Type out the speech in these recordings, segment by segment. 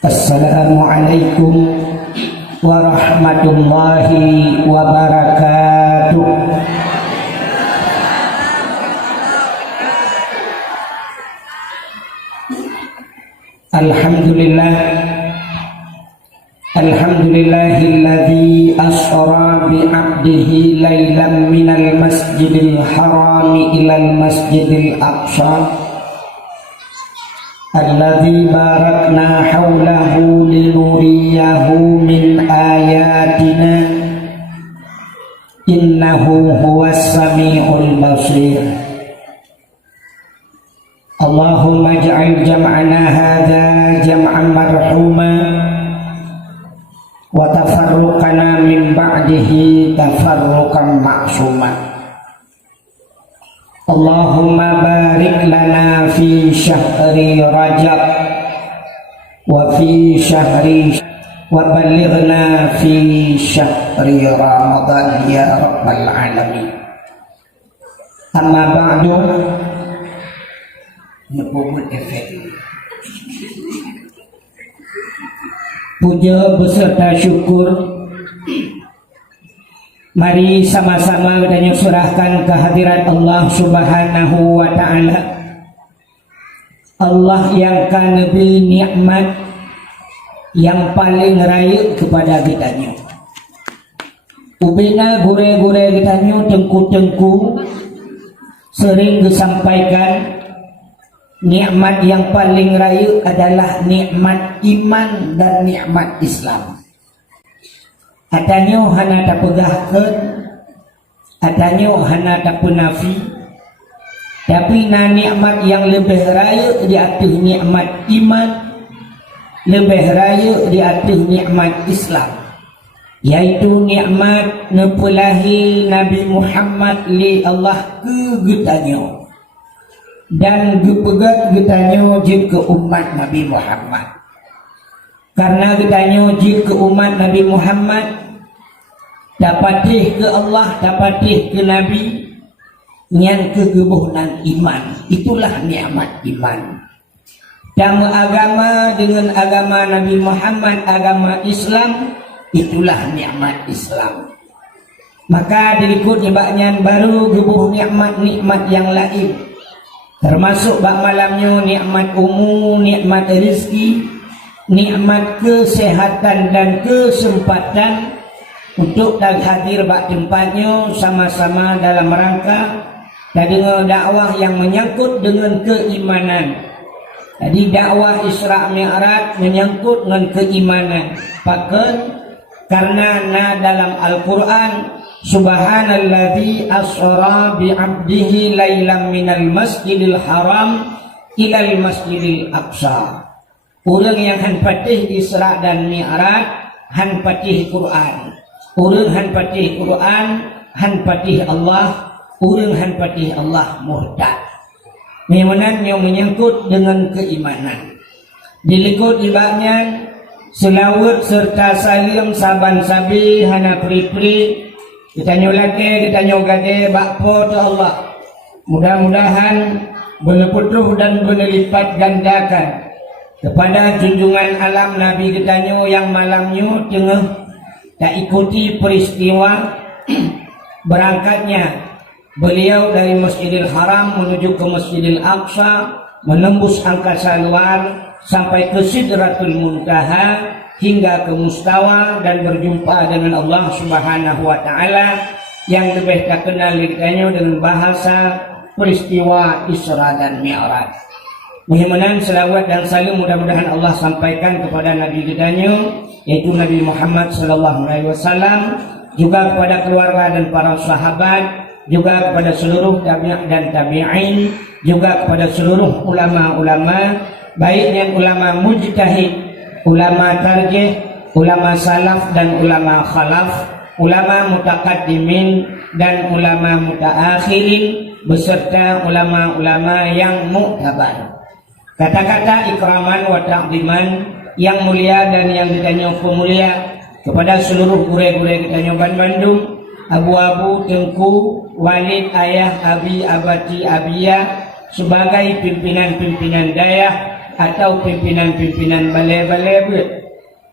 Assalamualaikum warahmatullahi wabarakatuh. Alhamdulillah, alhamdulillahilladzi asra bi 'abdihi lailan minal masjidil harami ilal masjidil aqsa alladzi barakna haulahu linuriyahu min ayatina innahu huwas samiul basir. Allahumma ij'al jam'ana hadza jam'an marhuma wa tafarruqana min ba'dihi tafarruqan ma'suma. Allahumma barik lana fi syahri Rajab wa fi syahri wa ballighna fi syahri Ramadan ya rabbal alamin. Amma ba'du. Nyebut efek puja beserta syukur mari sama-sama kita nyusurahkan kehadirat Allah Subhanahu wa ta'ala, Allah yang kanebi nikmat yang paling raya kepada kita nyu. Ubina gure-gure kita nyu tengku-tengku sering disampaikan nikmat yang paling raya adalah nikmat iman dan nikmat Islam. Adanya hana tak pegahkan, adanya hana tak penafi, tapi na nikmat yang lebih raya di atas nikmat iman, lebih raya di atas nikmat Islam, yaitu nikmat nepelahi Nabi Muhammad li Allah ke getanya dan gepegat getanya jid ke umat Nabi Muhammad. Karena getanya jid ke umat Nabi Muhammad dapatih ke Allah, dapatih ke Nabi yang kegebuhan iman. Itulah nikmat iman. Dan agama dengan agama Nabi Muhammad, agama Islam, itulah nikmat Islam. Maka berikut nyebaknya baru gebuh nikmat-nikmat yang lain, termasuk bak malamnya nikmat umum, nikmat rezeki, nikmat kesehatan dan kesempatan untuk hadir bak tempatnya sama-sama dalam rangka dari dakwah yang menyangkut dengan keimanan. Jadi dakwah Isra Mi'raj menyangkut dengan keimanan. Bahkan karena dalam Al-Quran Subhanalladzi asra bi 'abdihi lailan minal masjidil haram ilal masjidil aqsa. Orang yang hanpatih Isra dan Mi'raj hanpatih Quran. Orang hanpatih Quran hanpatih Allah. Orang hanpatih Allah muhtad. Memang yang menyangkut dengan keimanan. Dilikut ibadnya selawat serta salim saban sabi hana pri-pri. Kita nyolake, kita nyogade bakpo tu Allah. Mudah-mudahan berleputuh dan berlipat gandakan kepada junjungan alam Nabi kita yang malamnya tengah tak ikuti peristiwa berangkatnya beliau dari Masjidil Haram menuju ke Masjidil Aqsa, menembus angkasa luar sampai ke Sidratul Muntaha hingga ke mustawa dan berjumpa dengan Allah Subhanahu wa ta'ala yang lebih tak kenal dengan bahasa peristiwa Isra dan Mi'raj. Mudah-mudahan selawat dan salam mudah-mudahan Allah sampaikan kepada Nabi kita yaitu Nabi Muhammad sallallahu alaihi wasallam, juga kepada keluarga dan para sahabat, juga kepada seluruh tabi'in dan tabi'in, juga kepada seluruh ulama-ulama, baiknya ulama mujtahid, ulama tarjih, ulama salaf dan ulama khalaf, ulama mutaqaddimin dan ulama mutaakhirin, beserta ulama-ulama yang mu'tabar. Kata-kata ikraman wa ta'ziman yang mulia dan yang ditanya pemulia kepada seluruh gure-gure kita Bandung, abu-abu, tengku, walid, ayah, abi, abati, abiyah, sebagai pimpinan-pimpinan dayah, atau pimpinan-pimpinan balai-balai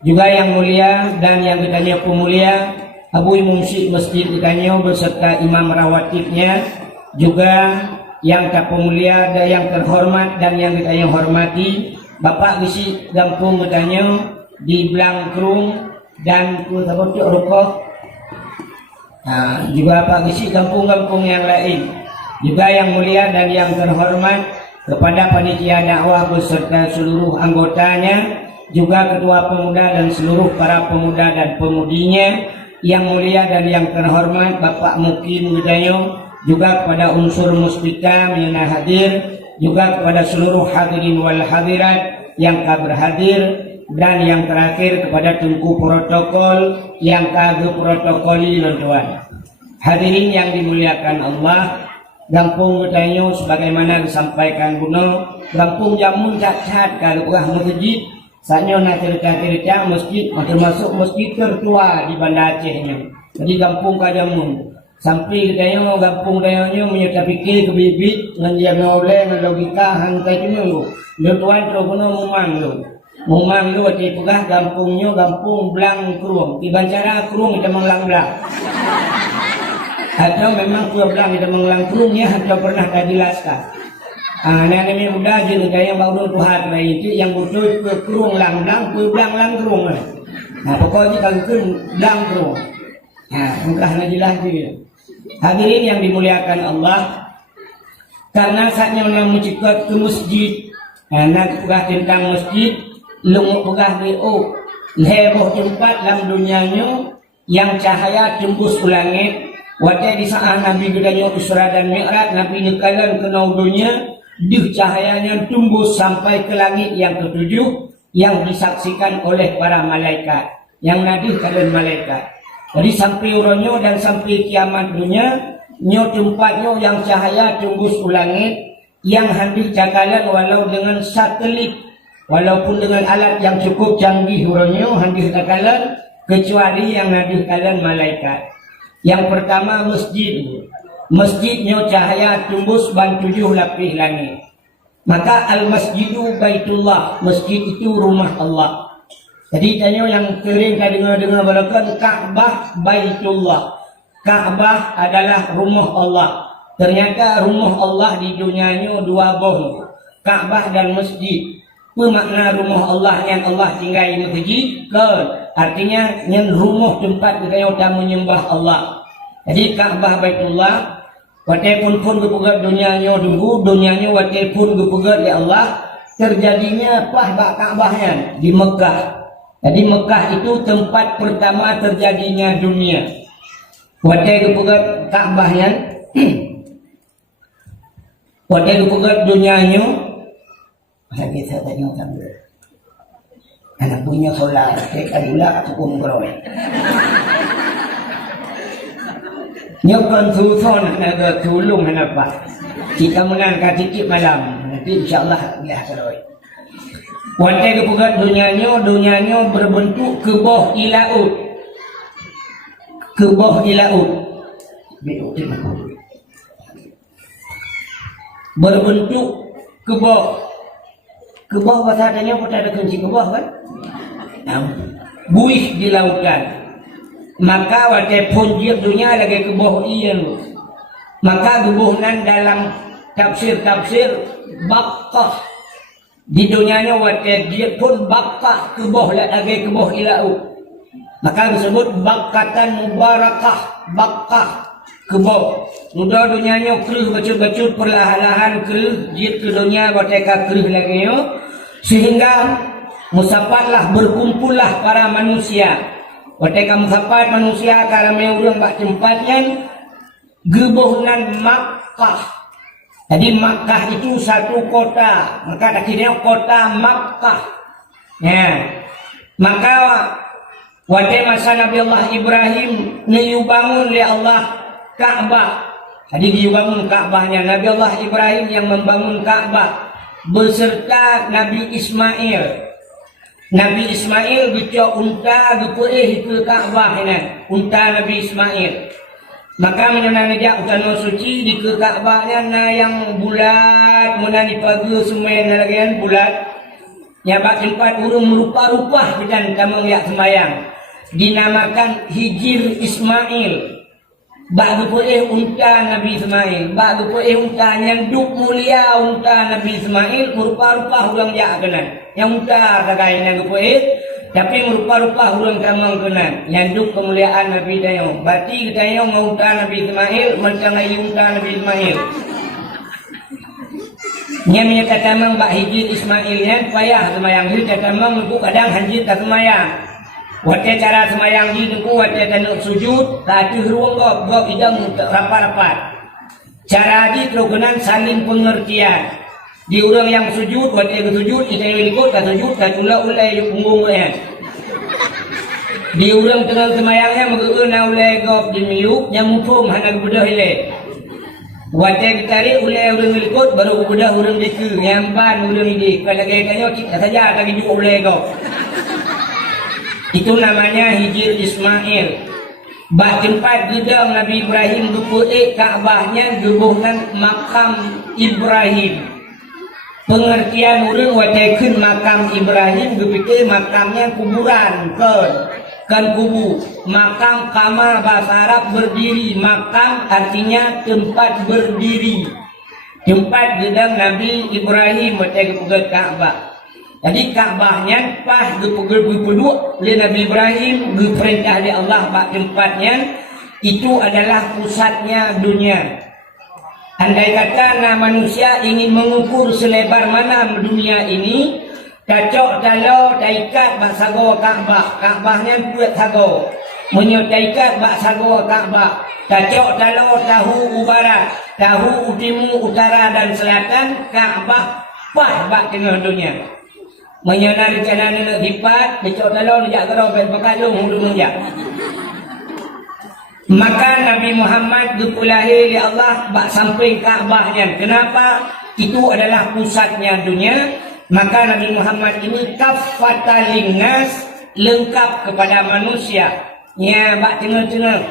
juga yang mulia dan yang kitanya pemulia, Abu Mungsi Masjid kitanya beserta imam rawatibnya, juga yang terpemulia dan yang terhormat dan yang kitanya hormati, Bapak Gisi Gampung kitanya di Blangkrung dan Kutabocok Rukoh, juga Pak Gisi kampung-kampung yang lain, juga yang mulia dan yang terhormat kepada panitia dakwah beserta seluruh anggotanya, juga ketua pemuda dan seluruh para pemuda dan pemudinya, yang mulia dan yang terhormat Bapak Mukim Widayo, juga kepada unsur muspika yang hadir, juga kepada seluruh hadirin wal hadirat yang berhadir, dan yang terakhir kepada tungku protokol yang kagak protokoli tuan. Hadirin yang dimuliakan Allah, Gampung Getanyo sebagaimana disampaikan Buno, Gampung Jamun cacat kalau buah masjid, saatnya nak cerita-cerita masjid, termasuk masjid tertua di Banda Acehnya. Jadi Gampung Kajamun, sampai Getanyo, Gampung Getanyo menyerta fikir ke bibit, dengan oleh logika hantai cuma lu. Lu tuan terus Buno Mumang lu di pegah Gampungnya Gampung Blangkrung, di Bancara Krung kita menglang-lang. Atau memang kurang kita mengelangkrungnya atau pernah tak jelaskan. Nenek muda jadi yang baru Tuhan itu yang butuh ke kerung lang-lang, ke belang-langkrung. Pokoknya kalau ke langkrung. Entah nak jelas juga. Hadirin yang dimuliakan Allah, karena saatnya orang mencikut ke masjid, nak pegah tentang masjid, lumuk pegah BO, heboh tempat dalam dunianya yang cahaya tembus ke langit. Wadah di saat Nabi gedanya Isra dan Mi'raj, Nabi nekalan ke dunia, di cahayanya tumbuh sampai ke langit yang ketujuh, yang disaksikan oleh para malaikat, yang Nabi kalian malaikat. Jadi sampai uronyo dan sampai kiamat dunia, nyo tempatnya yang cahaya tumbuh ke langit, yang hadir cakalan walau dengan satelit, walaupun dengan alat yang cukup canggih uronyo hadir cakalan, kecuali yang Nabi kalian malaikat. Yang pertama masjidnya cahaya tembus ban 7 lapis langit. Maka al-masjidu baitullah, masjid itu rumah Allah. Jadi tanya yang sering kita dengar balakan Ka'bah baitullah. Ka'bah adalah rumah Allah. Ternyata rumah Allah di dunianya dua boh, Ka'bah dan masjid. Apa makna rumah Allah yang Allah tinggal di masjid? Artinya yang rumah tempat kita menyembah Allah. Jadi Ka'bah baitullah, walaupun pun kepegat dunianya dulu, dunianya walaupun kepegat ya Allah, terjadinya Ka'bahnya di Mekah. Jadi Mekah itu tempat pertama terjadinya dunia. Walaupun kepegat Ka'bahnya, walaupun kepegat dunianya, lagi saya tanya kamu, anak punya solar, kayak kadula atau umroh. Nyokon susun nak tulung kenapa? Jika menangkap sikit malam, nanti insyaAllah dia seroi. Wantai kepegat dunianya berbentuk keboh ilaut. Keboh ilaut. Berbentuk keboh. Keboh bahasa adanya pada ada kunci keboh kan? Buih di lautan. Maka walaupun dia dunia lagi keboh iyan, maka kebuhnan dalam tafsir Bakkah di dunianya walaupun dia pun Bakkah keboh lagi keboh ilau, maka disebut Bakkatan Mubarakah, Bakkah keboh. Mudah dunianya keruh bacur perlahan-lahan keruh dia ke dunia walaupun keruh lagi sehingga musaffatlah berkumpullah para manusia. Ketika musafat manusia kalau orang bak tempatnya gebuhnan Makkah. Jadi Makkah itu satu kota, maka akhirnya kota Makkah. Ya. Maka pada masa Nabi Allah Ibrahim dibangun oleh Allah Ka'bah. Jadi dibangun Ka'bahnya Nabi Allah Ibrahim yang membangun Ka'bah beserta Nabi Ismail. Nabi Ismail bicara unta diperih ke Ka'bah ini, unta Nabi Ismail. Maka menanajak utama suci di ke Ka'bahnya na yang bulat, menani pagi semen lagi bulat. Nyabak tempat urung merupa-rupa dan tamang yak sembayang. Dinamakan Hijir Ismail. Bak boleh unta Nabi Ismail. Bak boleh unta yang duk mulia unta Nabi Ismail merupa-rupa urang yak kenan. Yang unta kagain yang boleh tapi merupa-rupa urang tamang kenan. Yang duk kemuliaan Nabi Dayong. Berarti kita yang unta Nabi Ismail mencangai unta Nabi Ismail. Nya kata mang bak Hijir Ismail yang payah semayang dia kata mang untuk kadang hanjit tak semayang. Wate cara semayang di tengku wate tanuk sujud tadi ruang gop idang rapat-rapat. Cara di terukunan saling pengertian. Di urang yang sujud wate ke sujud kita ikut ke sujud ke tula ulai punggung dia. Di urang tengah semayangnya mengeuna ulai gop di miuk yang mumpung hendak budah ile. Wajah ditarik oleh orang ikut baru budak orang deka nyampan orang ini kalau kaitannya kita saja tak hidup oleh kau. Itu namanya Hijir Ismail. Bah tempat gedang Nabi Ibrahim berpuik Kaabahnya gebuhan makam Ibrahim. Pengertian orang wajahkan makam Ibrahim berpikir makamnya kuburan kan kubu. Makam kama bahasa Arab berdiri. Makam artinya tempat berdiri. Tempat gedang Nabi Ibrahim macam pegang Kaabah. Jadi Kaabahnya pas dipegel berpeduk oleh Nabi Ibrahim diperintah oleh Allah bak tempatnya itu adalah pusatnya dunia. Andai kata manusia ingin mengukur selebar mana dunia ini, kacok dalau taikat bak sago Kaabah. Kaabahnya buat sago. Menyo taikat bak sago Kaabah. Kacok dalau tahu barat, tahu utimu utara dan selatan. Kaabah pas bak tengah dunia. Menyo nari jalan nak dipat, kacok dalau nak gerau berkalung hudung dia. Maka Nabi Muhammad dipulahi oleh Allah bak samping Kaabahnya. Kenapa? Itu adalah pusatnya dunia. Maka Nabi Muhammad ini kaffatan linnas, lengkap kepada manusia. Ya bak tengah-tengah.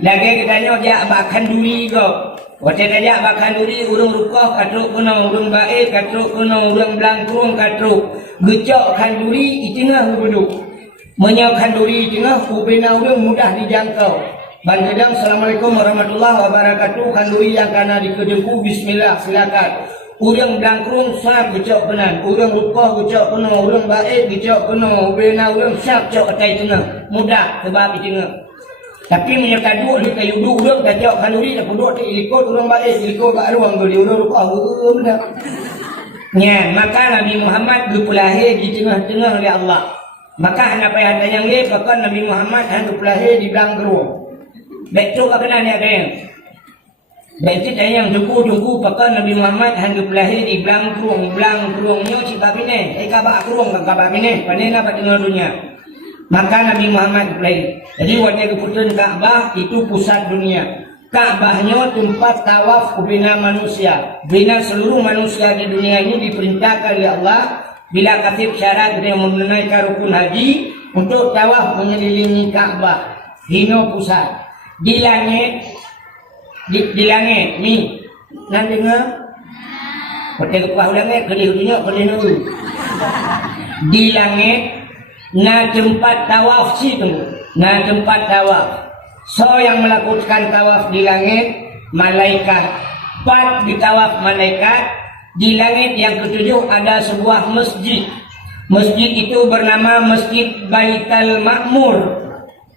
Lagi katanya dia bak kanduri kau. Waktu dia bak kanduri urang rukah katruk kena urang baik katruk kena urang belangkrung katruk. Gecok kanduri di tengah duduk. Menyo kanduri di tengah ubena urang mudah dijangkau. Bandedang Assalamualaikum warahmatullahi wabarakatuh. Kanduri yang kana dikedengku bismillah silakan. Urang belangkrung sab gecok kenan, urang rukah gecok kena, urang baik gecok kena, bena urang sab gecok atai tengah. Mudah sebab di tengah. Tapi menyerta duk di kayu duk urang gecok kalori dak duk di ikut urang baik, ikut bak ruang di urang rukah mudah. Nya, maka Nabi Muhammad dipulahi di tengah-tengah oleh Allah. Maka apa yang yang dia bahkan Nabi Muhammad dipulahi di belangkrung. Betul apa kena ni ada yang Berarti yang tunggu pakai Nabi Muhammad hendak lahir di belangkrungnya cita bine, kabak krung kan kabak bine, panena pada tengah dunia. Maka Nabi Muhammad lahir. Jadi wajah keputusan Ka'bah itu pusat dunia. Ka'bahnya tempat tawaf bina manusia. Bina seluruh manusia di dunia ini diperintahkan oleh Allah bila katib syarat yang menunaikan rukun haji untuk tawaf mengelilingi Ka'bah. Hino pusat di langit. Di langit ni nak dengar pada kepah langit kelih dunia kelih nuru di langit na tempat tawaf situ na tempat tawaf so yang melakukan tawaf di langit malaikat pat di tawaf malaikat di langit yang ketujuh ada sebuah masjid itu bernama Masjid Baitul Ma'mur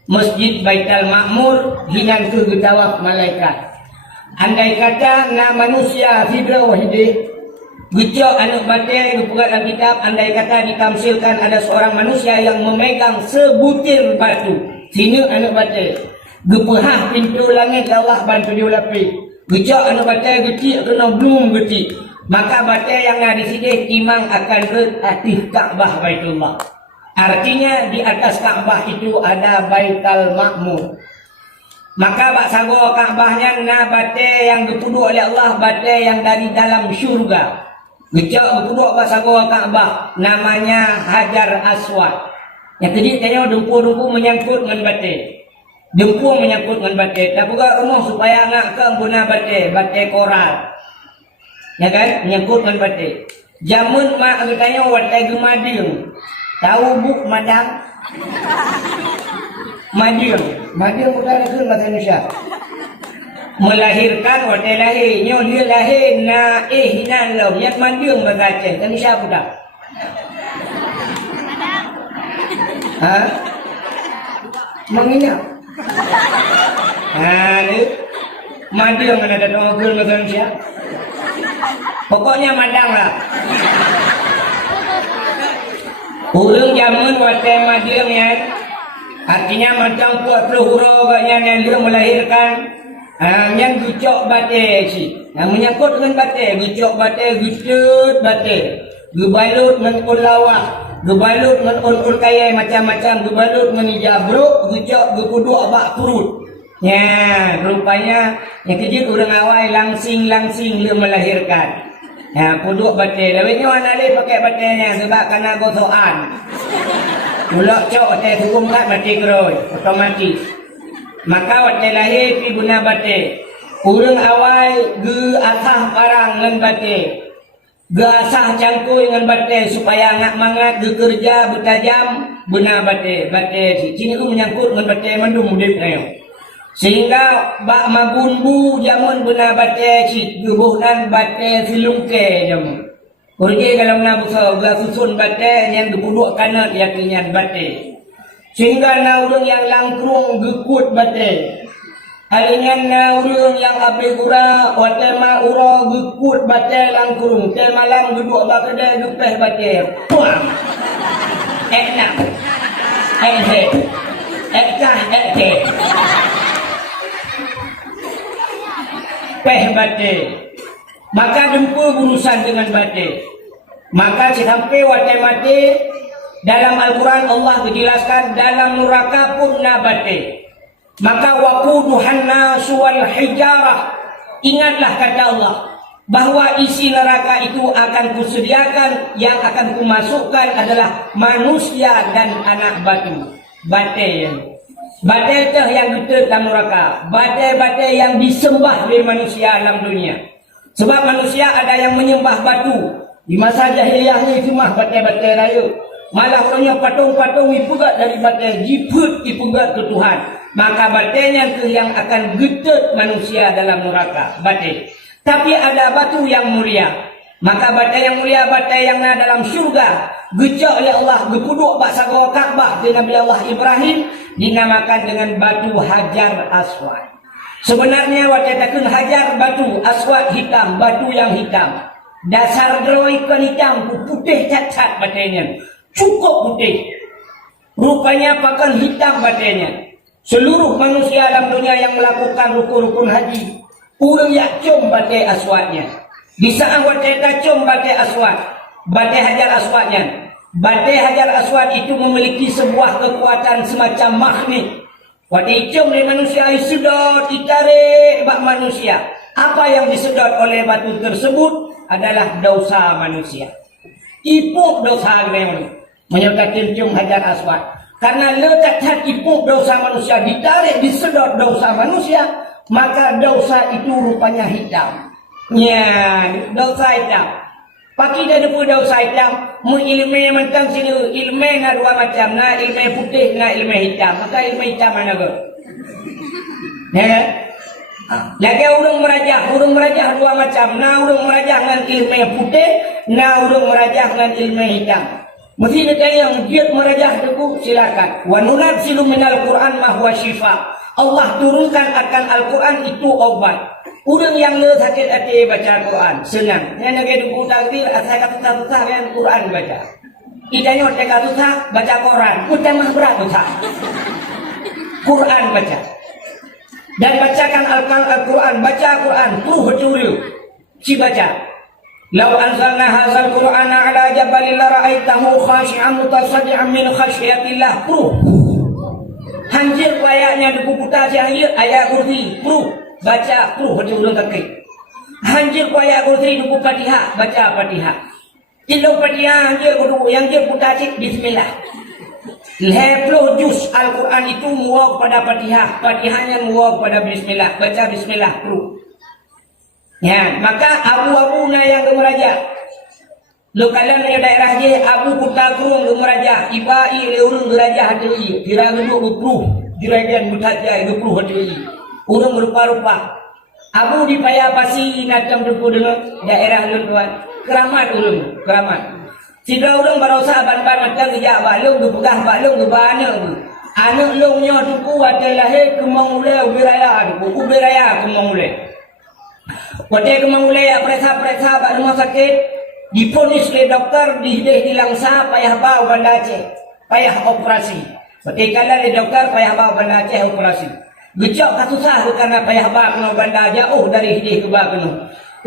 Masjid Baitul Ma'mur hinan ke tawaf malaikat. Andai kata na manusia fibra wahidih gecok anak batai berpegat dalam kitab. Andai kata ditamsilkan ada seorang manusia yang memegang sebutir batu sini anak batai gepehah pintu langit Allah bantu dia lapis gecok anak batai getik kena belum getik maka batai yang ada di sini timang akan beratif Ka'bah Baitullah. Artinya di atas Ka'bah itu ada Baitul Ma'mur. Maka bak sago Ka'bahnya na bate yang dituduh oleh Allah bate yang dari dalam syurga. Gecok dituduh bak sago Ka'bah namanya Hajar Aswad. Yang tadi tanya dempu-dempu menyangkut dengan bate. Dempu menyangkut dengan bate. Tak buka rumah supaya nak ke guna bate koral. Ya kan? Menyangkut dengan bate. Jamun mak tanya watai gemading. Tahu buk madang? Mading. Mading bukan itu bahasa Indonesia. Melahirkan watai lahir. Nyo dia lahir na hinan lo. Yang mading bahasa Aceh. Indonesia budak. Ha? Menginap. Ni mading mana ada orang bahasa Indonesia. Pokoknya madang lah. Urang jamun watai madang ya. Artinya macam puak peluru yang dia melahirkan. Yang gucok batai si. Menyangkut dengan batai. Gucok batai, gucut batai. Gebalut dengan ulawah. Gebalut dengan ul kaya macam-macam. Gebalut dengan ijabruk. Gucok gepuduk bak perut. Ya, rupanya yang kejut orang awal langsing-langsing dia melahirkan. Ya, puduk batai. Lebihnya mana dia pakai batainya sebab kena gosokan. Mulak cok batai hukum kat batai keroi. Otomatis. Maka batai lahir di guna batai. Orang awal ge asah parang dengan batai. Ge asah cangkui dengan batai supaya anak mangat ge kerja bertajam guna batai. Batai sini tu menyangkut dengan batai mandum mudip nayo. Sehingga bak mabunbu jamun guna batai cik gebuhnan batai silungke jamun. Pergi kalau nak busa gula susun batai yang gepuduk kanat yakinyan batai. Sehingga na urang yang langkrung gekut batai. Alingan na urang yang abe gura watai ma ura gekut batai langkrung. Tel malam geduk bak kedai gepeh batai. Puang. Eknak. Ekhe. Ekah ekhe. Peh batai. Maka dempu berurusan dengan batai. Maka sampai watai mati dalam Al-Quran Allah dijelaskan dalam neraka pun na batai. Maka waquduhan nasu wal hijarah. Ingatlah kata Allah bahwa isi neraka itu akan kusediakan, yang akan kumasukkan adalah manusia dan anak batu. Batai yang batai itu yang betul dalam neraka. Batai-batai yang disembah oleh manusia dalam dunia. Sebab manusia ada yang menyembah batu. Di masa jahiliyah ni cuma batai-batai raya. Malah orangnya patung-patung ipugat dari batai. Jiput ipugat ke Tuhan. Maka batainya ke yang akan getut manusia dalam neraka. Batai. Tapi ada batu yang mulia. Maka batai yang mulia, batai yang ada dalam syurga. Gecak oleh Allah, gepuduk bak sagar Ka'bah di Nabi Allah Ibrahim. Dinamakan dengan batu Hajar Aswad. Sebenarnya watai takun hajar batu aswad hitam, batu yang hitam. Dasar geroi ikan hitam, putih cat-cat batainya. Cukup putih. Rupanya pakan hitam batainya. Seluruh manusia dalam dunia yang melakukan rukun-rukun haji, urang yak cium batai aswadnya. Di saat watai cium batai aswad, batai hajar aswadnya. Batai hajar aswad itu memiliki sebuah kekuatan semacam magnet. Watai cium oleh manusia disedot, ditarik bak manusia. Apa yang disedot oleh batu tersebut adalah dosa manusia. Ipuk dosa memang menyebabkan cium hajar aswad. Karena letak ipuk dosa manusia ditarik, disedot dosa manusia, maka dosa itu rupanya hitam. Ya, dosa hitam. Paki dah depu dosa hitam, ilmu mentang sini ilmu na dua macam, na ilmu putih, na ilmu hitam. Maka ilmu hitam mana ke? Ya kan? Lagi urung merajah dua macam. Na urung merajah dengan ilmu putih, na urung merajah dengan ilmu hitam. Mesti ada yang giat merajah depu, silakan. Wa nunazzilu minal Qur'an ma huwa syifa. Allah turunkan akan Al-Quran itu obat. Urang yang le sakit hati baca Quran senang. Yang nak depu takdir, saya kata susah kan Quran baca. Idanya teka susah baca Quran. Udah mah berat susah. Quran baca. Dan bacakan Al-Quran, baca Quran, tuh betul. Si baca. Lau anzalna hadzal Qur'ana ala jabalin la ra'aitahu khashi'an mutasaddian min khasyiatillah. Hanjir ayatnya di buku tajam ayat kursi, baca betul kaki. Hanjir ayat kursi di buku Fatihah, baca Fatihah. Kalau Fatihah hanjir yang dia putacik bismillah. 10 juz Al-Quran itu muak pada Fatihah, Fatihahnya muak pada bismillah, baca bismillah. Ya, maka abu-abuna yang merajah Lu kalian punya daerah je abu kuta kurung lu merajah ibai le urung merajah deui kira lu gupruh diragian mutaja gupruh deui urung rupa-rupa abu di paya pasi nacam depu dengan daerah lu tuan keramat urung keramat sida urung barosa ban-ban macam ya balung dupegah balung gebana anak lu nya tuku adalah kemang ule ubiraya tuku ubiraya kemang ule wate kemang ule presa-presa bak rumah sakit diponis oleh doktor hilang sah payah bau Banda Aceh payah operasi ketika oleh doktor payah bau Banda Aceh operasi gejok kasusah karena payah bau kena Banda jauh dari hidih ke bau kena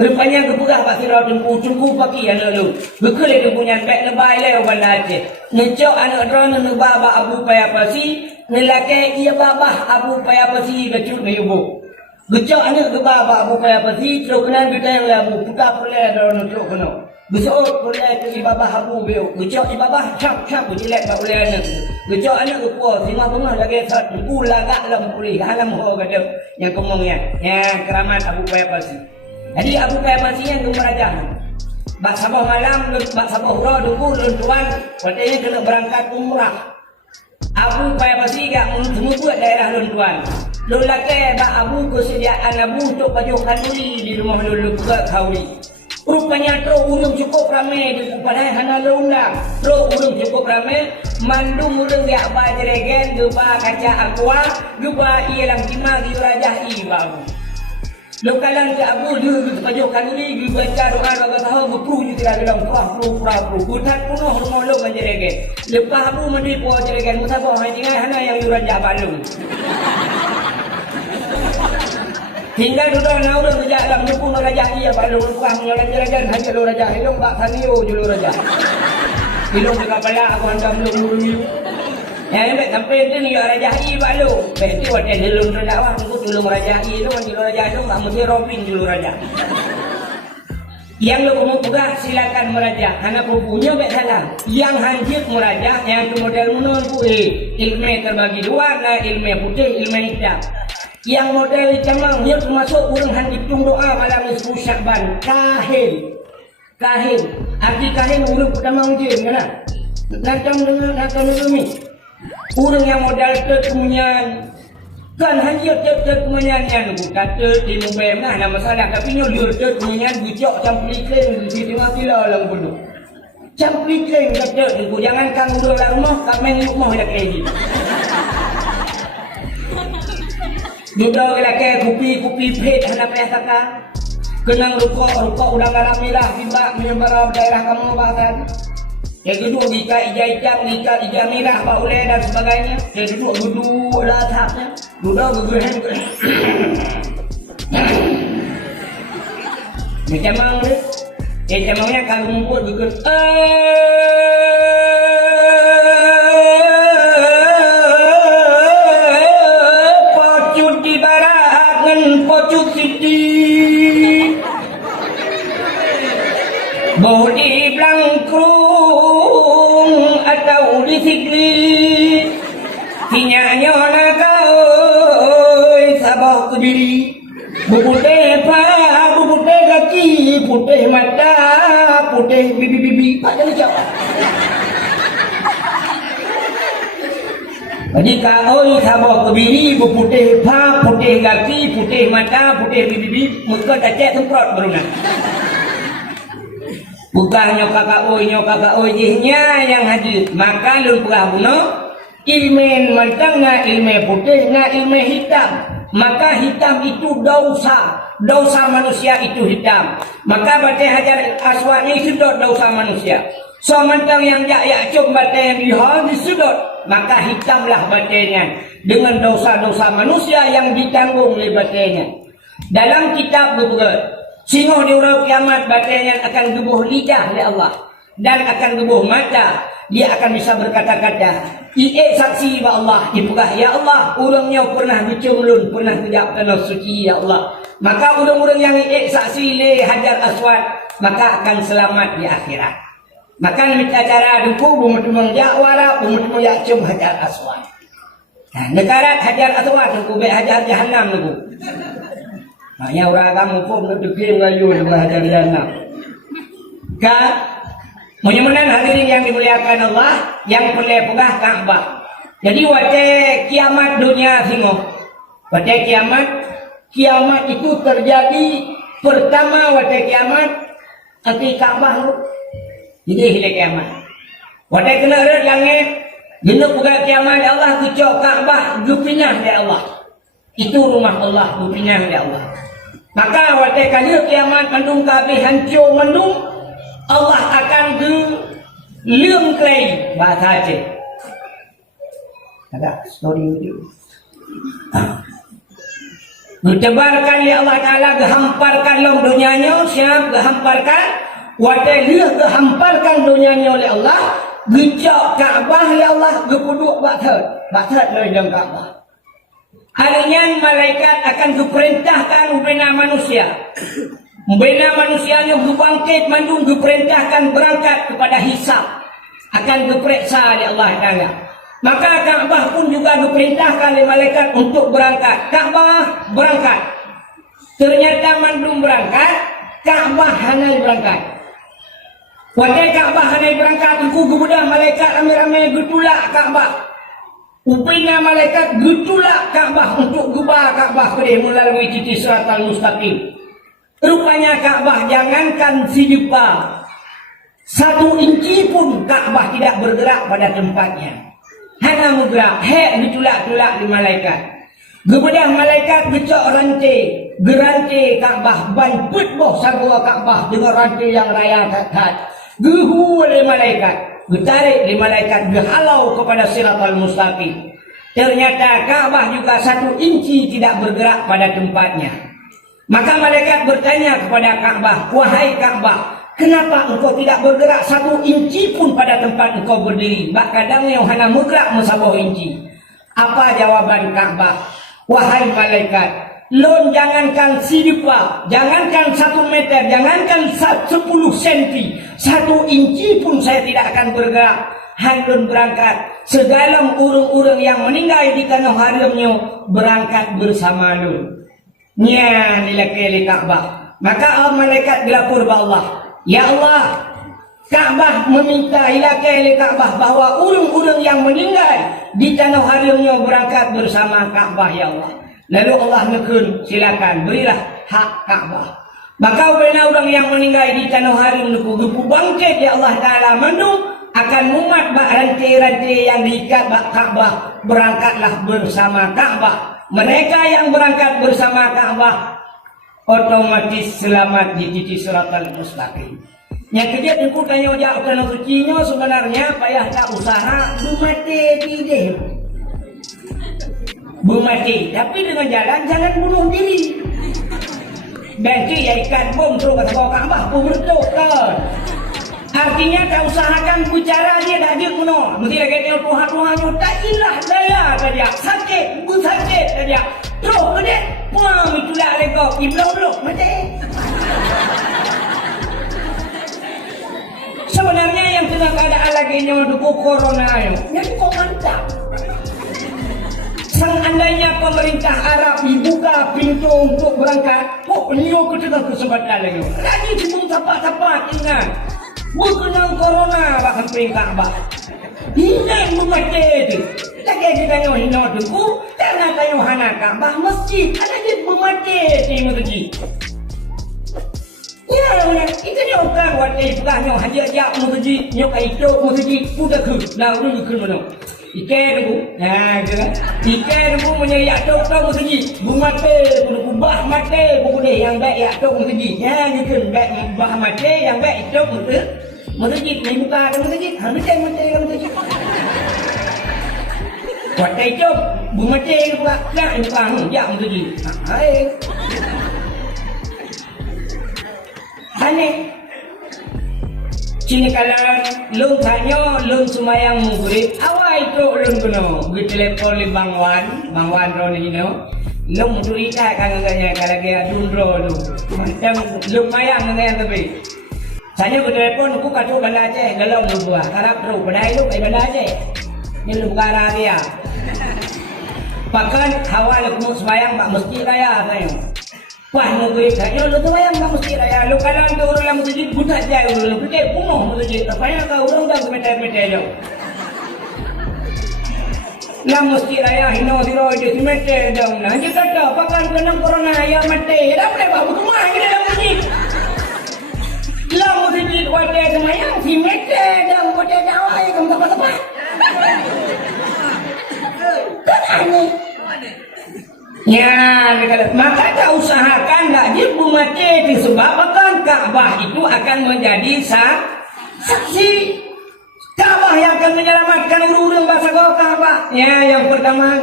rupanya kepugah Pak Sirau tungku pagi anak lu bekul dia punya baik lebai leo Banda Aceh ngejok anak drone nebaba abu payah pasi ngelake ia babah abu payah pasi kecut menyubuh gejok anak kebaba abu payah pasi teruk kena kita yang labu putar perleh drone teruk kena besok boleh ke ibabah habu beo gejok ibabah cap jelek bak boleh anak gejok anak ke puas lima pengah lagi sat lagak dalam pulih halam ho gada yang kemongnya ya keramat abu payah pasi jadi abu payah pasi yang merajah bak sabah malam bak sabah urah dulu tuan katanya kena berangkat umrah abu payah pasi gak semua buat daerah tuan lu laki bak abu kesediaan abu untuk baju kanduri di rumah lu buka kauli rupanya tro urung cukup ramai di padahal hana undang tro urung cukup ramai mandung urung ya ba jeregen geba kaca aqua geba ialang timah di rajahi babu lo kalang ke abu du pajokan ni baca doa bagi tahu gepru je tidak dalam pru butat punoh rumah lo menjeregen lepas abu mandi po jeregen musabah hanya yang yurajah balung hingga duduk na urang kerja dalam nyepung raja ia pada ruang ngelajar-ngelajar hanya lo raja hilung bak sanio julu raja hilung dekat balak aku handam lu yang lembek sampai tu ni raja i bak lu beti wadah hilung raja wah aku tulung raja i lu julu raja lu tak mesti Robin julu raja yang lo kamu pegah silakan merajah hana punya baik salah yang hanjit merajah yang tu model menun ku ilmu terbagi dua na ilmu putih ilmu hitam yang model camang dia termasuk orang handi tung doa malam nisfu Syakban kahin arti kahin orang pertamang dia kan nacam dengan ni orang yang model kemunyan kan hanya kemunyan yang kata di Mumbai nah ada masalah tapi dia kemunyan bujok campur iklan di tengah tila lang bodoh campur iklan kata jangan kang urang lah rumah kami rumah dak kaji duduk lagi kupi pet hendak payah kakak kenang rukuk udang garam merah tiba menyebar daerah kamu bahkan yang kedua gika ija merah pak ulai dan sebagainya yang kedua duduk lah tahapnya duduk gegehan macam mana camangnya kalau ngumpul gegehan Pocuk Siti Boh di Blangkrung atau di Sigli Sinyanya kau Sabah Kediri Buputih pa, buputih kaki Putih mata, putih bibi-bibi Pak jadi siapa? Jadi kalau Sabah Kediri putih pa, putih kaki, putih mata, putih bibi, muka cacek semprot beruna. Bukannya kakak oi jihnya yang hadir. Maka lu pernah bunuh ilmu mantang na ilmu putih na ilmu hitam. Maka hitam itu dosa manusia itu hitam. Maka batai hajar aswad ini sudut dosa manusia. So mantang yang yak cum batai yang di sudut. Maka hitamlah batainya dengan dosa-dosa manusia yang ditanggung oleh batainya. Dalam kitab berbuat singoh di urang kiamat batainya akan gebuh lidah oleh Allah dan akan gebuh mata. Dia akan bisa berkata-kata saksi wa Allah dipegah ya Allah urangnya pernah dicumlun pernah kejap tanah suci ya Allah. Maka urang-urang yang saksi le Hajar Aswad maka akan selamat di akhirat. Maka minta cara duku bumutumang jakwara bumutumang yakcum Hajar Aswad. Nah, negara Hajar Aswad duku be Hajar Jahannam duku. Hanya orang kamu pun ngedegin layu dengan Hajar Jahannam. Ka Mudah-mudahan hadirin yang dimuliakan Allah, yang pelai-pegah Kaabah. Jadi waktu kiamat dunia tengok. Waktu kiamat itu terjadi pertama waktu kiamat nanti Kaabah. Jadi hilang kiamat. Waktu kena red langit, guna pegah kiamat ya Allah, kucuk Kaabah, gupinah ya Allah. Itu rumah Allah, gupinah ya Allah. Maka waktu kali kiamat mendung kabeh hancur mendung, Allah akan lương clay bahasa Aceh. Ada story itu. Ditebarkan ya Allah Ta'ala, gehamparkan dalam dunianya, siap gehamparkan. Waktu dia gehamparkan dunianya oleh Allah, gecak Kaabah ya Allah, gepuduk baktat dari dalam Kaabah. Harinya malaikat akan diperintahkan membina manusia. Membina manusianya berbangkit mandung diperintahkan berangkat kepada hisab. Akan diperiksa oleh Allah Ta'ala. Maka Kaabah pun juga diperintahkan oleh malaikat untuk berangkat. Kaabah berangkat. Ternyata mandung berangkat, Kaabah hanai berangkat. Waktu Kaabah hanai berangkat, aku kemudian malaikat ramai-ramai getulak Kaabah. Upina malaikat getulak Kaabah untuk gubah Kaabah kedai melalui titik Siratal Mustaqim. Rupanya Kaabah jangankan si depa, 1 inci pun Kaabah tidak bergerak pada tempatnya. Hanya bergerak, ditulak-tulak di malaikat. Kemudian malaikat gecok rantai, gerantai Kaabah, ban putboh sagwa Kaabah dengan rantai yang raya kat. Gehu oleh malaikat, ditarik di malaikat, dihalau kepada Siratal Mustaqim. Ternyata Kaabah juga 1 inci tidak bergerak pada tempatnya. Maka malaikat bertanya kepada Kaabah, wahai Kaabah, kenapa engkau tidak bergerak 1 inci pun pada tempat engkau berdiri? Bak kadang yang hanya bergerak mesabah inci. Apa jawaban Kaabah? Wahai malaikat, lon jangankan sidipa, jangankan 1 meter, jangankan 10 senti, 1 inci pun saya tidak akan bergerak. Handun berangkat, segala urang-urang yang meninggal di tanah haramnya berangkat bersama lu. Nya nilai Kaabah. Maka malaikat dilapor kepada Allah. Ya Allah, Kaabah meminta ilakai Kaabah bahwa urang-urang yang meninggal di tanah haramnya berangkat bersama Kaabah ya Allah. Lalu Allah nekun, silakan berilah hak Kaabah. Maka orang yang meninggal di tanah haram nuku bangkit ya Allah Ta'ala mendung akan mumat bak rantai-rantai yang diikat bak Kaabah, berangkatlah bersama Kaabah. Mereka yang berangkat bersama Kaabah otomatis selamat di titik Siratal Mustaqim. Yang kejadian aku tanya jauh tanah sucinya sebenarnya payah tak usaha bumati tidak. Bumati, tapi dengan jalan jangan bunuh diri. Banci ya ikat bom terus kata Kaabah pun betul kan. Artinya tak usahakan bicara dia dah dia kuno. Mesti lagi tengok Tuhan-Tuhannya tak ilah daya saja. Sakit, sakit saja. Terus kedek, puang itulah lekok. Iblok-blok, mati. Sebenarnya yang tengah keadaan lagi nyoduku corona yang kok mantap. Seandainya pemerintah Arab dibuka pintu untuk berangkat, kok nyo ke tengah kesempatan lagi. Lagi cuma tapak-tapak ingat. Berkenang corona bak samping Kaabah. Hinang membaca itu. Lagi kita nyo hina tuku, tanah tayo hana Kaabah masjid. Ada je membaca di masjid. Ya, itu nyo kan waktu pegah nyo hajak masjid, nyo kaito masjid udah ke. Nah, udah ke mana? Ikan tu, nah, ikan tu menyari atok tau masjid. Bumate, bah mate, boleh yang baik atok masjid. Ya, gitu, baik bah mate, yang baik atok masjid. Ni buka ada masjid, mate masjid. Waktu itu, bumate buka, nak buka ya masjid. Hai, aneh. Cini kalan lung tanya lung semayang murid awal itu lung kuno bertelepon li Bang Wan ron ini no lung cerita kan katanya kalau dia dundro lu macam lung mayang dengan tapi saya bertelepon aku kacau benda Aceh dalam lu buah harap terus benda itu kayak benda Aceh ini lu bukan dia bahkan awal aku semayang pak mesti kaya saya Wah, mungkin saya lu tuh yang kamu sih ya. Lu kalau ada orang yang masjid buta aja, lu gede punuh masjid. Apanya kau orang dah mete-mete aja. Lah mesti raya hino diro di mete dong. Nah, jika ada pakan kenang corona ya mete. Dah boleh bawa rumah ini dalam masjid. Lah masjid wajah semayang si mete dong, wajah Jawa ya kamu tempat-tempat. Kan aneh. Ya, maka kita usahakan gaji mati disebabkan Ka'bah itu akan menjadi saksi. Ka'bah yang akan menyelamatkan urung bahasa Ka'bah. Ya, yang pertama.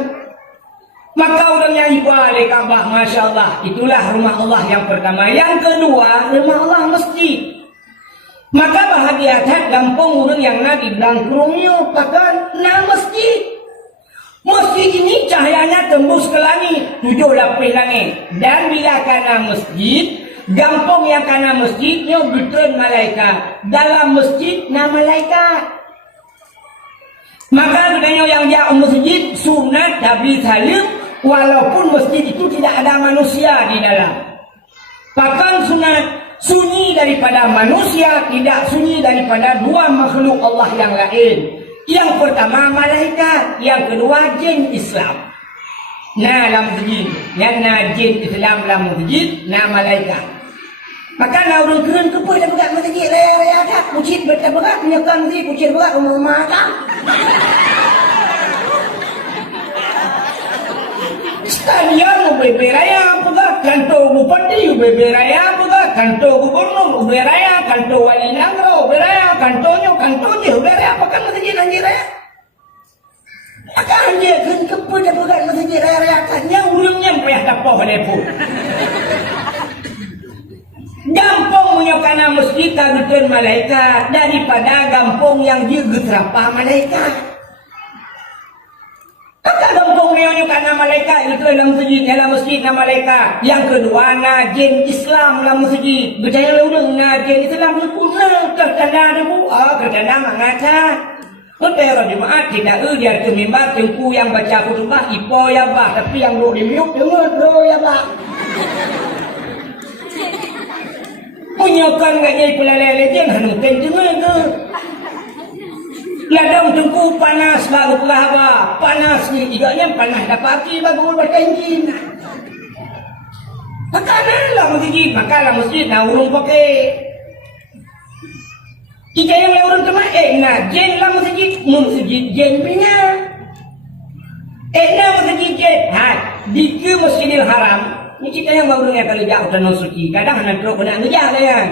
Maka orang yang ibadah Ka'bah, Masya Allah, itulah rumah Allah yang pertama. Yang kedua, rumah Allah masjid. Maka bahagia gampang orang yang nabi bangkrungnya pakai nama masjid. Masjid ini cahayanya tembus ke langit, 7 lapis langit. Dan bila kana masjid, gampang yang kana masjidnya berturun malaikat. Dalam masjid, na malaikat. Maka bedanya yang jauh masjid, sunat Nabi Salim, walaupun masjid itu tidak ada manusia di dalam. Bahkan sunat sunyi daripada manusia, tidak sunyi daripada dua makhluk Allah yang lain. Yang pertama malaikat, yang kedua jin Islam. Nah, dalam masjid, yang na jin Islam dalam masjid, na malaikat. Maka nak orang keren kepo dah berat masjid raya-raya kat, masjid berat menyekan si masjid berat rumah kat. Sekalian berberaya pegat kantor bupati, berberaya pegat kantor gubernur, berberaya kantor wali negara, berberaya kantornya, berberaya apa kan masjid anjir ya? Akan dia kan kepada pegat masjid raya kan yang urangnya payah dapat telepon. Gampang menyokana masjid kagutan malaikat daripada gampang yang juga terapah malaikat. Kata gampang menyokana karena malaikat itu dalam masjid na malaikat. Yang kedua na jin Islam dalam masjid. Berjaya lalu na jin Islam sempurna tertanda debu. Tertanda mengatakan. Kota Jumaat tidak dia mimbar tengku yang baca khutbah ipo ya bah, tapi yang lu dimiuk dengar bro ya bah. Punyakan gak jadi pelale jen hanung dengar ke. Ladang tengku panas baru pelahaba, panas ni igaknya panas dapat pagi baru berkenjin. Makalah masjid na urung pakai. Ika yang orang cuma na jen lah masjid jen punya. Na masjid jen, di ke Masjidil Haram. Ini kita yang baru yang kalau jauh dan suci. Kadang anak teruk nak ngejah kan.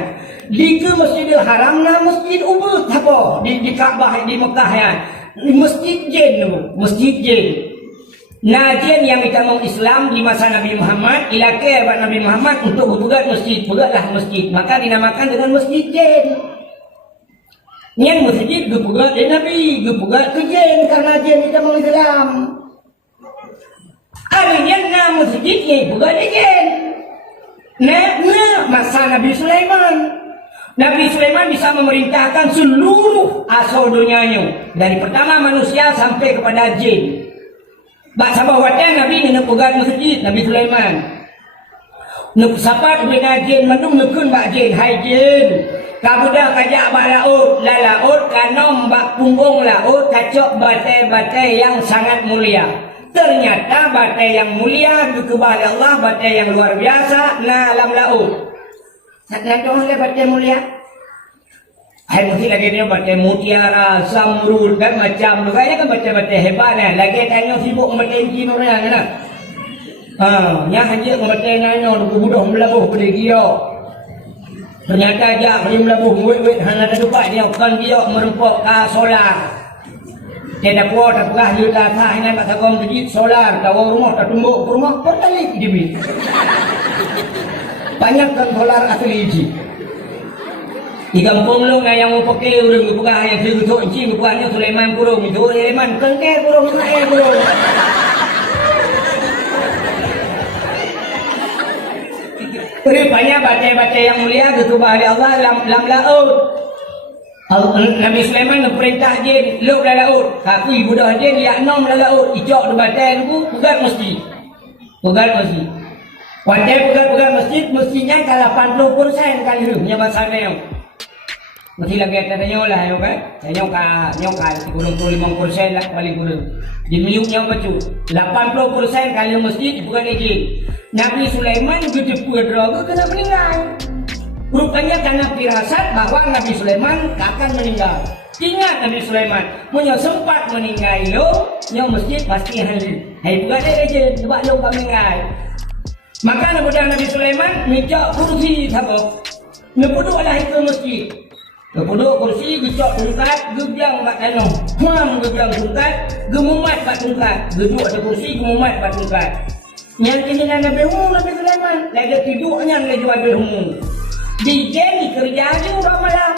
Di ke Masjidil Haram na masjid Ubud apa di Kaabah di Mekah ya. Masjid jen tu, masjid jen. Nah jen yang kita mau Islam di masa Nabi Muhammad, ilakir buat Nabi Muhammad untuk berbuat masjid, buatlah masjid. Maka dinamakan dengan masjid jen. Yang masjid berbuat dari Nabi, berbuat ke jen karena jen kita mau Islam. Artinya nama masjidnya bukan jen. Nah masa Nabi Sulaiman. Nabi Sulaiman bisa memerintahkan seluruh asal dunianya. Dari pertama manusia sampai kepada jin. Baksa bahwatnya Nabi ini pegang masjid Nabi Sulaiman. Nuk sapat dengan jin menung nukun bak jin. Hai jin. Kabudah kajak bak laut. La laut kanom bak punggung laut. Kacok batai-batai yang sangat mulia. Ternyata batai yang mulia dikebal Allah, batai yang luar biasa na alam laut. Nanti batai mulia. Hai mesti lagi dia batai mutiara, zamrud kan macam tu. Kayaknya kan batai-batai hebat kan. Lagi tanya sibuk batai jin orang kan. Nya hanya batai nanya tu budak melabuh pada dia. Ternyata dia pergi melabuh wet-wet hang ada tempat dia kan dia merempok ke solar. Dia dah puas, dah pegah dia dah tak ingat kat sakong masjid solar, tahu rumah tak tumbuk ke rumah, pertalik dia beli. Banyak kan solar asli hiji. Di kampung lu yang mau pakai urang pegah yang segitu inci pegahnya Sulaiman kurung itu Sulaiman kengke kurung kurung. Beri banyak baca-baca yang mulia gitu bahari Allah lam laut. Nabi Sulaiman perintah jin luk dalam laut. Tapi budak jin dia nom dalam laut. Icok di batai tu pegat mesti. Pegat mesti. Wajib pegang masjid mestinya kalau 80% kali rumahnya masalahnya. Mesti lagi katanya lah yo kan. Nyoka 95% lah paling kurang. Di miliknya baju 80% kali masjid bukan izin. Nabi Sulaiman gede putra kena meninggal. Rupanya karena firasat bahwa Nabi Sulaiman akan meninggal. Ingat Nabi Sulaiman, punya sempat meninggal lo, yang masjid pasti halal. Hai bukan aja, sebab lo meninggal. Maka Nabi Sulaiman minta kursi sabuk. Nepuduk ada itu masjid. Nepuduk kursi, gecok tungkat, gebiang kat tanah. Gebiang tungkat, gemumat kat tungkat. Geduk ada kursi, gemumat kat tungkat. Yang kini Nabi Sulaiman, lagi tidurnya lagi Nabi di jadi kerja aja orang malam.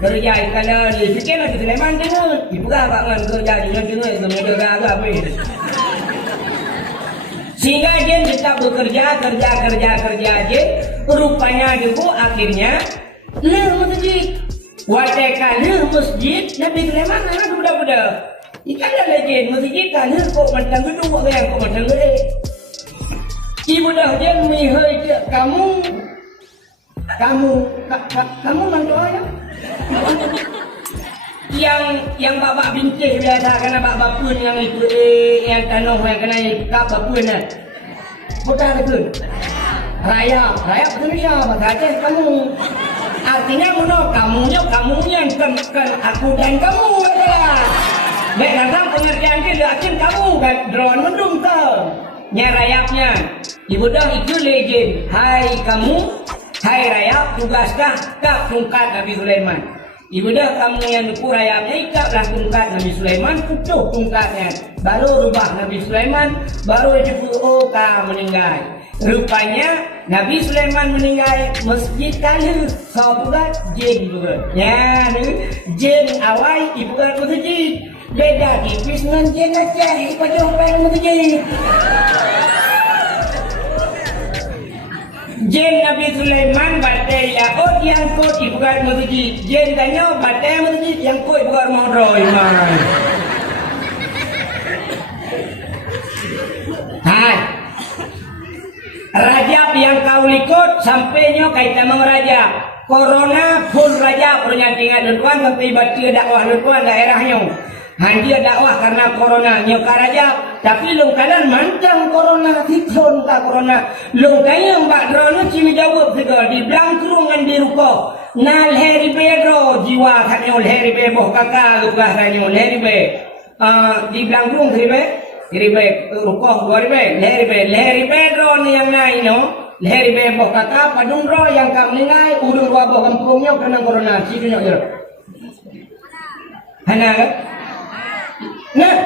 Kerja kalau di fikir Nabi Sulaiman dengar. Ibu bangun kerja dia dengar, dia agak apa. Sehingga dia tetap bekerja aja. Rupanya juga akhirnya masjid. Wajahkan masjid Nabi Sulaiman anak budak-budak. Ikan dah legend masjid kan kok macam gedung yang kok macam gede. Ibu dah dia mihai kamu mantua ya? yang bapak bincang biasa karena bapak pun yang itu yang tanah yang kena bapak pun kan bukan itu raya Indonesia bahasa Aceh kamu artinya kamunya kan aku dan kamu adalah baik datang pengertian dia yakin kamu kan drone mendung kau nyarayapnya ibu dah itu legend hai kamu hai rayap tugaskah kak tungkat Nabi Sulaiman. Ibu dah kamu yang nukur rayapnya ikatlah tungkat Nabi Sulaiman, pucuk tungkatnya. Baru rubah Nabi Sulaiman, baru disebut meninggal. Rupanya Nabi Sulaiman meninggal masjid kali sahabat jin juga. Ya, jin awal ibu kan masjid. Beda tipis dengan jin Aceh, ibu jumpa masjid. Jen Nabi Sulaiman batai yaot yang kot ibukan masjid. Jen tanya batai masjid yang kot ibukan modroy mai. Hai. Rajab yang kau likut sampainya kaitan dengan Rajab. Corona pun Rajab punya tinggal tuan sampai baca dakwah tuan daerahnya. Hanya dakwah karena corona nyoka Rajab. Tapi long kanan mancang corona tikson ka corona. Long kaya mbak drone cimi jawab juga di blangkrungan di ruko. Nal heri pedro jiwa kanyo heri bebo kakak luka kanyo heri be. Di blangkrung heri be ruko heri pedro ni yang naik no. Heri bebo kakak padung ro yang kam ningai udung wabo kampungnya kena corona sidunya yo. Hana kan? Nah,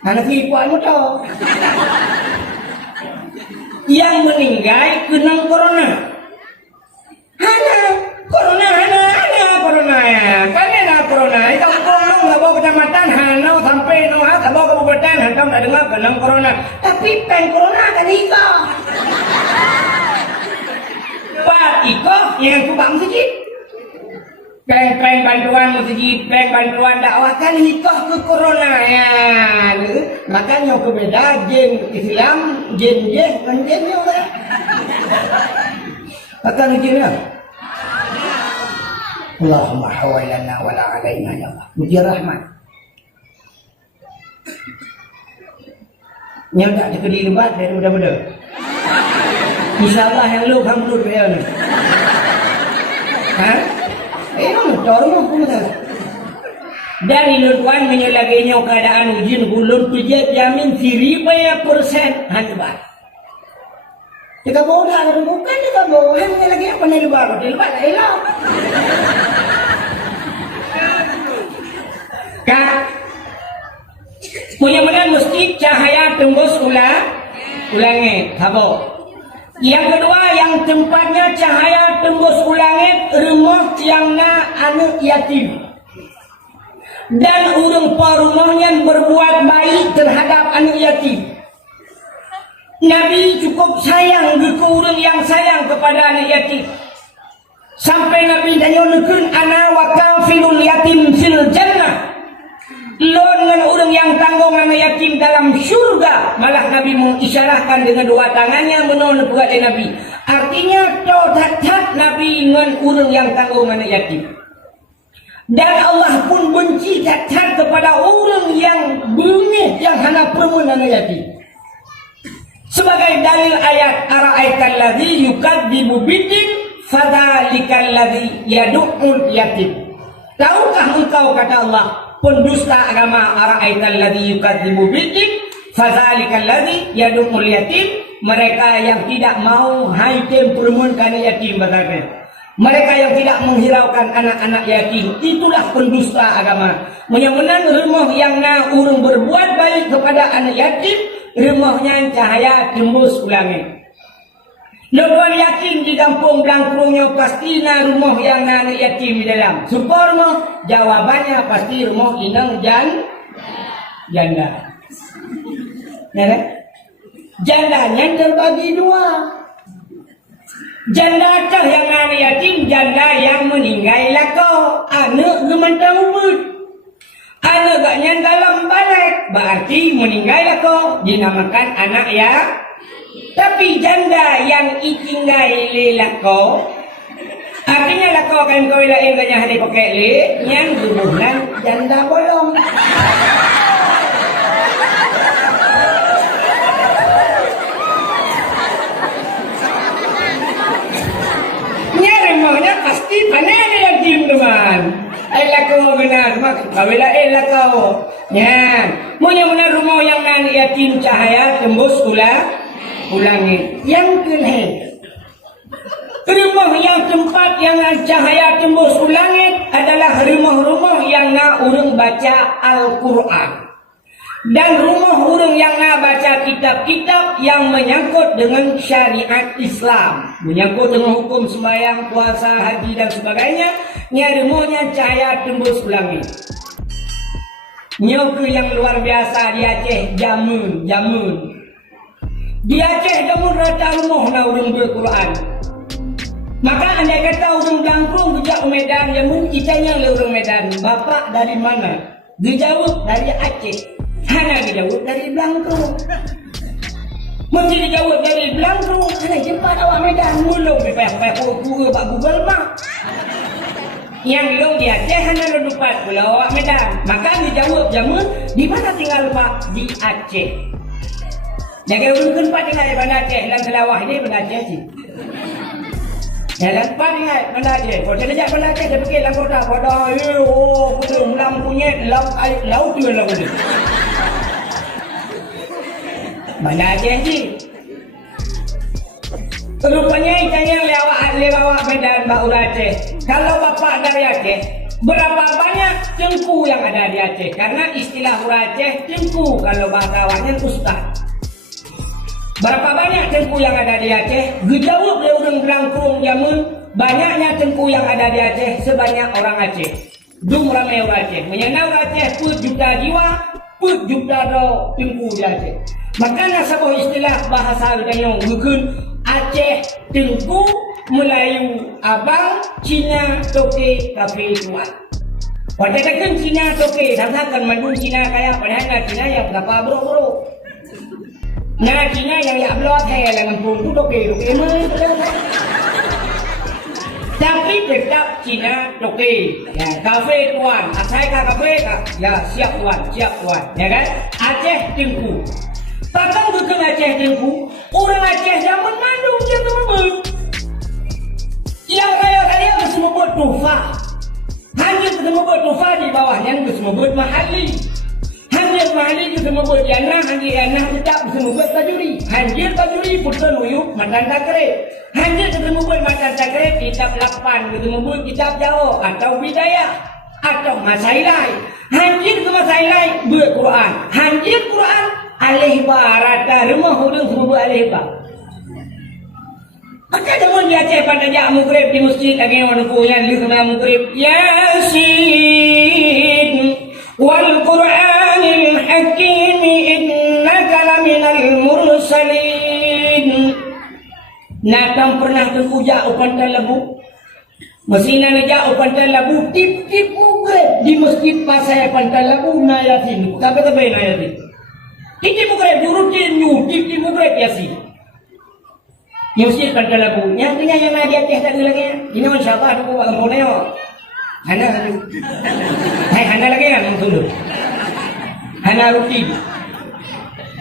anak ibuanmu tahu yang meninggal kena corona. Hana corona ya. Karena corona itu kalau nggak bawa kecamatan Hana sampai Noah nggak bawa kabupaten Hana nggak dengar kena corona. Tapi peng corona kan iko. Pak iko yang kubang sedikit. Peng bantuan masjid, peng bantuan dakwah kan hikoh ke corona ya. Makanya kebeda jin Islam, jin kan jinnya kan. Akan jinnya. Allahumma hawalana wala alaina ya Allah. Muji rahmat. Nyodak di kediri lebat dari muda-muda. Insyaallah yang lu hamdul ya. Hah? Dari lutuan menyelaginya keadaan ujin gulun tujuh jamin 1000% hanbat. Jika bawa dah bukan jika bawa hanya lagi apa nih lebar elok. Kak, punya mana masjid cahaya tembus ulangi, habo. Yang kedua yang tempatnya cahaya tembus ulangit rumah yang anak yatim dan urang rumahnya berbuat baik terhadap anak yatim. Nabi cukup sayang ke urang yang sayang kepada anak yatim sampai Nabi tanyakan ana wa kafilul yatim fil jannah. Lo dengan orang yang tanggung anak yatim dalam dalam syurga. Malah Nabi mengisyarahkan dengan dua tangannya menolong kepada Nabi. Artinya todat Nabi dengan orang yang tanggung anak yatim. Dan Allah pun benci cacat kepada orang yang bengih yang hana perempuan anak yatim. Sebagai dalil ayat ara'aital ladzi yukadzibu biddin fadzalikal ladzi yad'ul yatim. Tahukah engkau, kata Allah, pendusta agama, ara'aital ladzi yukadzibu biddin fadzalikal ladzi yad'ul yatim, mereka yang tidak mau haitem perempuan anak yatim berkata. Mereka yang tidak menghiraukan anak-anak yatim, itulah pendusta agama. Menyemenan rumah yang na urung berbuat baik kepada anak yatim, rumahnya cahaya tembus ulangi. Lepas yakin di kampung Blangkrungnya pasti na rumah yang na anak yatim di dalam. Super mah jawabannya pasti rumah inang janda. Ya, jandanya terbagi dua. Janda kah yang anak yatim, janda yang meninggal lah kau. Anak gemantang ubud. Anak gaknya dalam balik, berarti meninggal lah kau. Dinamakan anak ya. Tapi janda yang itinggal lah kau, artinya lah kau akan kau ilain kanya hari pakai le, yang hubungan janda bolong. Rumahnya pasti panen yatim teman. Elah kau benar, mak kawilah elah kau. Ya, punya rumah yang nan yatim cahaya tembus ulangi. Yang kedua, rumah yang tempat yang cahaya tembus ulangi adalah rumah-rumah yang na urang baca Al-Quran. Dan rumah orang yang nak baca kitab-kitab yang menyangkut dengan syariat Islam, menyangkut dengan hukum sembahyang, puasa, haji dan sebagainya. Nya rumahnya cahaya tembus ulangi. Nyoku yang luar biasa di Aceh, jamun. Di Aceh jamun rata rumah na orang berquran. Maka andai kata orang Blangkrung bijak Medan, jamun kitanya le orang Medan. Bapak dari mana? Dijawab dari Aceh. Hana dijawab dari Blangkrung. Mesti dijawab dari Blangkrung. Hana jempat awak Medan. Mulung pepek pura pak Google Map. Yang long di Aceh hana lupa pulau awak Medan. Maka dijawab jamun, di mana tinggal Pak? Di Aceh. Jaga urun Pak tinggal di Bandar Aceh. Dan Selawah ini Bandar Aceh sih. Jalan Pak tinggal Bandar Aceh. Kalau saya ajak Bandar Aceh, dia pergi dalam kota. Kuda mulam kunyit, laut tu lah kuda. Bandar Aceh sih. Rupanya ikannya lewat Medan Bau Aceh. Kalau bapak dari Aceh, berapa banyak cengku yang ada di Aceh? Karena istilah orang Aceh cengku, kalau bahasa awaknya ustaz. Berapa banyak cengku yang ada di Aceh? Gejawab oleh orang Blangkrung jamun, banyaknya cengku yang ada di Aceh sebanyak orang Aceh. Dung ramai orang Aceh. Menyenang orang Aceh put juta jiwa, put juta cengku di Aceh. Makanya sebuah istilah bahasa Ganyong bukan Aceh Tengku, Melayu Abang, Cina Toke, Kafe Tuan. Pada kata Cina Toke, rasakan mandu Cina kaya padahal Cina ya berapa bro. Nah Cina yang ya belot hai lah ngampung tu Toke mah. Tapi tetap Cina Toke, ya Kafe Tuan, asai kafe ya siap tuan, ya kan? Aceh Tengku. Takkan bukan Aceh Tengku, orang Aceh zaman mandung dia tu membut. Yang raya-raya mesti membuat tufa. Hanya mesti membuat tufa di bawahnya mesti membuat mahali. Hanya mahali mesti membuat yanah, hanya yanah tetap mesti membuat bajuri. Hanya bajuri putra nuyuk matan takre. Hanya mesti membuat matan takre kitab 8 mesti membuat kitab jauh atau bidayah atau masailai. Hanya mesti masailai buat Quran. Hanya Quran alih barata rumah orang semua buat alih bar. Maka zaman di Aceh pada jak mukrib di masjid lagi orang yang lihat nama mukrib Yasin wal Qur'anil Hakim innaka laminal mursalin. Nakam pernah terpujak upan talabu. Masina najak upan talabu tip-tip mukrib di masjid pasai upan talabu na Yasin. Kata-kata baik na Yasin. Kiti mukre burutin nyu, kiti mukre piasi. Nyusit pada labu, yang punya yang ada teh tak lagi. Ini on siapa tu buat komponeo. Hana, hai hana lagi kan tunggu. Hana rutin.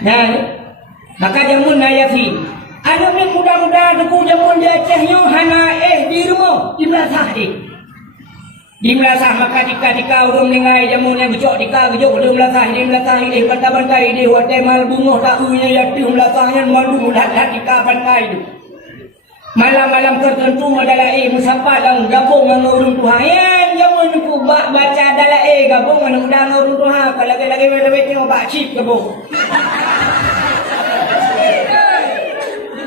Nah, maka jamun nayafi. Ada ni muda-muda tu jamun dia cehnya hana di rumah di belasah di. Di belasah maka dika urung ningai jamun yang gejok dika di belasah bantai di hotel mal bunga tak unya ya di belasahnya malu lat dika bantai tu. Malam-malam tertentu adalah musafah dan gabung dengan urung Tuhan. Yang jamun ku baca adalah gabung dengan urung Tuhan. Kalau lagi tengok bak chip gabung.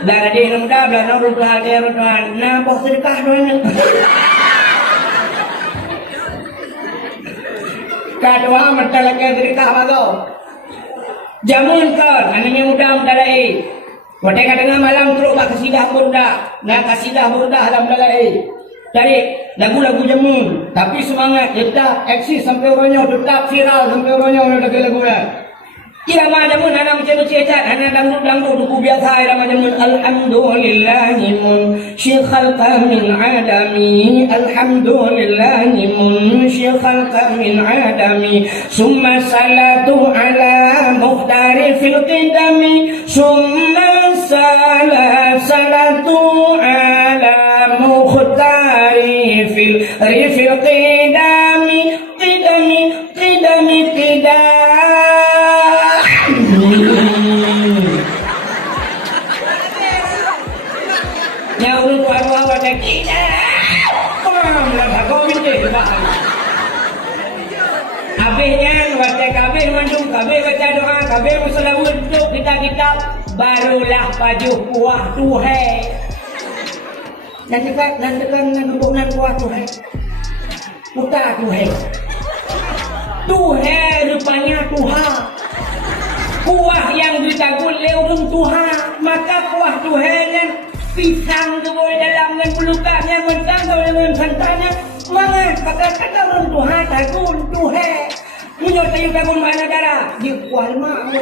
Dah ada yang muda belah urung Tuhan dia urung Tuhan. Nah bos sedekah doang. Kadua merta lagi sedekah bago. Jamun kau, anaknya muda lah Waktu kadang malam teruk bak kasidah burda. Nak kasidah burda dalam dalai. Cari lagu-lagu jamun. Tapi semangat tetap eksis sampai orangnya, tetap viral sampai orangnya lagu-lagu dah. Irama jamun anak macam cecat, anak dangdut duku biasa irama jamun. Alhamdulillahi munsyikhal min adami. Alhamdulillahi munsyikhal min adami. Summa salatu ala mukhtari fil qidami. Summa salatu ala mukhtari fil qidami. Qidami Nya urut arwah ada kita. Lah kau minta bahan. Habisnya waktu kabeh mandung, kabeh baca doa, kabeh berselawat untuk kita barulah baju kuah Tuhan. Nanti kan duduknan kuah Tuhan. Putar Tuhan. Tuhan rupanya Tuhan. Kuah yang ditagul leurung Tuhan, maka kuah Tuhan yang pisang tu boleh dalam dengan pelukaknya, mentang tu dengan santannya. Mangat kata-kata orang Tuhan takun Tuhan. Punya tayu takun mana darah? Dia kual mak.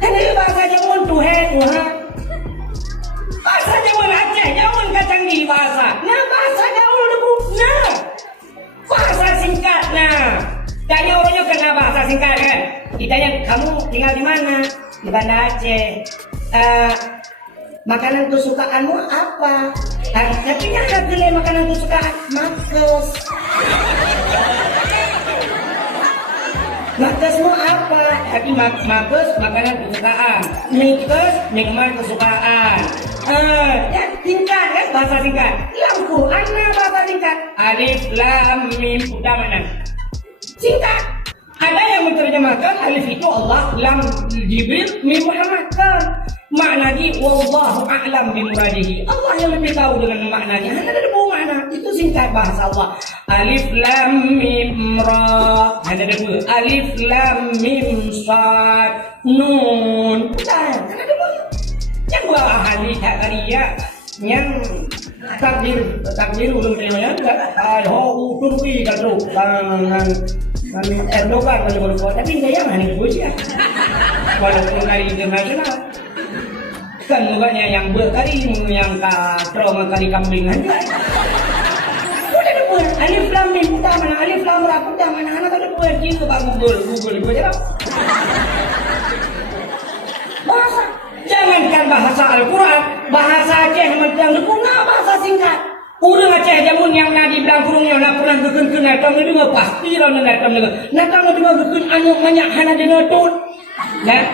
Ini bahasa jamun Tuhan. Bahasa jamun Aceh, jamun kacang di bahasa. Nah bahasa jamun debu. Nah bahasa singkat nah. Tanya orangnya kena bahasa singkat kan? Ditanya kamu tinggal di mana? Di Banda Aceh. Makanan kesukaanmu apa? Tapi nyata gile makanan kesukaan makes. Makesmu apa? Tapi makes makanan kesukaan. Mikes minuman kesukaan. Ya singkat kan bahasa singkat. Yang Quran bahasa singkat. Alif lam mim udah mana? Singkat. Ada yang menerjemahkan alif itu Allah, lam Jibril, mim Muhammad kan. Maknanya wallahu a'lam bimuradihi. Allah yang lebih tahu dengan maknanya. Hanya ada dua makna. Itu singkat bahasa Allah. Alif lam mim ra. Ada dua. Alif lam mim sad nun. Bukan. Ada dua. Yang dua ahli takriyah yang takdir ulum ilmiah juga. Ho turbi kalau tangan Erdogan kalau boleh, tapi saya yang ini bos ya. Walaupun dari internasional, kan bukannya yang berkali yang trauma kali kambing aja. Udah dibuat alif lam mim putar mana, alif lam ra putar mana, anak ada buat gitu pak Google gue aja. Bahasa, jangankan bahasa Al-Quran, bahasa Aceh macam guna bahasa singkat. Urang Aceh jamun yang nadi bilang kurungnya nak pernah gekun natang itu nggak pasti lah natang itu nggak gekun anu banyak hana dengan tut, kan?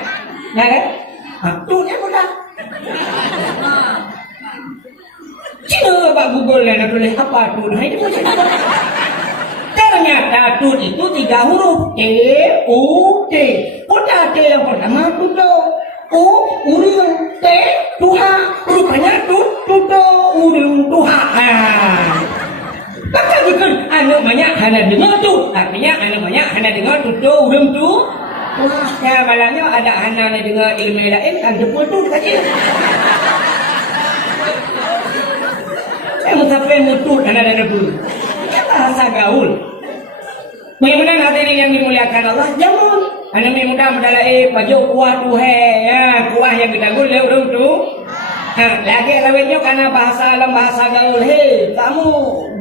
Tutnya mudah. Cina pak Google nak tulis apa tut? Itu macam apa? Ternyata tut itu 3 huruf T U T. Udah T yang pertama tuto. Urung T Tuhan rupanya tuto urung Tuhan. Maka bukan anak banyak hanya dengar tu, artinya anak banyak hanya dengar tuto urung tu. Ya malangnya ada anak dengar ilmu lain kan jemput tu kecil. Saya musafir mutut anak dulu. Bahasa gaul. Mudah-mudahan hadirin yang dimuliakan Allah, jamun. Anu mudah medalai paju kuah tuhe ya, kuah yang kita gulai urung tu. Ha, lagi lawetnya karena bahasa dalam bahasa gaul, hey, kamu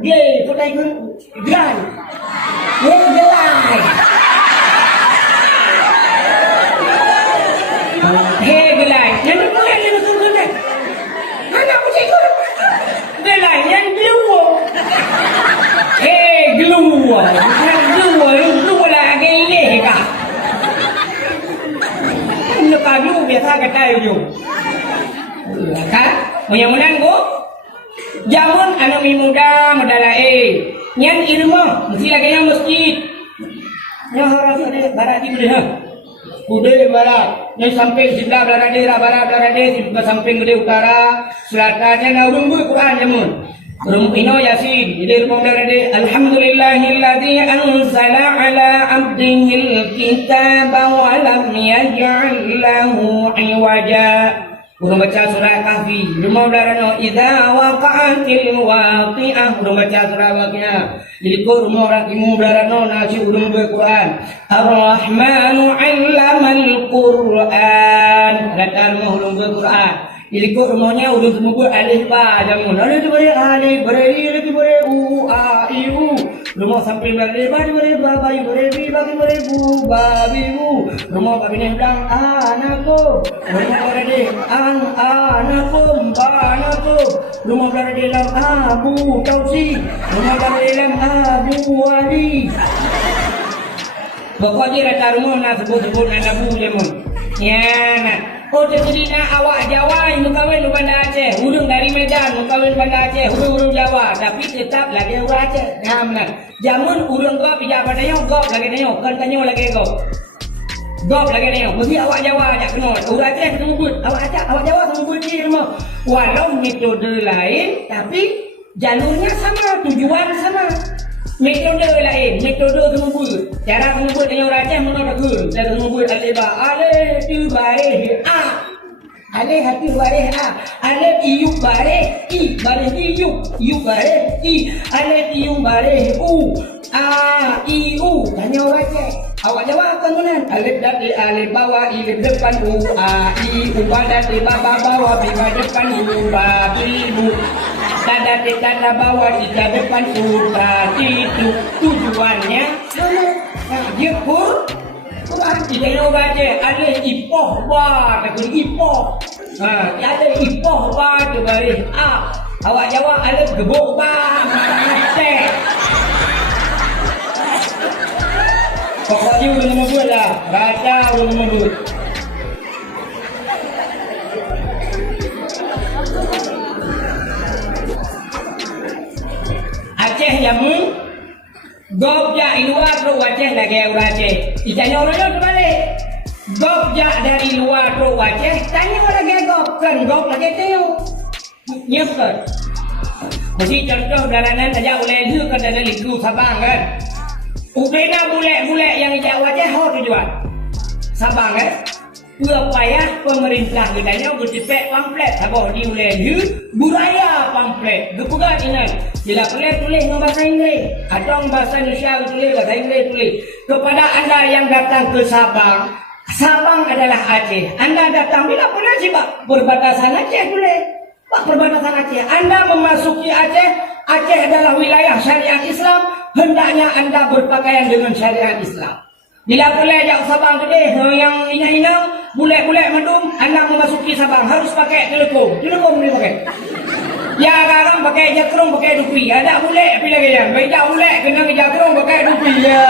gay, kutai gelai. Hey, gelai. Hey, gelai. Yang mulai ni betul gelai. Anak aku cikgu. Gelai yang gluwo. Hey, gluwo. Gluwo lagi ni kah? Nak kaglu biasa kata itu. Kan? Mudah-mudahan ko jamun anu muda medalae nyan ilmu mesti lagi yang masjid nya harap ada barat di belah kude barat nya samping sebelah barat di samping gede utara selatannya na urung Quran jamun urung ino yasin jadi urung darade alhamdulillahilladzi anzala ala abdihil kitaba wa lam yaj'al lahu iwaja. Urung baca surah Kahfi, rumah darano idza waqa'atil waqi'ah, urung baca surah Waqiah. Jadi ko rumah orang imu darano nasi urung Quran. Ar-Rahmanu 'allamal Qur'an. Kata rumah urung Quran. Jadi ko rumahnya urung semua alif ba jamun. Alif bare alif bare alif bare u a i u. Rumah sampai bare bare ba ba bare bi ba bare bu ba bi bu. Rumah babi ni bilang anakku. Rumah bare de anakku anakku. Rumah bare de dalam Abu Tausi. Rumah bare de dalam Abu Ali. Pokoknya rata rumah nak sebut-sebut nak Abu jamun. Ya nak. Oh jadi nak awak Jawa yang kawin di Banda Aceh, hudung dari Medan kawin Banda Aceh, hudung Jawa, tapi tetap lagi orang Aceh. Nampak. Jamun hudung kau pijak pada nyok, gop lagi nyok, kan tanyo lagi gop. Gop lagi nyok. Mesti awak Jawa ajak kenal. Orang Aceh ketemu but, awak Jawa ketemu but ni rumah. Walau metode lain, tapi jalurnya sama, tujuan sama. Metode lain, metode temubuat. Cara temubuat dengan orang Aceh mana tak gul. Cara temubuat aleba, aleh tu bareh a, aleh hati bareh a, aleh iu bareh i, bareh iu bareh i, aleh iu bareh u, a i u. Tanya orang Aceh. Awak Jawa akan mana? Alif dari alif bawah, alif depan u, a i u dari bawah, b depan u, ba ibu. Tanda tanda bawah di depan udah itu tujuannya dia Quran kita yang baca ada ipoh ba tak ipoh ada ipoh ba tu bari awak Jawa ada gebuk ba teh pokoknya ulun membut lah baca ulun membut. Aceh jamu, gopja luar tu Aceh lagi orang Aceh. Tanya orang tu balik. Gopja dari luar tu Aceh, tanya orang lagi gop kan gop lagi tengok. Nyepkan. Mesti contoh dalanan saja oleh dia kan ada liku Sabang kan. Ubena bule-bule yang Jawa Aceh hot tujuan. Sabang kan. Payah pemerintah kitanya bertipek pamflet sabah di uleh budaya pamflet gepegat ingat bila tulis dengan bahasa Inggeris atau bahasa Indonesia tulis bahasa Inggeris tulis kepada anda yang datang ke Sabang adalah Aceh anda datang bila pernah sih Pak perbatasan Aceh tulis Pak perbatasan Aceh anda memasuki Aceh adalah wilayah syariat Islam hendaknya anda berpakaian dengan syariat Islam. Bila boleh jauh Sabang tu deh, yang inang-inang, bulek-bulek mendung, anda memasuki Sabang harus pakai telekom ni pakai. Ya sekarang pakai jakrong, pakai dupi. Ada bulek pilih gaya, beja bulek kena jakrong pakai dupi ya.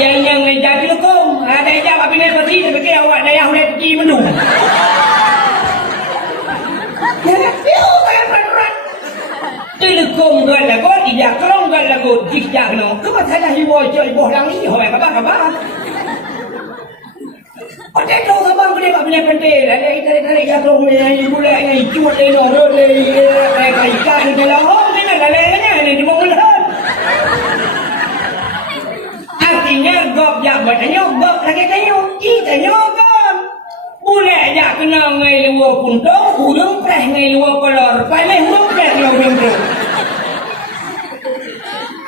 Yang meja telekom, ada ejak apa pilih pergi, tapi awak daya bulek pergi mendung. Ya, saya berat. Telekom gal lagu, ijak kerong gal lagu, jikjak no. Kau saya hiboy coy boh langi, hoy kabar. Oke tu Sabang boleh buat benda penting. Ada tarik kerong ni, boleh yang cut ni, no, ni, ikan ni dalam hong ni, lalainya ni di bawah leher. Artinya gop jak buat tanya, gop lagi tanya, tanya kan. Boleh jak kena ngai luar puntung, hurung preh ngai luar kolor, paling hurung preh luar pintu.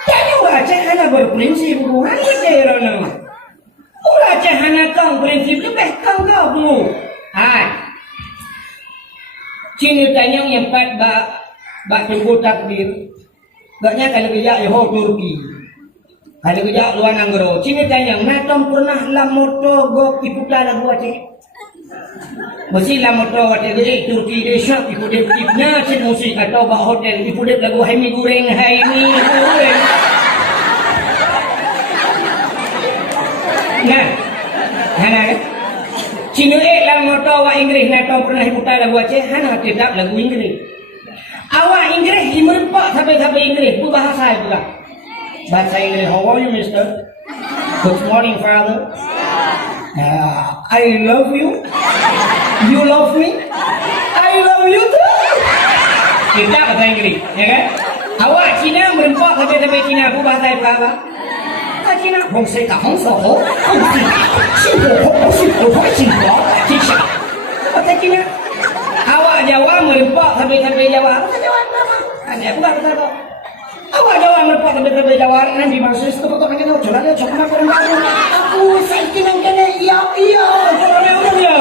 Tanya Aceh ada prinsip ku hang je rono. Ora cahana kang prinsip lebih kang kamu. Cina tanyong yang pat ba tunggu takdir. Gaknya kalau kerja Yoho Turki. Kalau kerja luar negeri. Cina tanyong natom pernah la moto go iputa lagu Aceh. Mesti la moto Aceh di Turki di shop ipudep tipnya cin musik atau ba hotel ipudep lagu Haimi goreng Haimi goreng. Nah, kan? Cina lah moto wa Inggris natom pernah iputa lagu Aceh. Hana tidak lagu Inggris. Awak Inggris merempak sampai Inggris. Itu bahasa itu lah. Bahasa Inggris. How are you, mister? Good morning, father. I love you. You love me. I love you too. Kita bahasa Inggris, ya kan? Awak Cina merempak sampai Cina. Itu bahasa itu apa? Cina. Hong se ka hong so ho. Hong si ka. Xin ho ho xin ho ho xin ho. Xin sa. Bahasa Cina. Awak Jawa merempak sampai Jawa. Bahasa Jawa apa? Ada bukan bahasa apa? Awak Jawa merempak sampai Jawa. Nanti masuk itu betul kan kita jualan dia cuma orang. Aku saya tinggal kena iya. Jualan orang ya.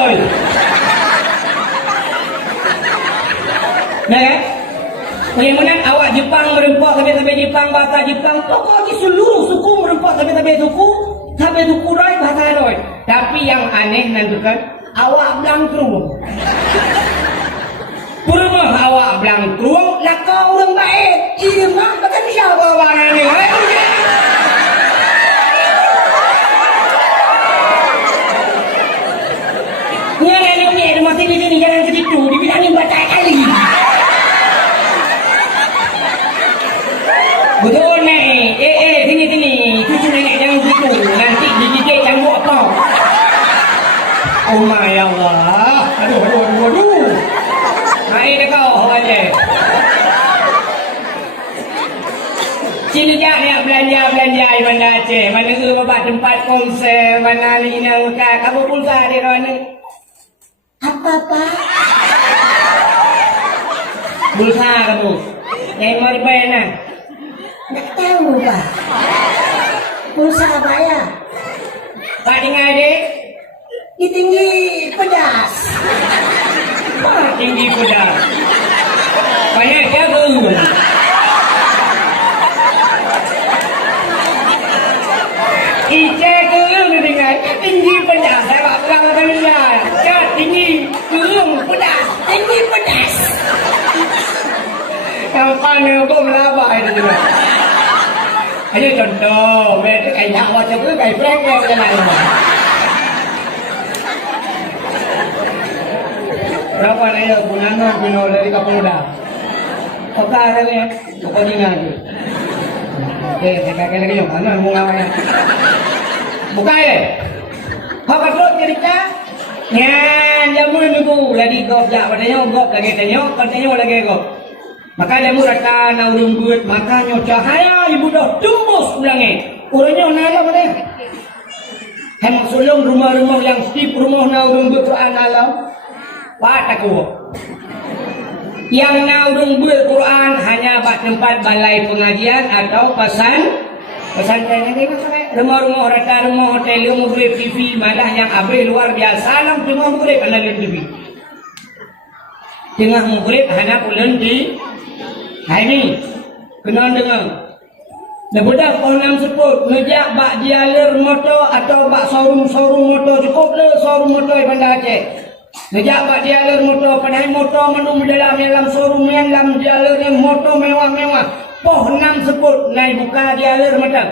Nah, bagaimana awak Jepang merempak sampai Jepang bahasa Jepang. Pokoknya seluruh suku merempak sampai suku Roy bahasa Roy. Tapi yang aneh nanti kan awak blangkrung. Purma awak blangkrung lah kau orang baik. Iya mak bukan siapa orang ini. Nyala ni masih di sini jangan segitu dibilangin baca kali. Betul nih, sini, cucu nenek jangan gitu, nanti digigit cambuk apa? Oh my Allah, aduh. Hai dah kau, aja. Sini jak ni belanja mana Aceh, mana tu bapak tempat konser, mana ni nak kamu pulsa di mana? Apa? Pulsa kamu, yang mau dibayar nak? Tak tahu Pak. Pulsa apa ya? Pak dengar dek? Di tinggi pedas. Pak tinggi pedas. Banyak jaga. Ice kerung dengar. Tinggi pedas. Saya pak pegang macam ni lah. Tinggi kerung pedas. Tinggi pedas. Kampanye aku melabak itu juga. Ayo contoh, mereka kayak macam tu kayak prank yang jalan. Berapa naya bulanan bino dari Kapolda? Apa ni? Apa ni nanti? Oke, saya kira lagi yang mana mula mana? Buka ya? Kau kasut cerita? Nyan, jamu nunggu lagi kau jak padanya kau lagi tanya lagi kau. Maka dia muraka na urung buat makanya cahaya ibu dah tembus ulangnya. Urangnya nala mana? Hem sulung rumah-rumah yang stip rumah na urung buat Quran alam. Pak aku. Yang na urung buat Quran hanya pada tempat balai pengajian atau pesantren ini rumah-rumah rata rumah hotel rumah grade TV malah yang abai luar biasa alam rumah grade anak TV. Tengah murid hanya pulang di hai ni kena dengar lebudak orang sebut ngejak bak dialer motor atau bak showroom motor cukup le showroom motor di Bandar Aceh ngejak bak dialer motor padahal motor menung dalam showroom yang dalam dialer yang motor mewah-mewah poh 6 sebut naik buka dialer macam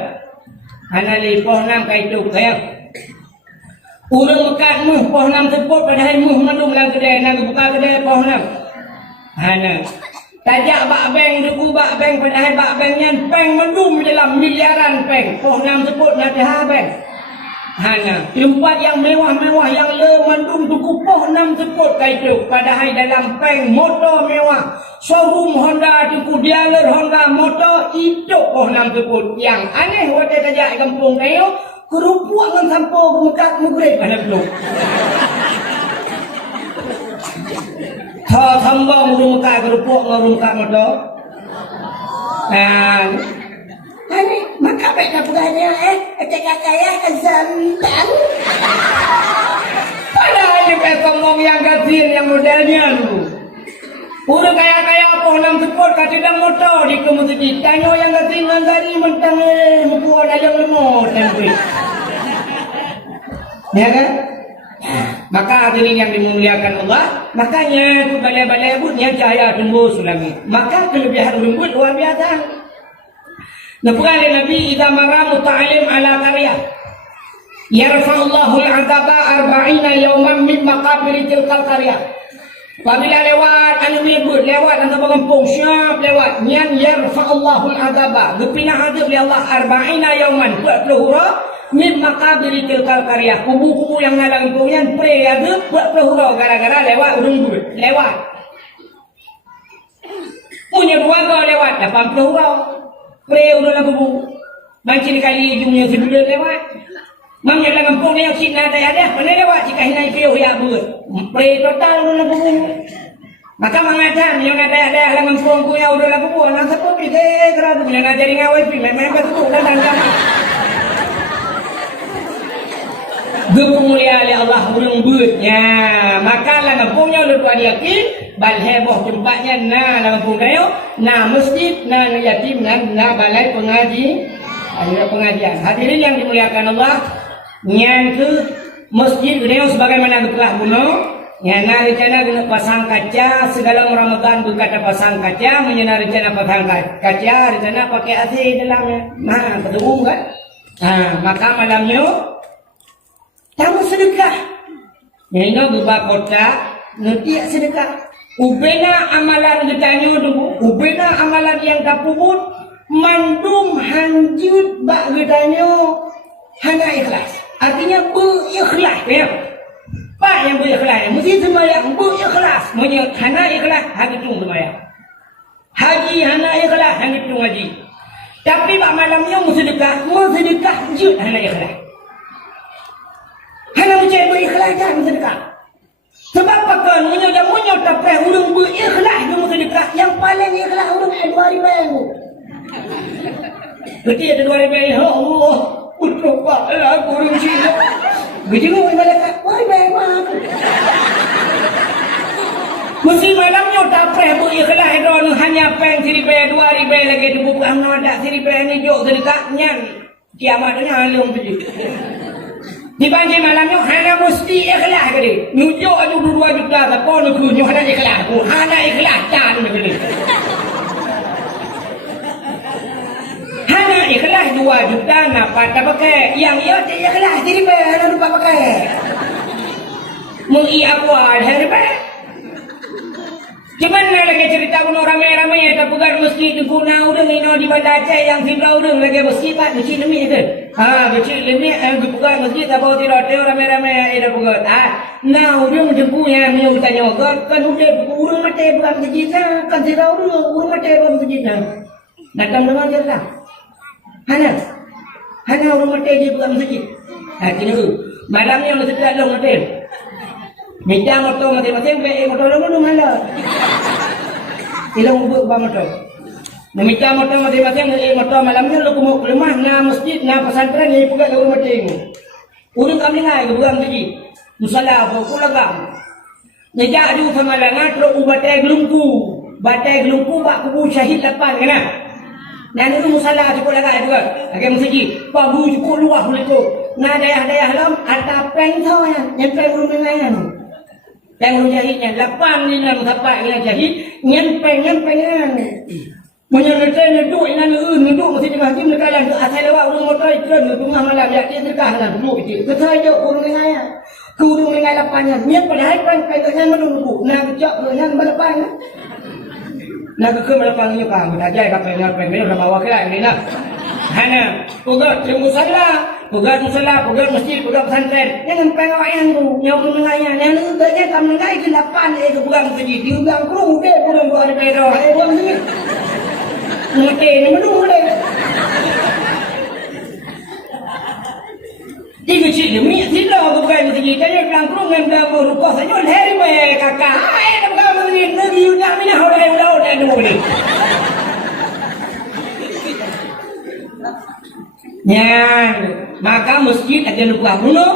hanali poh 6 kaitu kayak urang mekat muh poh 6 sebut padahal muh menung dalam kedai nak buka kedai poh 6 hana tajak bak bank duku bak bank padahal bak banknya bank mendum dalam miliaran bank poh 6 sebut nanti ha bank hana tempat yang mewah-mewah yang le mendum duku poh 6 sebut kaitu padahal dalam bank motor mewah showroom Honda duku dealer Honda motor itu poh 6 sebut yang aneh waktu tajak kampung kayo kerupuk dengan sampul mekat mugrid pada belum Thambang rumka kerupuk ngurungka motor. Ini Maka baik beranya cakap kaya kesantan. Padahal dia kayak ngomong yang kecil yang modelnya lu. Udah kaya-kaya apa orang sepur kasih dan motor di kemusik. Tanya yang kecil ngangkari mentang mukuan aja lemot tempe. Ya kan? Maka hadirin yang dimuliakan Allah, makanya itu balai-balai lembutnya cahaya tembus sulami. Maka kelebihan lembut luar biasa. Nabali Nabi idza mara muta'alim ala qarya yarfa'ullahu al-'adaba 40 yawman min maqabir tilkal qarya. Apabila lewat anu lembut lewat antara kampung siap lewat nyan yarfa'ullahu al-'adaba gepina adab li Allah 40 yawman 40 hura min maqabir tilkal qarya. Kubu-kubu yang ngalang kampungnya pre ada 40 hura gara-gara lewat lembut lewat. Punya dua go lewat 80 hura. Pre udah lah kubu. Mancing kali jumnya sebelum lewat. Mamnya dalam kampung yang sini ada mana lewat jika hinai kau ya buat. Pre total udah lah kubu. Maka mengatakan yang ada dalam kampung ku yang udah lah kubu. Nang sepuluh kita kerana punya ngajari ngawai pi. Memang betul dan jangan. Gemulia oleh Allah burung beutnya. Maka lah kampungnya udah tua yakin bal heboh tempatnya na kampung kayo na masjid na yatim na balai pengajian. Hadirin yang dimuliakan Allah, yang ke masjid kayo sebagaimana telah bunuh nyana rencana kena pasang kaca segala Ramadan berkata pasang kaca menyana rencana pasang kaca rencana pakai AC dalamnya. Nah, ketemu kan? Maka malamnya tamu sedekah. Nino beberapa kota nanti sedekah. Ubena amalan ditanya dulu. Ubena amalan yang kapubut mandum hanjut bak ditanya hanya ikhlas. Artinya berikhlas ya. Pak yang berikhlas. Mesti sembahyang berikhlas. Maksudnya hanya ikhlas hagitung sembahyang. Haji hanya ikhlas hagitung haji. Tapi pak malamnya sedekah jut hanya ikhlas. Hanya mencari berikhlas kan sedekah. Sebab pakan munyo tapi urung berikhlas dengan sedekah. Yang paling ikhlas urung 2,000. Berarti ada 2,000. Ya Allah, putra pak lah urung sini. Begini malaikat, wahai maaf. Mesti malamnya tapi berikhlas don hanya peng 1,000 2,000 lagi dibuka ada 1,000 ni jok sedekahnya. Kiamatnya halung begitu. Di banjir malamnya hanya mesti ikhlas ke dia. Nujuk aja 2 juta tak kau nak kunjung hanya ikhlas. Hanya ikhlas can ke dia. Hanya ikhlas 2 juta napa tak pakai. Yang ia tak ikhlas jadi bayar lupa pakai. Mengi apa hari bayar. Cuman lagi cerita pun orang ramai-ramai tak pegang meski tu guna urang ino di Banda Aceh yang sibla urang lagi meski pak meski demi itu. Meski demi pegang meski tak bawa tirat ramai-ramai ada pegang. Nah urang jempu yang minum tanya kan udah urang mati pegang meski kan sibla urang mati pegang meski datang dengan cerita. Hana urang mati je pegang meski. Kini tu malamnya mesti tak ada mati. Minta motor masing-masing motor lu mana? Ilang ubuk ba motor. Minta motor masing-masing motor malamnya lu kumuk rumah na masjid na pesantren ni pugat ke rumah tengok. Urang kami ngai ke buang tadi. Musala apa ku lagam. Nejak aju sama langat ro ubatai gelungku. Batai gelungku bak kubu syahid 8 kena. Dan itu musala cukup lagak juga. Agak masjid. Pabu cukup luah boleh tu. Na dayah-dayah lam atap peng tau ya. Nyempeng rumah lain. Yang jahitnya 8 ni dalam tapak yang jahit nyempeng-nyempengan menyertai neduk ina neduk mesti di masjid mereka ke asal lewat urung motor ikran ke tengah malam ya dia terkah dengan duduk itu kesaja urung lengai ke urung lengai 8-nya nyep padahal peng-pengnya menunggu nak kecak dengan balapan nak ke balapannya kamu tak jai pakai peng-peng dah bawa ke ni nak hana pegat musalla pegat masjid pegat pesantren jangan pengawak yang tu yang menengahnya yang tu banyak kamu mengai ke 8 ke pegang masjid diundang kru deh boleh buat ada pedo buat ni mati ni menung deh di kecil demi tidak pegang masjid jadi bilang kru dengan berukah saja hari baik kakak dah pegang masjid lagi undang ni udah dulu ni Maka masjid ada lupa bunuh.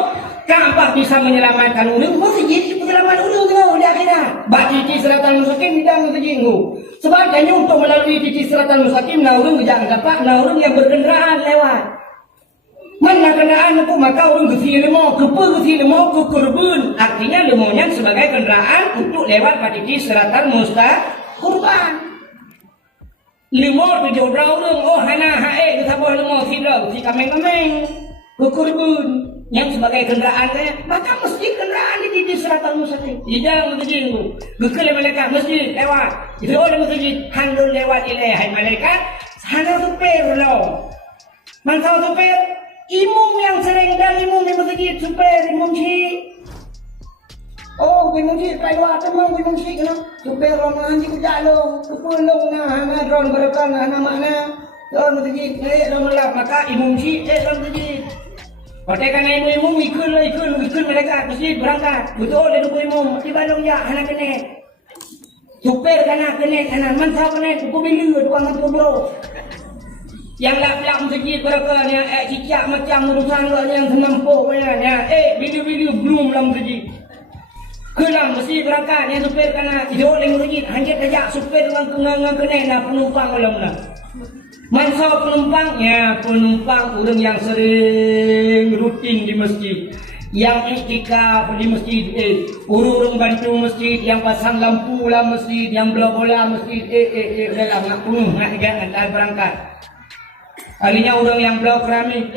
Kaabah bisa menyelamatkan urang, masjid itu menyelamatkan urang tengah di akhirat. Bak titi siratal mustaqim bidang masjid itu. Sebabnya untuk melalui titi siratal mustaqim, nah urang jangan dapat, nah urang yang berkendaraan lewat. Mana kendaraan itu maka urang gesi lemah, gesi lemah, kerbun. Artinya lemahnya sebagai kendaraan untuk lewat bak titi siratal mustaqim. Lemah tujuh orang, oh hana hae kita boleh lemah tidak, si kameng-kameng, kerbun. Yang sebagai kendaraannya, maka mesti kendaraan di titik siratal mustaqim. Di dalam masjid itu, gekal malaikat masjid lewat. Itu oleh masjid handul lewat ilai hai malaikat. Hana supir lo. Masa supir, imam yang sering dan imam di masjid supir imam si. Oh, imam si lewat memang imam si kena. Supir lo mengaji ke jalur, kepulung na hana drone berekan hana mana. Drone masjid, drone melap maka imam si drone masjid. Pakai kan ibu ikut mereka masjid berangkat. Betul dia ibu di balong ya anak kena. Supir kena anak mantap kena kuku bilu tukang ngantuk bro. Yang lap masjid berangkat yang cicak macam urusan yang semampu ya. Bilu belum dalam masjid. Kelam masjid berangkat yang supir kena hidup di masjid hanya tajak supir dengan kena penumpang malam. Masa penumpangnya, penumpang orang yang sering rutin di masjid, yang iktikaf di masjid, urung bantu masjid, yang pasang lampu lah masjid, yang bola masjid, udah nak penuh, nak jangan berangkat. Kalinya orang yang belau keramik,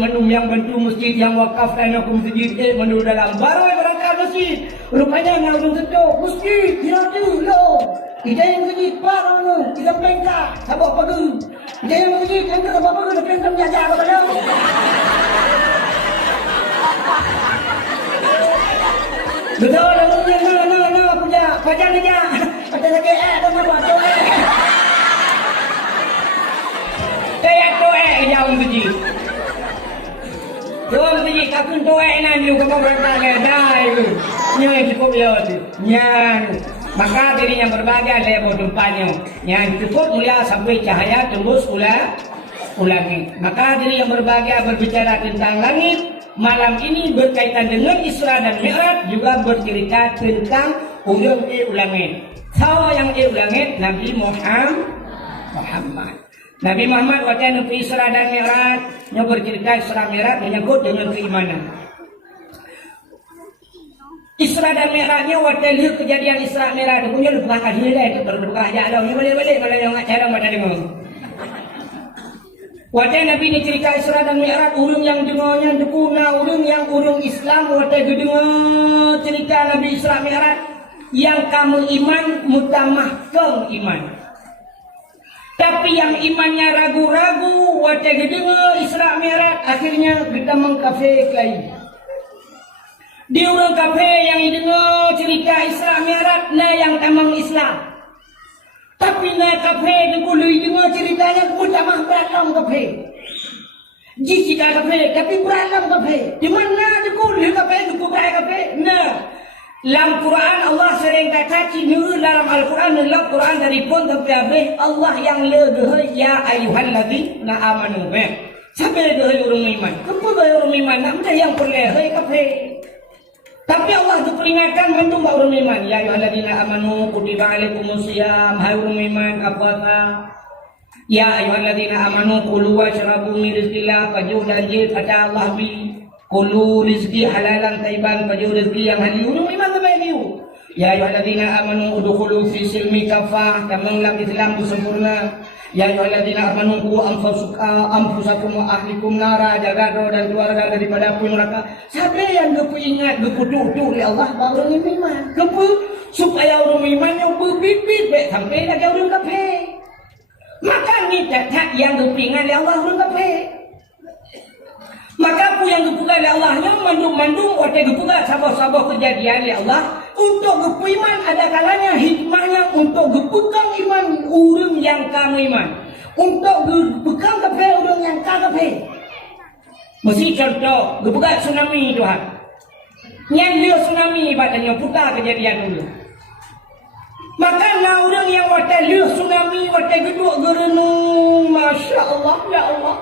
menung yang bantu masjid, yang wakaf dan aku masjid, menung dalam baru berangkat masjid. Rupanya nak orang sedok masjid, tidak dulu. Kita yang masjid parah mana? Kita pengkak, sabak pagi. Kita yang masjid, yang sabak pagi, kita pengkak menjaga kepada. Betul, puja, pajak aja. Pajak lagi, tunggu apa? Saya jauh masjid. Jauh masjid, kakun nanti juga mau berangkat dah. Nyai cukup ya, nyai. Maka dirinya berbahagia lebar tempatnya yang cukup mulia sampai cahaya tembus langit. Maka diri yang berbahagia berbicara tentang langit malam ini berkaitan dengan Isra dan Mi'raj juga bercerita tentang ulung langit. Siapa yang langit? Nabi Muhammad. Nabi Muhammad waktu yang Isra dan Mi'raj yang bercerita Isra Mi'raj menyangkut dengan keimanan. Isra dan Mi'rajnya waktu lihat kejadian Isra Mi'raj itu punya lupa kasih dia itu berbuka aja dah ni balik kalau yang nak cara macam ni. Waktu Nabi ni cerita Isra dan Mi'raj urang yang dengarnya dekuna urang yang urang Islam waktu dengar cerita Nabi Isra Mi'raj yang kamu iman mutamahkan iman. Tapi yang imannya ragu-ragu waktu dengar Isra Mi'raj akhirnya kita mengkafirkan. Di orang kafir yang dengar cerita Isra Mi'raj na yang tamang Islam. Tapi na kafir dulu dengar ceritanya mutamah beralam kafir. Jika kafir tapi beralam kafir. Di mana dulu kafir dulu kafir. Nah, dalam Quran Allah sering kata cina dalam Al-Quran dalam Quran dari pun sampai habis Allah yang lebih ya ayyuhalladzina amanu. Sampai dari orang iman. Kenapa orang iman? Nak yang boleh kafir. Tapi Allah itu peringatkan bentuk orang iman. Ya ayyuhalladzina amanu kutiba alaikumusiyam. Hai orang iman puasa. Ya ayyuhalladzina amanu kulu washrabu min rizqillah. Faju dan jil kata Allah bi. Kulu rizqi halalan taiban. Faju rizqi yang halal. Orang iman kebaik. Ya ayyuhalladzina amanu udkhulu fi silmi kafah. Tamanglah Islam itu sempurna. Ya ayyuhalladzina amanu qu anfusakum wa ahlikum nara, jaga roh dan keluarga daripada api neraka. Siapa yang gepu ingat gepu tuh oleh Allah baru orang iman. Gepu supaya orang iman yang berbibit baik sampai lagi orang kafir. Maka ni tak yang gepu ingat oleh Allah orang kafir. Maka aku yang gepukan oleh Allahnya mandung-mandung waktu gepukan sabah-sabah kejadian oleh Allah. Untuk gepu iman ada kalanya hikmahnya untuk gepukan iman orang yang kamu iman. Untuk gepukan kafir orang yang kafir. Mesti contoh gepukan tsunami Tuhan. Yang dia tsunami ibaratnya putar kejadian dulu. Maka orang yang waktu dia tsunami waktu geduk gerenung Masya Masya Allah, ya Allah.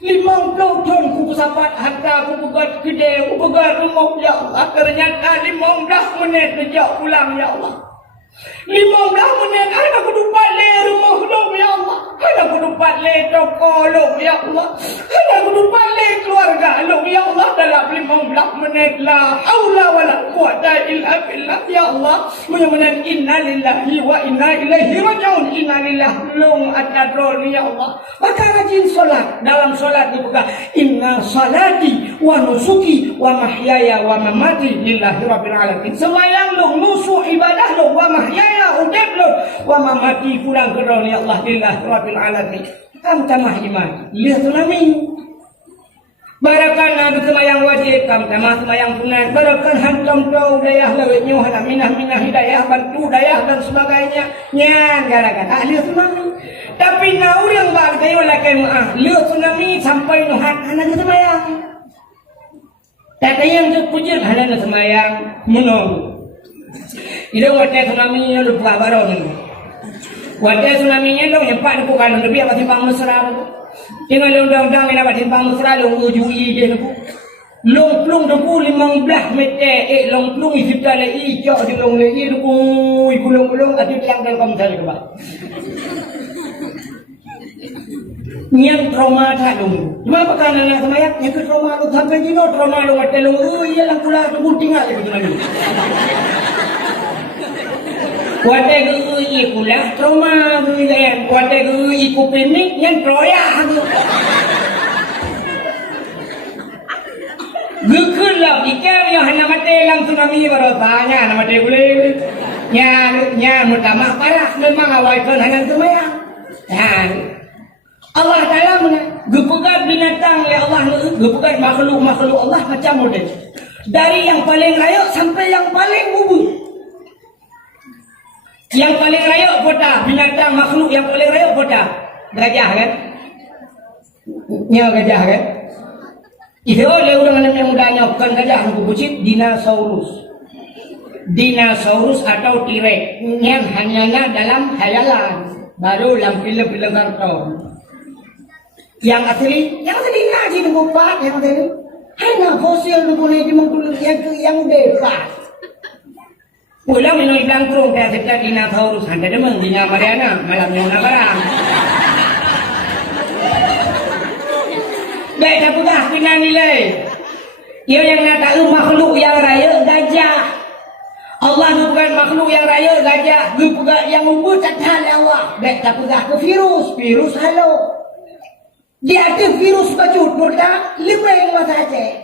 50 tahun ku bersahabat harta, ku pegat kedai, ku pegat rumah, ya Allah. Ternyata 15 minit sejak pulang, ya Allah. 15 menit anak aku dapat le rumah dong, ya Allah. Anak aku dapat le toko dong, ya Allah. Anak aku dapat le keluarga dong, ya Allah. Dalam 15 menit la haula wala quwata illa billah, ya Allah. Mudah-mudahan inna lillahi wa inna ilaihi raji'un. Inna lillahi long atadroni, ya Allah. Maka rajin solat. Dalam solat dibuka inna salati wa nusuki wa mahyaya wa mamati lillahi rabbil alamin. Semayang long, nusuk ibadah long, wa mahyaya udep lo wa mamati kurang kerana ya Allah lillahi rabbil alamin. Kam tamah iman lihat tsunami barakan ada semayang wajib, kam tamah semayang sunat, barakan hantam tau dayah lewat nyuh minah hidayah bantu dayah dan sebagainya nya gara-gara lihat tsunami. Tapi na orang bagay wala kay maah lihat tsunami sampai nuhat anak semayang tatayang terpujian anak semayang menunggu. Ida wate tsunami nya lupa baron. Wate tsunami nya dong nyepak ku kan lebih apa timbang mesra tu. Tinggal undang-undang ina apa timbang mesra long ujui je tu. Long plung tu 15 meter long plung isipta le i jauh di long le i tu kulung-kulung adu tiang dalam kamsal ke ba. Nyang trauma tak dong. Cuma pakan anak semayang yang ke trauma lu sampai jino trauma lu wate long iya lang kula tu tinggal je tsunami. Wate gu ikulah trauma gu yan, wate gu iku pimik yang troya tu. Gu kulah ikan yang hana mate lang tsunami berotanya, hana mate boleh. Nya mutama parah memang awal kan hana semayang. Allah Taala gu pegat binatang ya Allah, gu pegat makhluk Allah macam model. Dari yang paling rayok sampai yang paling bubur. Yang paling rayok kota, binatang makhluk yang paling rayok kota. Gajah kan? Nya gajah kan? Itu oleh orang yang mudanya bukan gajah aku bucit, dinosaurus. Dinosaurus atau T-Rex. Yang hanya dalam khayalan. Baru dalam film-film kartun. Yang asli ngaji nunggu pak yang asli. Hanya fosil nunggu ni dimangkul yang bebas. Pulang minum ikan kurung kayak kita dinosaurus anda demang di Mariana malam yang nabarang. Baik tak pegah pina nilai. Ia yang nak tahu makhluk yang raya gajah. Allah tu bukan makhluk yang raya gajah. Dia pegah yang umput tak Allah. Baik tak pegah ke virus halo. Dia ada virus bacut purta lebih masa aja.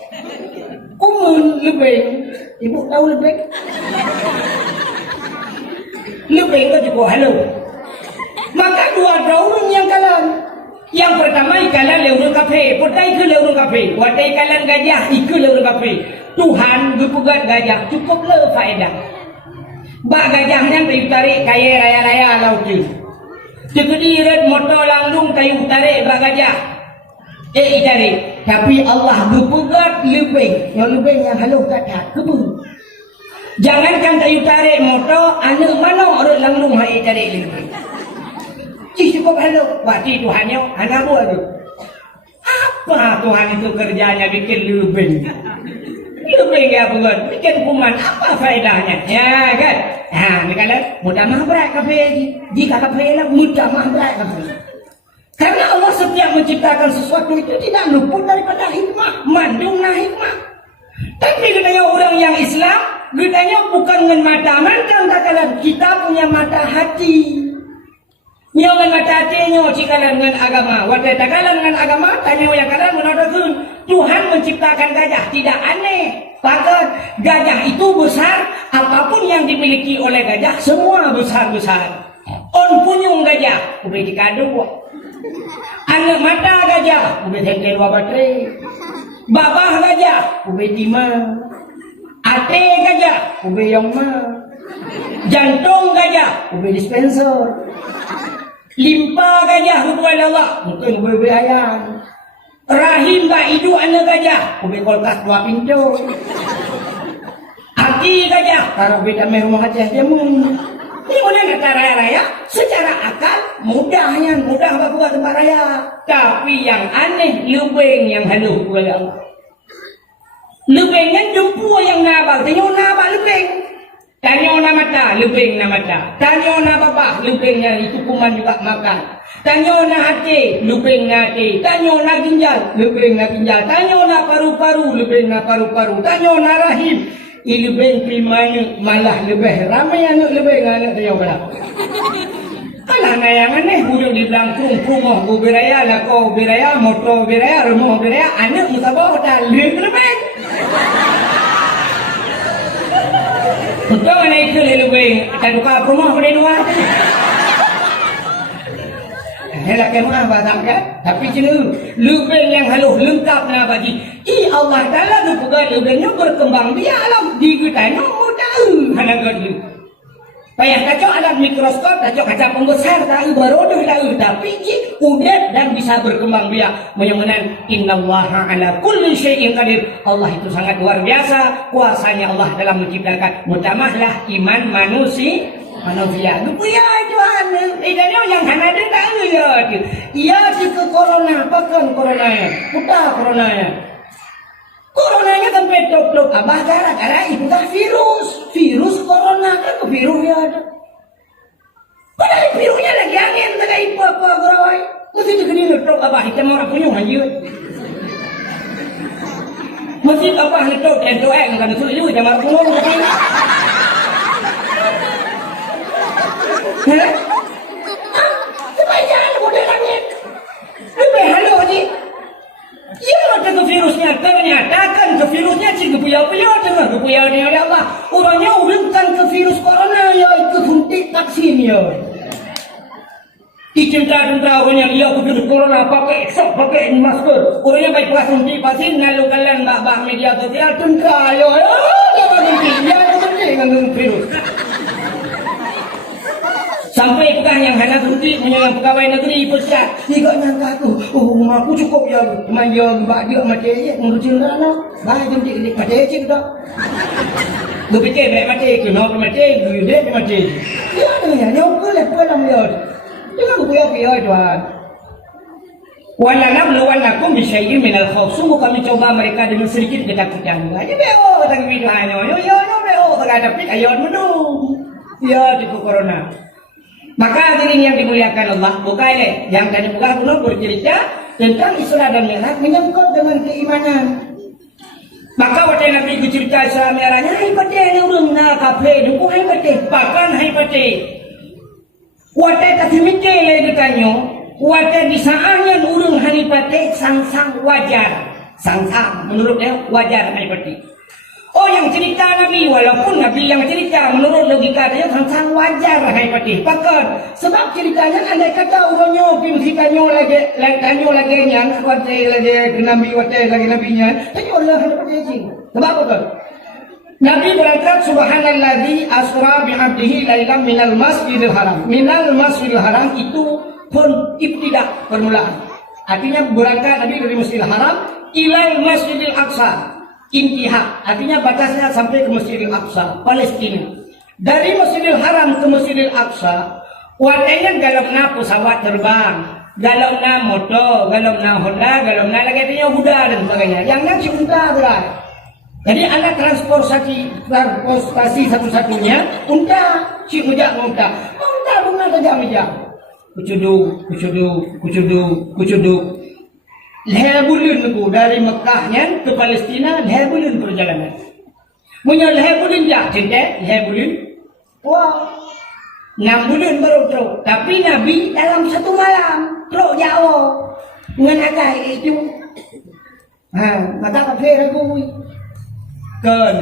Kumun lebih. Ibu tahu lebih? Lebih ke juga halo. Maka dua orang yang kalah. Yang pertama ikalan leurung kafe, potai ke leurung kafe. Watai ikalan gajah ikut leurung kafe. Tuhan berpegat gajah cukup le faedah. Bak gajahnya kayu tarik kaya raya-raya laut tu. Sekedirat motor langlung kayu tarik bak gajah. Tarik. Tapi Allah berpegat lebih. Yang lebih yang halau kata kebun. Jangankan kayu tarik motor, anak mana orang langlung hai tarik lebih. Cukup halau. Waktu Tuhannya anak buat tu. Apa Tuhan itu kerjanya bikin lebih. Lebih dia buat. Bikin kuman. Apa faedahnya? Ya kan? Ni kalau mudah mah berat kafe. Jika kafe lah mudah mah berat kafe. Karena Allah setiap menciptakan sesuatu itu tidak luput daripada hikmah. Mandunglah hikmah. Tapi katanya orang yang Islam, katanya bukan dengan mata mandang katakan kita punya mata hati. Nyawan mata hatinya cikalan dengan agama. Wadah takalan dengan agama, tanya yang kalan menodakun. Tuhan menciptakan gajah tidak aneh. Bahkan gajah itu besar, apapun yang dimiliki oleh gajah semua besar-besar. On punyung gajah, udah dikadu. Anak mata gajah, udah sengkel baterai. Babah gajah, udah timah. Ate gajah, udah yang mah. Jantung gajah, udah dispenser. Limpa gajah rupanya Allah, mungkin udah ayam. Rahim baidu anak gajah, udah kulkas 2 pintu. Hati gajah, taruh beda rumah gajah dia mun. Ini mana kata raya-raya? Secara akal Mudahnya, mudah apa buat tempat raya. Tapi yang aneh, lebeng yang haluh kepada Allah. Lebengnya jumpu yang nabal, tanya nabal lebeng. Tanya na mata, lebeng na mata. Tanya na babah, lebengnya itu kuman juga makan. Tanya na hati, lebeng na hati. Tanya na ginjal, lebeng na ginjal. Tanya na paru-paru, lebeng na paru-paru. Tanya na rahim, lebeng primanya malah lebih ramai anak lebeng anak tanya berapa. Kalah na yang aneh, hujung di belakang rumah beraya, lako beraya, motor beraya, rumah beraya, anak mutabah dah lebeng. Betul mana ikut lebih tak buka rumah pada dua. Helah kemana batam kan? Tapi cina lebih yang haluh lengkap na bagi. Allah Taala tu pegang lebihnya berkembang biak alam di kita no mudah hana gadu. Payah kacau alat mikroskop, kacau kaca pembesar tahu barodoh tahu tapi udah dan bisa berkembang biak. Menyamanan innallaha ala kulli syai'in qadir. Allah itu sangat luar biasa kuasanya Allah dalam menciptakan. Mutamahlah iman manusia. Lupa Tuhan. Dan yang hana ada tahu ya. Ia ke corona, pakan coronanya, putar coronanya. Coronanya kan petrok-petrok abah gara-gara itu dah virus corona kan ke virus ya ada. Padahal virusnya lagi angin tak apa gerawai. Mesti digini petrok abah hitam orang punya aja. Mesti abah petrok tentoeng kan itu juga jamar punya. Hah? Sebanyak model angin. Lebih halo ni. Ya ada ke virusnya, ternyata kan ke virusnya si kepuyau-puyau dengar kepuyau ni oleh Allah. Orangnya urutkan ke virus corona ya ikut suntik vaksin ya. Dicinta-cinta orangnya ia ke virus corona pakai masker. Orangnya baik pas suntik vaksin lalu kalian bak media sosial cinta ya. Ya suntik dengan virus. Sampai bukan yang hana suntik menyerang pegawai negeri pesat. Tiga nyangka aku, rumah aku cukup ya. Cuma ya bak dia mati aja ngurusin anak. Bah suntik ni mati aja dah. Berfikir baik mati ke nak mati, dia mati. Ya dengan nyok lepas dalam dia. Jangan kuya Tuhan. Wala nabluwannakum bisyai'in minal khauf. Sungguh kami coba mereka dengan sedikit ketakutan. Jadi beo tak video hanya. Yo beo tak ada pik ayo menung. Ya di corona. Maka hadirin yang dimuliakan Allah, bukan yang tadi bukan belum bercerita tentang Isra dan Mi'raj menyangkut dengan keimanan. Maka waktu Nabi bercerita Isra Mi'rajnya, hai pate ni urang na kafe, dukung hai pate, pakan hai pate. Waktu tak mikir lagi bertanya, waktu di saatnya urang hari pate sang wajar, sang menurut dia wajar hai pate. Oh yang cerita Nabi, walaupun Nabi yang cerita menurut logika dia sang wajar hai pati. Pakat sebab ceritanya andai kata orangnya mesti tanya lagi nya wate lagi Nabi wate lagi nabinya. Tanya Allah hai pati sih. Sebab apa? Nabi berangkat subhanallazi asra bi 'abdihi lailan minal masjidil haram. Minal masjidil haram itu pun ibtidah permulaan. Artinya berangkat Nabi dari Masjidil Haram ilal Masjidil Aqsa. Intihak, artinya batasnya sampai ke Masjidil Aqsa, Palestina. Dari Masjidil Haram ke Masjidil Aqsa, watanya galakna pesawat terbang, galakna motor, galakna Honda, galakna lagi artinya kuda dan sebagainya. Yang nanti unta berat. Jadi alat transportasi satu-satunya unta, si ujak unta. Unta bunga tajam-tajam. Kucuduk. Leher bulan dari Mekahnya ke Palestina, leher bulan perjalanan. Punya leher bulan tak cinta, leher bulan. Wah, 6 bulan baru teruk. Tapi Nabi dalam satu malam teruk jauh dengan agak itu. Mata kafir aku. Kan,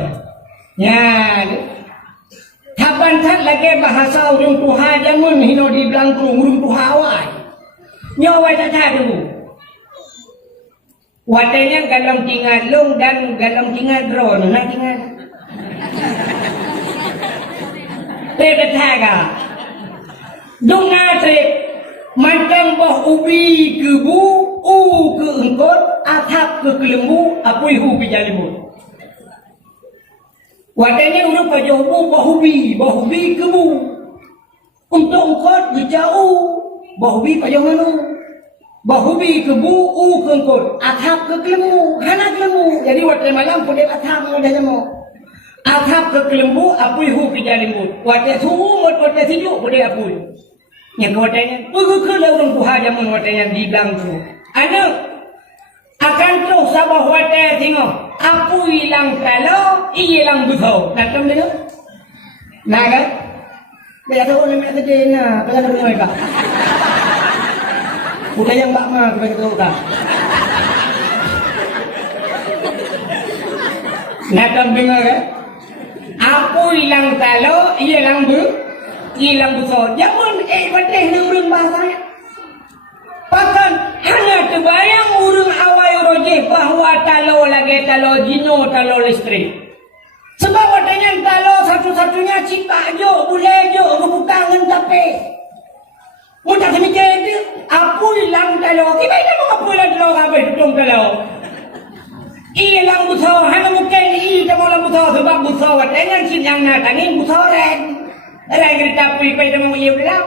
ya. Kapan tak lagi bahasa urung Tuhan jangan hino di belangkung urung Tuhan awal. Nyawa tak tahu. Watanya galong tinggal long dan galong tinggal drone nak tinggal. Tega. Dunga trip macam boh ubi ke bu, ke engkot, atap ke kelembu, apui hu pijalimu. Watanya urut pajoh bu boh ubi ke bu. Untuk engkot jauh, Bahubi payah mana? Bahubi ke bu, ke engkau. Athap ke kelembu, hana kelembu. Jadi waktu malam pun dia athap mudah jamu. Athap ke kelembu, apui hu ke jalimut. Waktu suhu, waktu tidur pun dia apui. Yang katanya, ke orang Tuhan jamun watanya di bilang tu. Anak akan terus sabah watanya tengok. Apui lang kalau, iya lang betul. Nak tahu dia? Nak kan? Dia tahu ni mak tadi na, kaya nak rumah ka. Udah yang mbak mah kita tahu tak? Nak tamping kan? Aku hilang kalau, ia hilang besar. Jangan patih ni urang bahasa. Pakan hanya terbayang urang awai rojeh bahawa talo lagi talo jino talo listrik. Sebab watanya talo satu-satunya cipta jo, boleh jo, kebukangan tapi. Mudah semikir dia, aku hilang talo. Kita ini mau apa hilang talo habis tutung talo. Hilang besar, hanya mungkin i tak mau besar sebab besar watanya cip yang nak angin besar ren. Ren kita pergi mau ia bilang.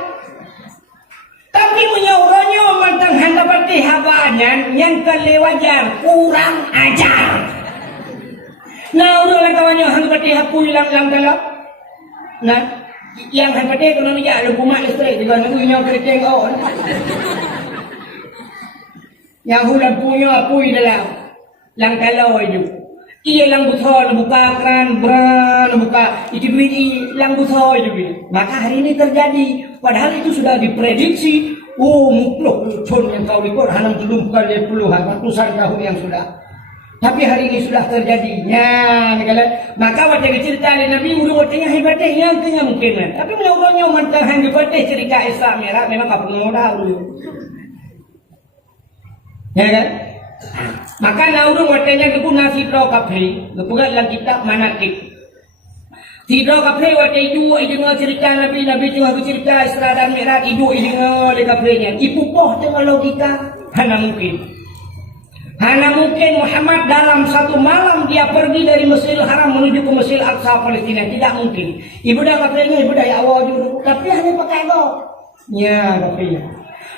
Tapi punya orangnya mantang handa pati habanya yang kelewajar kurang ajar. Nah, orang kawannya hang pati hapu hilang dalam. Nah, yang hang pati kono ya lu bumak listrik juga nunggu nyaw kereteng on. Yang hulan punya apu dalam. Lang kalau itu. Ia lang buthol buka keran beran buka itu duit lang buthol itu. Maka hari ini terjadi padahal itu sudah diprediksi. Oh, mutlak con yang kau ikut hanam belum kali puluhan ratusan tahun yang sudah. Tapi hari ini sudah terjadinya. Maka waktu cerita Nabi mudah waktunya hebatnya yang tengah mungkin. Tapi menurutnya mentang hebatnya cerita Islam merah memang tak perlu modal. Ya kan? Maka naurung waktunya kita nasi pro kafe. Kepugat dalam kitab manakib. Tidak kafe waktu itu dengar cerita Nabi cuma bercerita Isra dan Mi'raj itu dengar oleh kafenya. Ibu poh dengan logika hana mungkin Muhammad dalam satu malam dia pergi dari Masjidil Haram menuju ke Masjid Aqsa Palestina. Tidak mungkin. Ibu dah kafenya ibu dah ya awal dulu. Tapi hanya pakai go. Ya kafenya.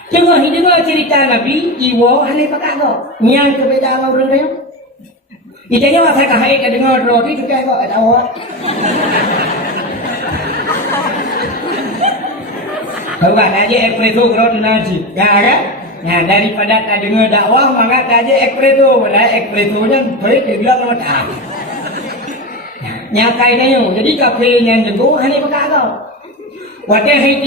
Dengar cerita Nabi iwo hanya pakai go. Yang kerbeda orang dia. Itanya masa kahai ke dengar roti juga kok ada awak. Kau aja ekpreso roti nasi, ya kan? Nah daripada tak dengar dakwah maka tak aja ekpreso, padahal ekpresonya baik dia bilang nama tak. Nyakai nayo, jadi kafe yang jago hanya pakai kau. Wadah hai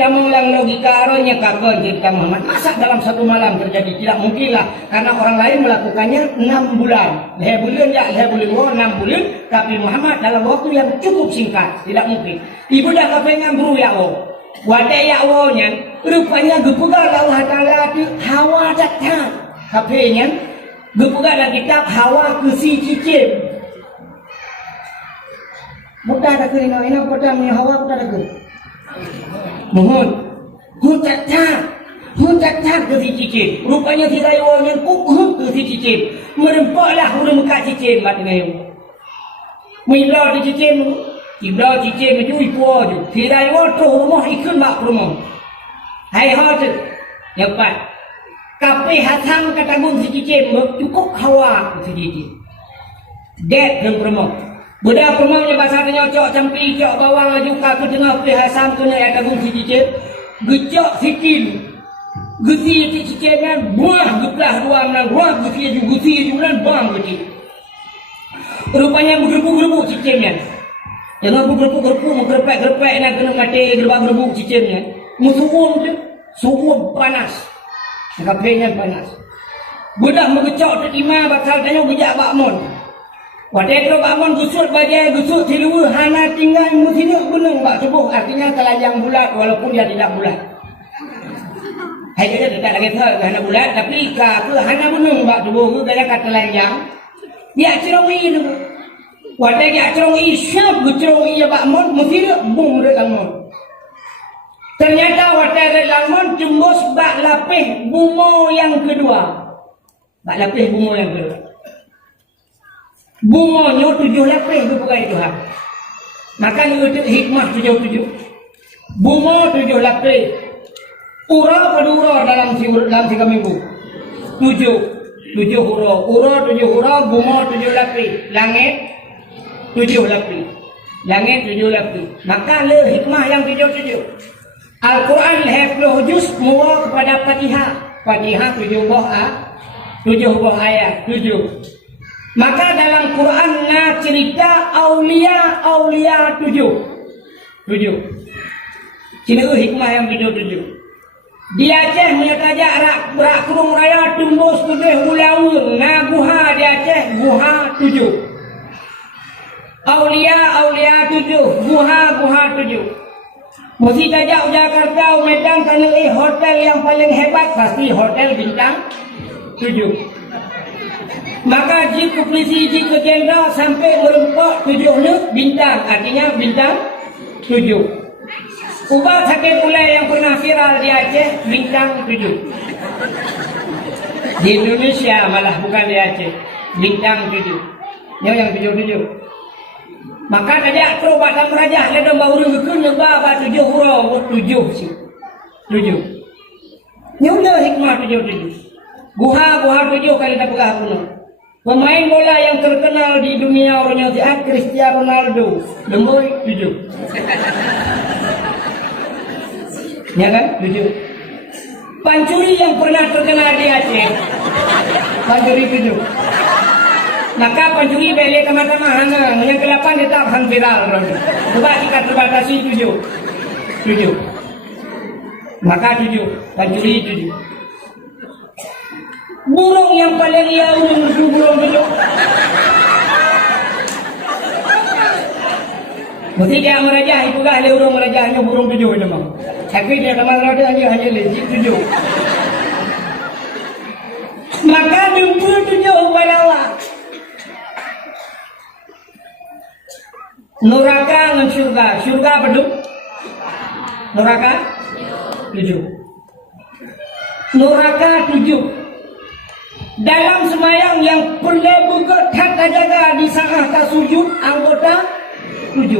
kamu lang logika aronya kakon cerita Muhammad. Masa dalam satu malam terjadi? Tidak mungkinlah. Karena orang lain melakukannya 6 bulan. Leher bulan 6 bulan. Tapi Muhammad dalam waktu yang cukup singkat. Tidak mungkin. Ibu dah kapengan buru ya Allah. Wadah ya Allahnya. Rupanya gepugar Allah Ta'ala di hawa datang. Kapengan. Gepugar dalam kitab hawa kesi cicim. Mudah tak kena. Ini apa ni hawa mudah tak kena. Mohon hutat ke si cicit. Rupanya si rayuan yang kukuh ke si cicit. Merempaklah huruf muka cicit mat ngayon. Mila di cicit mu, ibla cicit mencuri puas je. Si rayuan tu rumah ikut mak rumah. Hai hot, cepat. Kape hatam katagung si cicit mu cukup hawa ke si cicit. Dek ke rumah. Budak rumahnya bahasa tanya cok campi cok bawang laju kaku tengah pihasam tu nak ada gungsi cicit. Gecok sikit. Gusi cicitnya buah geplah dua menang buah gusi jualan buang gecik. Rupanya bergerbuk-gerbuk cicitnya. Jangan bergerbuk-gerbuk menggerpek-gerpek nak kena mati gerbak-gerbuk cicitnya. Musuhum tu suhu panas. Kapenya panas. Budak mengecok terima bakal tanya bijak bakmon. Waktu itu bangun gusut bajai gusut tilu hana tinggal musini gunung bak subuh artinya telanjang bulat walaupun dia tidak bulat. Hai dia tidak lagi hana bulat tapi ka hana gunung bak subuh ke gaya kata telanjang. Dia cerong ini tu. Waktu dia cerong ini siap cerong ini bak mon musini bum relangon. Ternyata waktu relangon jembus bak lapih bumo yang kedua. Bak lapih bumo yang kedua. Bungonya 7 lapis berperai Tuhan. Maka itu hikmah 7. Bungo 7 lapis. Ura pada ura dalam tiga minggu. Tujuh huruf. Ura 7 huruf, bunga 7 lapis. Langit 7 lapis. Langit 7 lapis. Maka le hikmah yang 7. Al-Quran 20 juz mula kepada Fatihah. Fatihah 7 buah ayat. 7. Maka dalam Quran na cerita aulia 7. Sini hikmah yang 7. Di Aceh menyataja rak kurung raya tumbus kudeh ulawur na guha di Aceh guha 7. Aulia 7, guha 7. Mesti tajak Jakarta Medan kana hotel yang paling hebat pasti hotel bintang 7. Maka jika polisi jika jenderal sampai merempok 7 bintang, artinya bintang 7. Ubah sakit ulai yang pernah viral di Aceh bintang 7. Di Indonesia malah bukan di Aceh bintang 7. Yang 7. Maka tadi akro batam raja ada baru gekun nyoba 7 huruf 7 sih. 7. Nyudah hikmah 7. Guha 7 kali tak pegah penuh. Pemain bola yang terkenal di dunia orangnya si Cristiano Ronaldo, lemboy 7. Ya kan? 7. Pancuri yang pernah terkenal di Aceh, pancuri 7. Maka pancuri beli ke mata-mata yang ke-8 tetap viral. Coba kita terbatasi 7. Maka 7, pancuri 7. Burung yang paling liar burung 7. Mesti dia merajah itu kah le urung merajahnya burung 7 memang. Tapi dia teman rada hanya legit 7. Maka jumpa 7 walawa. Neraka dan syurga. Syurga apa tu? Neraka 7. Neraka 7. Dalam semayang yang perlu buka kata jaga di sangah tak sujud anggota 7.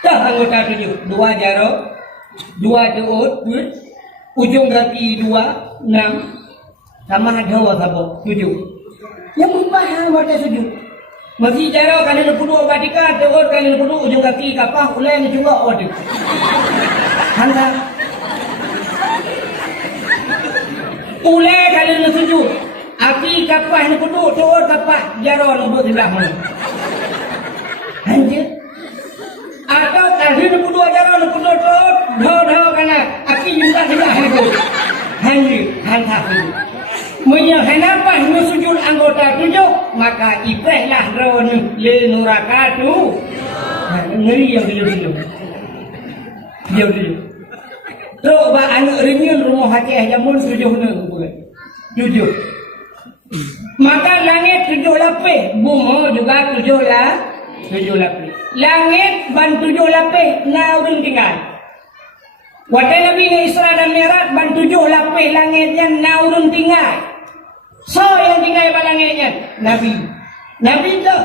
Tak anggota 7. 2 jarak, 2 deut, ujung kaki 2, 6. Sama ada apa 7. Yang berubah anggota 7. Masih jarak kali 20 batika, deut kali 20 ujung kaki kapah ulai juga order. Handa. Ulai kali 7. Aki kapah ni kudu, turun kapah jaro lembut sebelah mana. Anjir. Atau tadi ni kudu jaro ni kudu turun, dah kana. Aki juga sebelah itu. Anjir, hantar itu. Kenapa ni sujud anggota 7, maka ibrahlah ron le neraka tu. Ngeri yang dulu. Terus ba anak ringan rumah Aceh yang mun 7 ni bukan. 7. Maka langit 7 lapis, bumi juga 7 lapis. Langit ban 7 lapis, naurun tinggal. Waktu Nabi Isra dan Mi'raj ban 7 lapis langitnya naurun tinggal. So yang tinggal pada langitnya Nabi tu.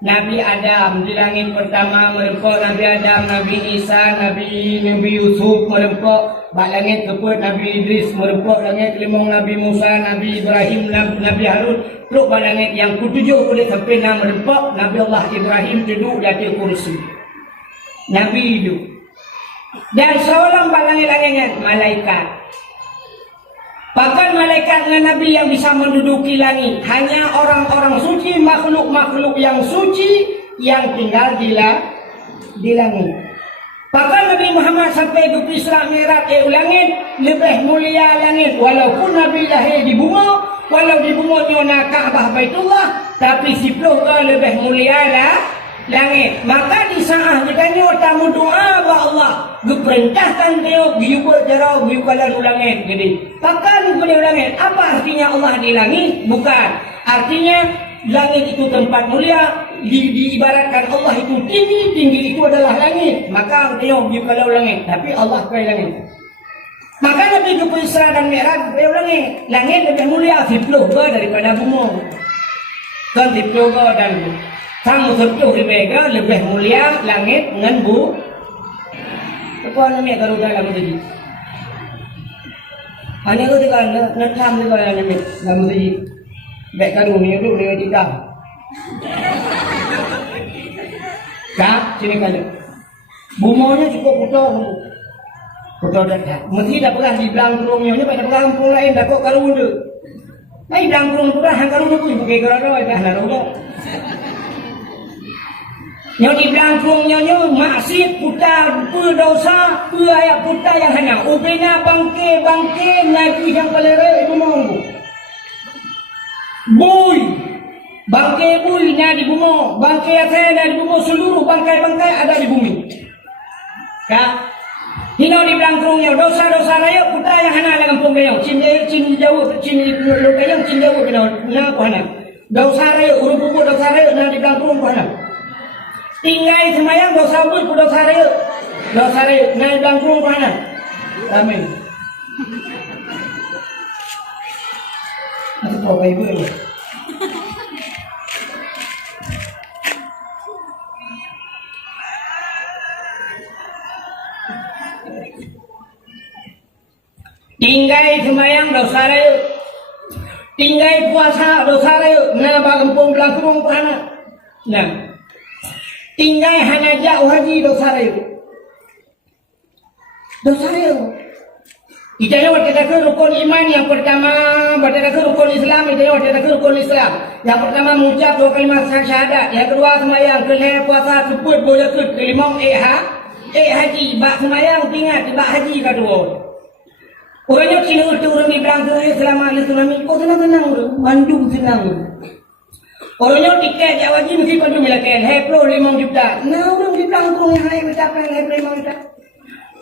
Nabi Adam di langit pertama merempok Nabi Adam, Nabi Isa, Nabi Yusuf merempok. Bak langit keput Nabi Idris merempok langit kelimang Nabi Musa, Nabi Ibrahim, Nabi Harun. Terus bak langit yang ke-7 boleh sampai 6 merempok Nabi Allah Ibrahim duduk di atas kursi. Nabi itu. Dan seorang bak langit-langitnya malaikat. Bahkan malaikat dengan Nabi yang bisa menduduki langit hanya orang-orang suci, makhluk-makhluk yang suci yang tinggal di langit. Bahkan Nabi Muhammad sampai ke Isra Mi'raj langit lebih mulia langit. Walaupun Nabi lahir di bumi, walau di bumi nyona Ka'bah Baitullah, tapi siploh lebih mulia langit. Maka di saat kita tamu doa ba Allah, diperintahkan dia giubut jarau giukalan langit gede. Bahkan boleh langit. Apa artinya Allah di langit? Bukan. Artinya langit itu tempat mulia, diibaratkan Allah itu tinggi itu adalah langit. Maka dia giukalan langit, tapi Allah ke langit. Maka Nabi ke Isra dan Mi'raj ke langit. Langit lebih mulia siploh daripada bumi. Kan siploh dan kamu tertuh di mega lebih mulia langit dengan bu. Apa namanya Garuda lama tadi? Hanya tu kan nak tham tu kan ni dalam segi baik kadung ni duduk ni tidak. Kak, sini kan. Bumaunya cukup putar dah. Mesti dah pernah di belang kurungnya, ni pada belang kurung lain dah kok karung tu. Mai belang kurung tu dah hang karung tu pakai kerana dah nak dah. Yang di belang kurungnya masih putar berdosa, ayat putar yang hanya upena bangke ngaji yang pelere ibu monggo. Boy bangke bui na di bumi, bangke atas na di bumi, seluruh bangkai ada di bumi. Kak, hina di belangkungnya dosa-dosa raya putra yang hana dalam kampung kayang, cin jauh, cin lokayang, cin jauh kena na ko hana. Dosa raya urut buku dosa raya na di belangkung ko hana. Tinggai semayang dosa bui ku dosa raya na di belangkung ko hana. Amin. Aku tahu ibu ni. Tinggai semayang dosa raya, tinggai puasa dosa raya, na bagampung belangkung pana, nah, tinggai hanya jauh haji dosa raya. Kita lewat kita rukun iman yang pertama, berkata rukun Islam, kita lewat kita rukun Islam. Yang pertama mengucap 2 kalimat syahadat, yang kedua semayang, kelihatan puasa, sebut boleh kelima haji, bak semayang ingat bak haji kedua. Orangnya Cina itu orang di belakang selama ini tsunami, kok tenang Bandung senang. Orangnya tiket Jawa Haji mesti Bandung melakukan, heplo 5 juta. Nah orang di belakang yang lain berapa heplo 5 juta.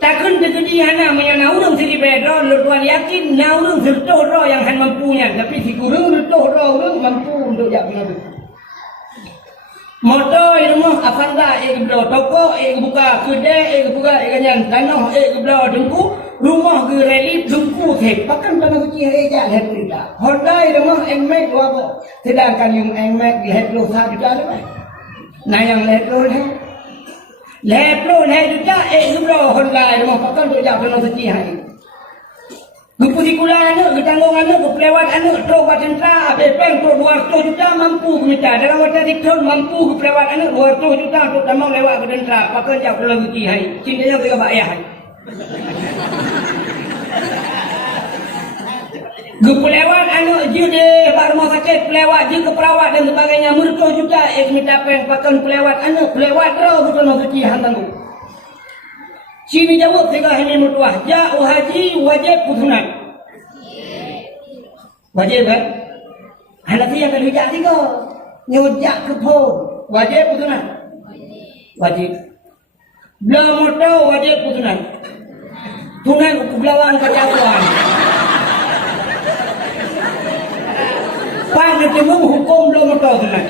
Takkan terjadi hana menyana orang sendiri bedron, lutuan yakin, nah orang sertoh roh yang han mampunya, tapi si kurang sertoh roh orang mampu untuk jawab itu. Motor rumah Avanda belo toko buka kedai buka ganyan tanah belo dengku rumah ke relief dengku thep pakan tanah suci aja lihat tidak hodai rumah engmek wapo sedangkan yang engmek di hetlo sa juta lepas nah yang hetlo juta belo hodai rumah pakan tu jauh tanah suci hai Gupu sikulah anak, ketanggung anak, kepelewat anak, teruk batenta, bepeng, teruk 200 juta mampu minta. Dalam waktu dikton mampu kepelewat anak, 200 juta untuk tamang lewat batenta. Pakai jauh dalam guti hai. Cintanya ke bayar hai. Kepelewat anak, je deh, pak rumah sakit, pelewat je ke perawat dan sebagainya. 100 juta, minta peng, pakai pelewat anak, pelewat teruk betul nak guti hantangku. Sini jawab tiga ini mutuah. Jauh haji wajib putunat. Wajib kan? Anak yang kalau hijak tiga. Nyojak ke pun. Wajib putunat. Wajib. Belah motor wajib putunat. Tunat belawang kejauhan. Pak nanti hukum belah motor tunat.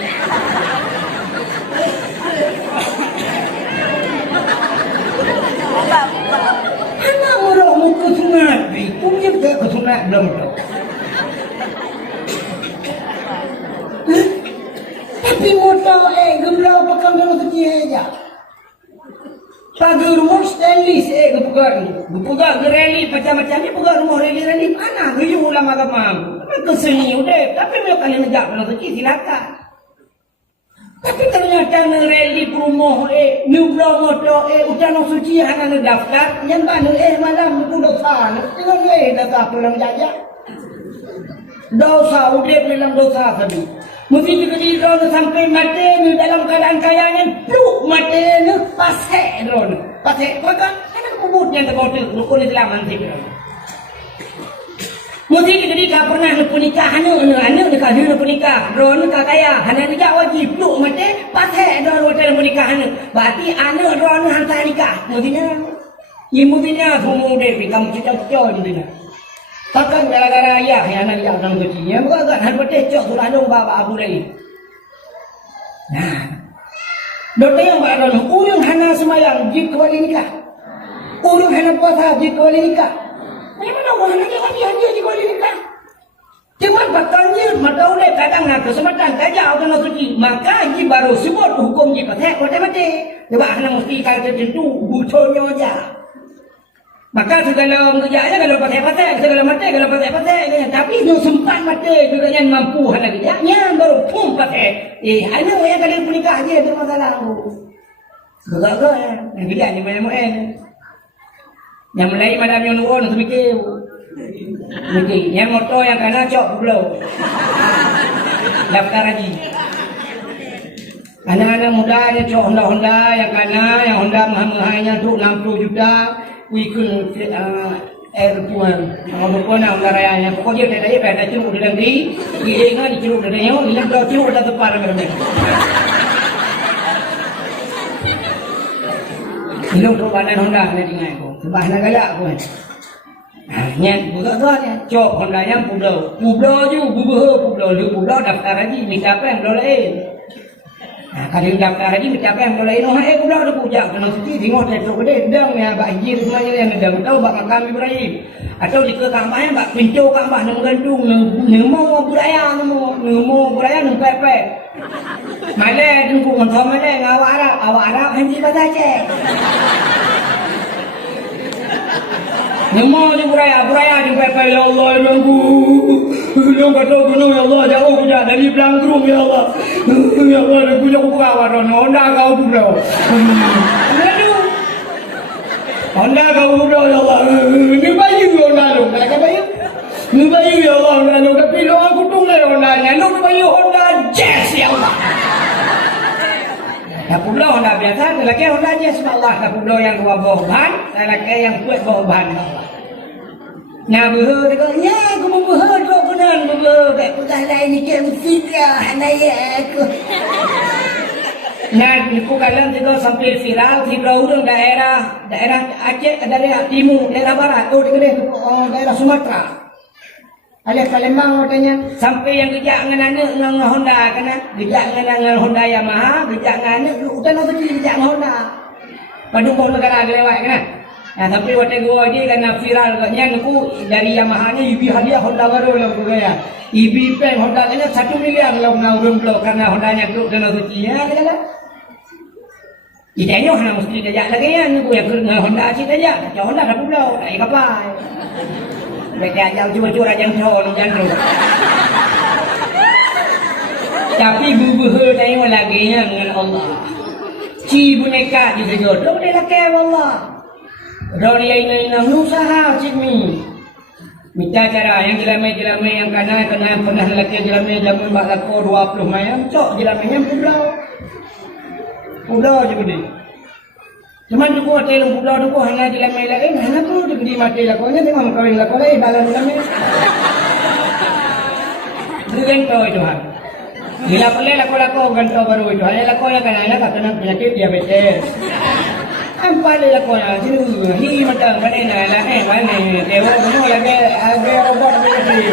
Anak orang muka sunat, itu dia ke sunat belum tahu. Tapi motor gemelau pakai dalam suci aja. Pagi rumah stainless buka gereli macam-macam ni buka rumah reli mana? Hujung ulama agama. Keseni udah, tapi mereka kali negak dalam suci silakan. Tapi ternyata ngereli rumah nubla motor udah suci hanya daftar yang mana malam itu dosa tengok dosa pulang jajak dosa udah bilang dosa tadi mesti dikali drone sampai mati ni dalam keadaan kayanya pluk mati ni pasai drone pasai kan ada kubutnya terkotak rukun Islam nanti mesti ketika pernah nikah anak nikah dia nikah drone nikah kaya hanya nikah wajib pluk mati pasai drone hotel nikah anak berarti anak drone hantar nikah mestinya semua deh kamu cicak-cicak mestinya takkan gara-gara ayah yang anak nikah dalam kecilnya bukan kan hanya cocok surah dong bapak abu lagi nah dokter yang bapak dong urung hanya semayang jika wali nikah urung hanya puasa jika wali nikah mana orang nak haji di kali nikah. Cuma batalnya mata oleh kadang nak kesempatan tajak orang suci. Maka haji baru sebut hukum ji patek mati-mati. Sebab hanya mesti kata tentu buconyo aja. Maka segala orang kerja aja kalau pakai-pakai, segala mati kalau pakai-pakai. Tapi itu sempat mati juga yang mampu hendak kerjanya baru pun pakai. Hanya orang kalian menikah aja itu masalah. Gagak-gagak ya. Yang kerja ni mana-mana. Yang Melayu malam yang nurun tu mikir. Yang motor yang kanan cok pulau. Daftar lagi. Anak-anak muda yang cok Honda-Honda yang kanan, yang Honda mahal-mahalnya tu 60 juta. Wikun airpuan, kalau pun nak raya yang pokoknya dia pada curug dalam diri, dia ingat di curug dalam yang, dia kalau curug dah tepar mereka. Ini untuk badan Honda ni dengan aku, sebab nak galak pun. Nyat buka tu ni, cok Honda yang pulau je, pulau daftar lagi, minta apa yang pulau lain. Kalau daftar lagi minta apa yang pulau lain, pulau tu pujak, kena suci, tengok tekstur gede, sedang ni, banjir semuanya yang ada, tahu bakal kami berakhir. Atau jika kampanye, bak pintu kampanye, nak menggantung, nemo budaya, nemu pepek. Malay, tunggu, mentah Malay, awak Arab, hanci bahasa Aceh. Nemo je buraya je pepek, ya Allah, ya Rabbu. Lu kata gunung, ya Allah, jauh kejap dari Belanggerung, ya Allah. Ya Allah, aku punya kawan, Honda kau pulau. Honda kau pulau, ya Allah. Ni bayu Honda lu, kalau bayu. Ni bayu ya Allah, Honda lu. Tapi lu aku tunggu Honda nya. Lu bayu Honda Jazz, ya Allah. Dah pulau Honda biasa, lelaki Honda Jazz, Allah. Dah pulau yang dua bawah ban, lelaki yang kuat bawah ban. Nah berhur dia kata, ya aku mau berhur kau kenal berhur. Aku dah lain ni kira fitrah, anaya aku. Nah aku kalian juga sampai viral, urang daerah Aceh, daerah timur, daerah barat, daerah Sumatera. Alias Palembang katanya, sampai yang kerja dengan anak dengan Honda kena, kerja dengan Honda Yamaha, kerja dengan anak, udah nak pergi kerja dengan Honda. Padu bawah negara lewat kena. Nah, tapi waktu gua dia kena viral katanya aku dari Yamaha nya ibi hadiah Honda baru lah aku kaya. Ibi peng Honda nya 1 miliar lah nak urang blow karena Honda nya tu kena suci ya kata. Idenya hanya mesti dia lagi ya aku yang kena Honda cik aja. Cak Honda dah blow, tak kapal. Mereka ajak cuma-cuma ajak tolong jangan. Tapi bubuh tengok lagi nya dengan Allah. Ci boneka disebut, "Dok dia laki Allah." Dia ini usaha cimi. Minta cara yang jelame yang kanan pernah lelaki jelame bak lako 20 mayam cok jelamenya pulau je gede. Cuman tu ko telung pulau tu ko hanya jelame lain hanya tu di mati lakonya tengok kawin lako lain dalam jelame. Berganto itu ha. Bila boleh lako ganto baru itu. Hanya lako yang kanan kena penyakit diabetes. Ampai le lako na sini hi macam mana lah mana dewa semua lagi robot lagi.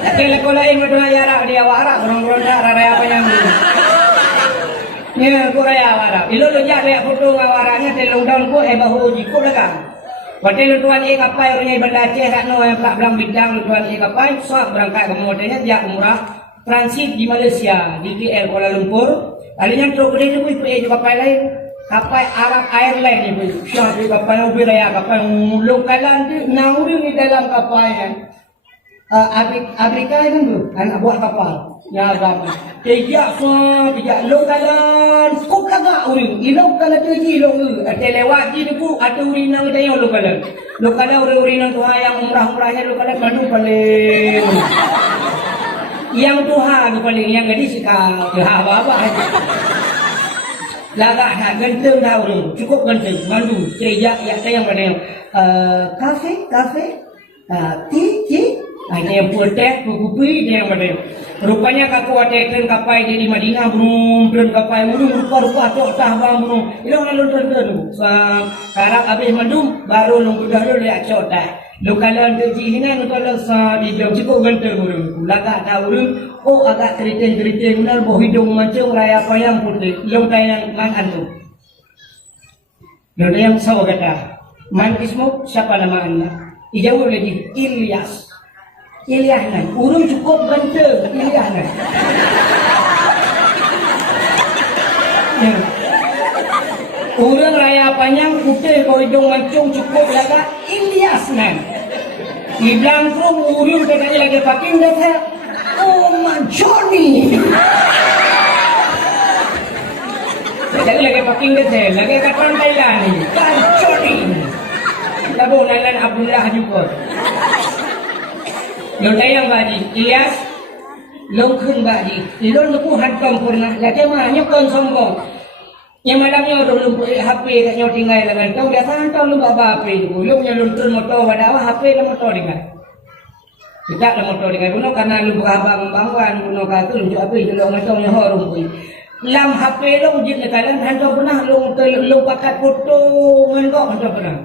Laki lako lain betul ya dia warak orang raya apa yang ni. Ni aku raya warak. Ilo lo jadi foto waraknya telung daun ko bahu jiko dah. Hotel tuan kapai orangnya Bandar Aceh kat no yang pelak belang bidang tuan kapai sok berangkat ke modelnya dia umrah transit di Malaysia di KL Kuala Lumpur. Alinya truk gede tu ikut kapal lain. Kapal Arab Airline ni pun. Syah tu kapal ubiraya kapal lokalan tu nauri di dalam kapal kan. Afrika kan tu anak buah kapal. Ya berapa? Tiga lokalan. Kau kagak uri. Ilok kalau tu ilok tu. Ada lewat je tu ada uri nang tanya lokalan. Lokalan uri nang tu yang umrah-umrahnya lokalan madu paling. Yang Tuhan paling yang gadis sikap apa lagak nak ganteng dah orang cukup ganteng malu ceria ya saya yang mana kafe tea ada yang potek kupi yang mana rupanya kaku ada tren kapai di Madinah belum tren kapai belum rupa tok tah bang belum itu orang lontar tu sekarang habis madum baru nunggu dah lihat cok dah lokalan terjihina kalau sa di jauh cukup ganteng orang lagak dah orang agak keriting benar boh hidung macam raya payang putih long tayang man antu dan yang sawa kata man ismu siapa nama anda ijawab lagi Ilyas nan urung cukup ganteng Ilyas nan Urang raya panjang putih hidung mancung cukup laga Ilyas nan. Di belakang urang katanya lagi paking dah. Oh Johnny. Katanya lagi paking dah. Lagi kat Thailand ni. Kan Johnny. Labu nalan Abdullah juga. Yang tayang baji Ilyas longkun baji. Lon lepu hantam pernah. Lagi mana kon sombong. Yang malamnya orang lupa HP katnya tinggal dengan kau dah santai lupa HP tu. Lu punya luntur motor pada awak HP lah motor dengan. Tidak lah motor dengan bunuh karena lu berabang bangwan bunuh kata lu HP tu lu macam yang harum pun. Lam HP lu ujian kalian hantar pernah lu pakai foto menggok hantar pernah.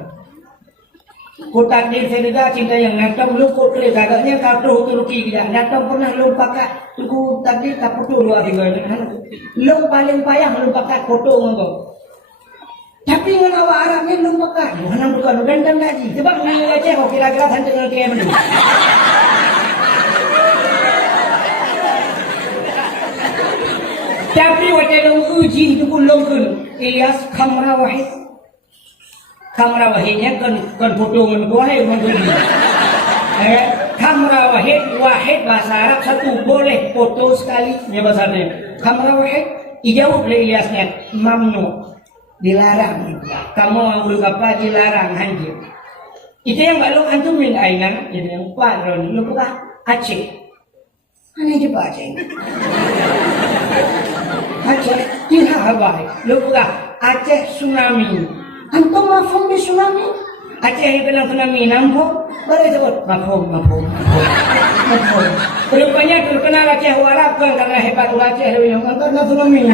Kotak di Senegal cinta yang natang lu kok klik agaknya kartu Turki kita natang pernah lu pakai tu tadi tak foto dua tinggal lu paling payah lu pakai foto ngomong tapi dengan awak Arabnya lu pakai mana bukan dan gaji sebab nilai aja kok kira-kira santai dengan kayak mana tapi wajah lu uji itu pun lu kun Ilyas kamera wahid kamera wahidnya kan foto menguai mengguni. Kamera wahid bahasa Arab satu boleh foto sekali ya bahasanya. Kamera wahid dijawab oleh Ilyasnya mamnu dilarang. Kamu belum apa dilarang hancur. Itu yang balong antum min aina jadi yang kuat ron lu buka Aceh. Mana je Aceh? Aceh tidak baik. Lu buka Aceh tsunami. Antum mafhum di tsunami? Aceh yang kena tsunami nampak? Boleh sebut mafhum. Rupanya terkenal Aceh Arab kan karena hebat Aceh yang karena tsunami.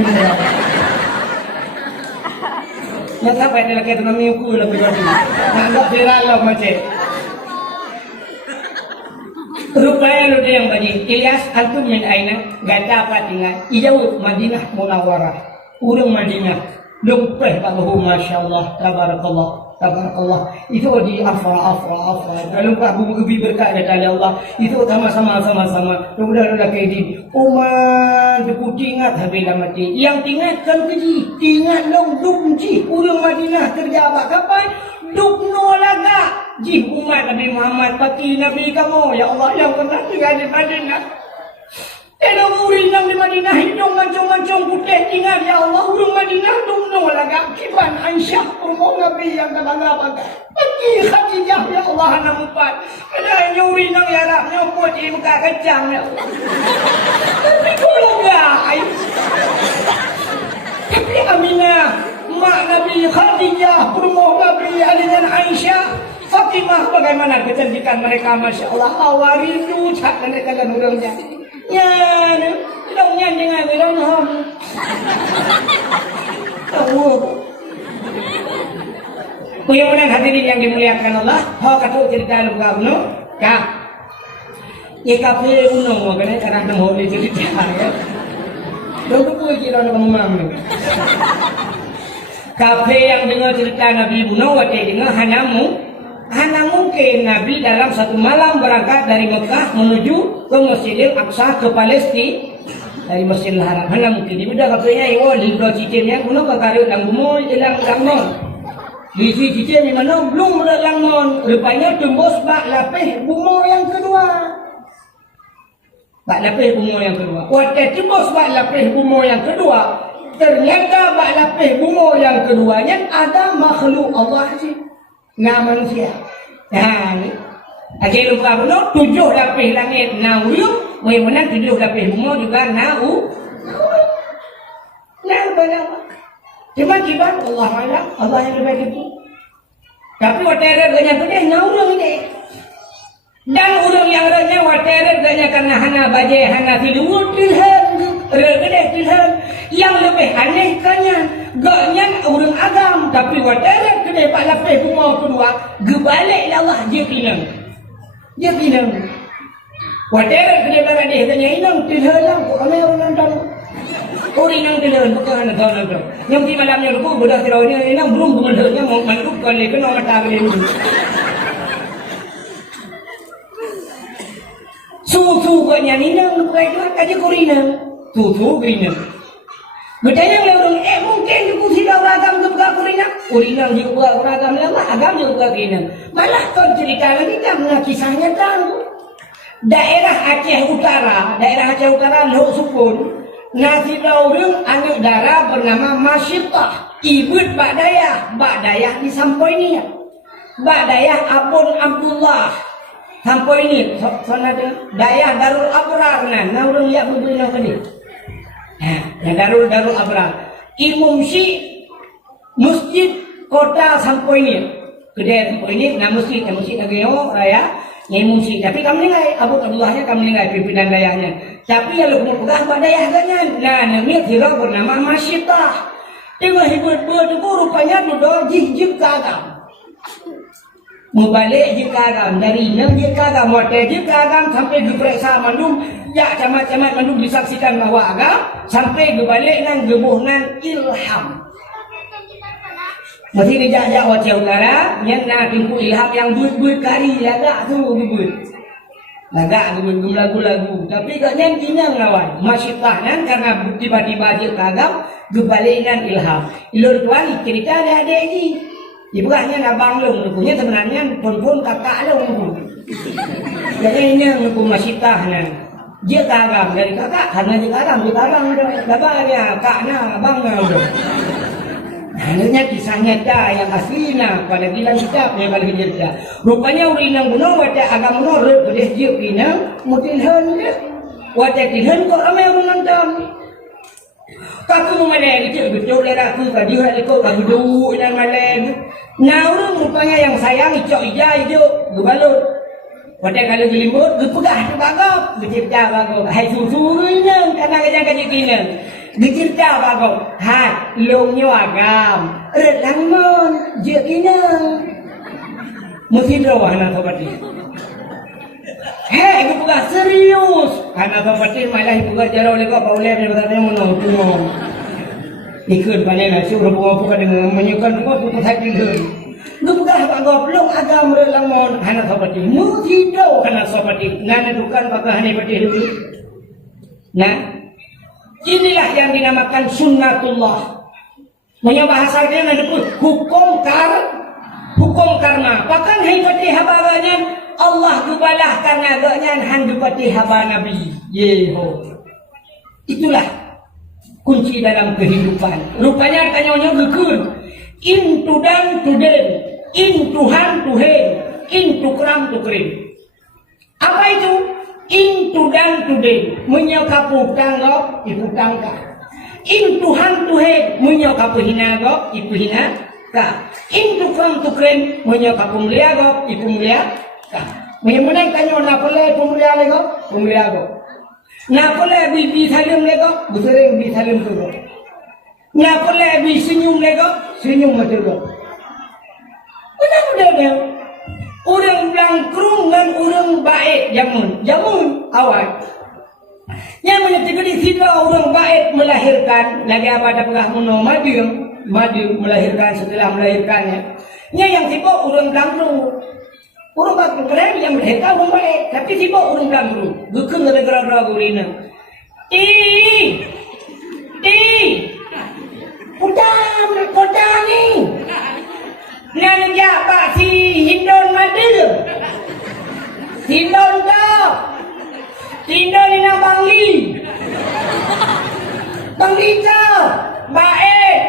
Nak apa yang lagi tsunami aku lebih bagus. Nak viral lah macam. Rupanya lu dia yang bagi Ilyas antum min aina gata apa tinggal? Ijau Madinah Munawwarah. Urang Madinah. Lumpah bahu masya-Allah tabarakallah itu di afra lumpah bubu gebi berkat dari Allah itu sama-sama mudah-mudahan kaidi uman dikutingat habis mati yang tinggalkan keji tinggal long dumji urang Madinah kerja apa kapan duk nolaga ji umat Nabi Muhammad pati Nabi kamu ya Allah yang pernah tinggal di Madinah. Elok urin yang di Madinah hidung mancung-mancung putih tinggal ya Allah urung Madinah dumno lagak kiban Aisyah umum Nabi yang bangga pergi Khadijah ya Allah anak empat ada nyuri nang ya Arab nyopot di muka kecang ya Allah tapi kalau enggak tapi Aminah mak Nabi Khadijah umum Nabi alinan Aisyah Fatimah bagaimana kecantikan mereka Masya Allah awarindu cak mereka dan urangnya ya, hidungnya dengan hidung ham. Tahu. Mudah-mudahan hadirin yang dimuliakan Allah, hak kata cerita lu kamu, kah? Ye kafe uno, makanya cara nang hobi cerita ya. Dulu pun kira nak ngomong. Kafe yang dengar cerita Nabi Buno, waktu dengar hanya mungkin Nabi dalam satu malam berangkat dari Mekah menuju ke Masjidil Aqsa ke Palestina dari Masjidil Haram. Hanya mungkin di bidang katanya iwo di dua cicitnya kuno kekari dan gumoy ilang langmon. Di cicit mana belum ada langmon. Rupanya tembus bak lapih gumoy yang kedua. Bak lapih gumoy yang kedua. Waktu tembus bak lapih gumoy yang kedua, ternyata bak lapih gumoy yang keduanya ada makhluk Allah sih. Nah manusia. Nah ni. Aje lupa benar 7 lapis langit nauyuk, mudah-mudahan 7 lapis bumi juga nau. Nah berapa? Cuma kibar Allah malam, Allah yang lebih itu. Tapi watere ganya tu deh nauyuk ni. Dan urang yang ranya watere ganya karena hana baje hana tidur tilhan, regede tilhan. Yang lebih aneh kanya gaknya urang agam tapi watere kena pak lapis bumi kedua gebalik Allah je pinang. Dia bilang, wajar kerja barang dia tanya inang tilhalang, kami orang nonton, orang inang tilhalang bukan nonton nonton. Yang di malamnya lupa budak terawihnya inang belum mengelaknya mau manduk kali kena mata beli. Susu kanya inang lupa itu aja korina, susu korina. Bertanya orang mungkin aku tidak ragam ke juga kurinang juga agam lama agam juga kurinang. Malah kau cerita lagi kan kisahnya tahu. Daerah Aceh Utara Lho Supun nasi daurung anak dara bernama Masyitah ibut Mbak Dayah di Sampoi ini ya. Mbak Dayah Abun Abdullah Sampoi ini soalnya Dayah Darul Abrar nah urang ya berbina ke dia. Ya Darul Abrar Imam Syekh Masjid Kota Sampoi ini. Kedai Sampoi ini nah masjid agak raya Imam Syekh tapi kamu nilai Abu Abdullahnya kamu nilai pimpinan dayahnya. Tapi yang lu pegang Mbak Dayah ganyan. Nah namanya kira bernama Masyitah. Tengah hibur-hibur itu rupanya duduk jik kagam. Mubalik jik kagam dari enam jik kagam wadah jik kagam sampai diperiksa mandum ya camat-camat mandum disaksikan bahwa agam sampai dibalik nang gebuhnan ilham. Masih dijajak Aceh Utara yang nak timpu ilham yang buit-buit kari lagak tu buit. Lagak buit lagu-lagu. Tapi katnya kinang lawan. Masyitah nan karena tiba-tiba je kagam gebalikan ilham. Ilur tuan cerita ada adik ni. Ibu hanya abang lu punya sebenarnya pun kakak lu. Jadi ini aku Masyitah nan. Dia kagam dari kakak karena dia kagam dabanya kakna abangnya udah. Hanya kisahnya dah yang aslinya pada bilang kitabnya kalau dia. Rupanya urinang gunung wadah agam menurut boleh dia pinang mutilhan dia. Wadah tilhan kok ramai orang nonton. Kaku mengalih gitu betul leraku tadi hari kau kagudu dan maleng. Nah orang rupanya yang sayang icok ija itu gebalut. Wadah kalau gelimbut gepegah tu bagok, gecipta bagok. Hai susu inang karena kejang kinang. Dicirta bagong, hat, longnya agam, redang mon, je kinang. Mesti rawah anak seperti. Hei, aku bukan serius. Anak seperti malah bukan jarang lagi kau boleh berkata menonton. Ikut panen nasi, orang bukan dengan menyukan kau tu tak ikut. Aku bukan bagong, long agam redang mon, anak seperti. Mesti rawah anak seperti. Nana bukan pakai anak seperti itu. Nah. Inilah yang dinamakan sunnatullah. Punya bahasanya ada hukum karma. Bahkan hipati habaganya Allah gubalah karena agaknya handupati haba Nabi. Yeho. Itulah kunci dalam kehidupan. Rupanya artinya gekur. In tudan tuden, in Tuhan tuhen, in tukram tukrim. Apa itu? In tudan tuden menyakapu tanggap ibu tangka. In Tuhan tuhe menyakapu hina gop ibu hina ka. In tukram tukren menyakapu mulia gop ibu mulia ka. Menyemenang tanya nak boleh pemulia lego pemulia gop. Nak boleh bi salim lego busering bi salim tu gop. Nak boleh bi senyum lego senyum betul gop. Benar. Orang blangkrung dan orang baik jamun awal. Yang menyatakan di sini orang baik melahirkan lagi apa ada pengah madu melahirkan setelah melahirkannya. Yang sibuk orang blangkrung. Orang blangkrung keren yang melahirkan orang baik, tapi sibuk orang blangkrung. Bukan gara-gara gurina. Udah ni. Nang japa si Hindon madu. Hindon kau. Hindon ni nak Bangli. Bangli kau. Baik.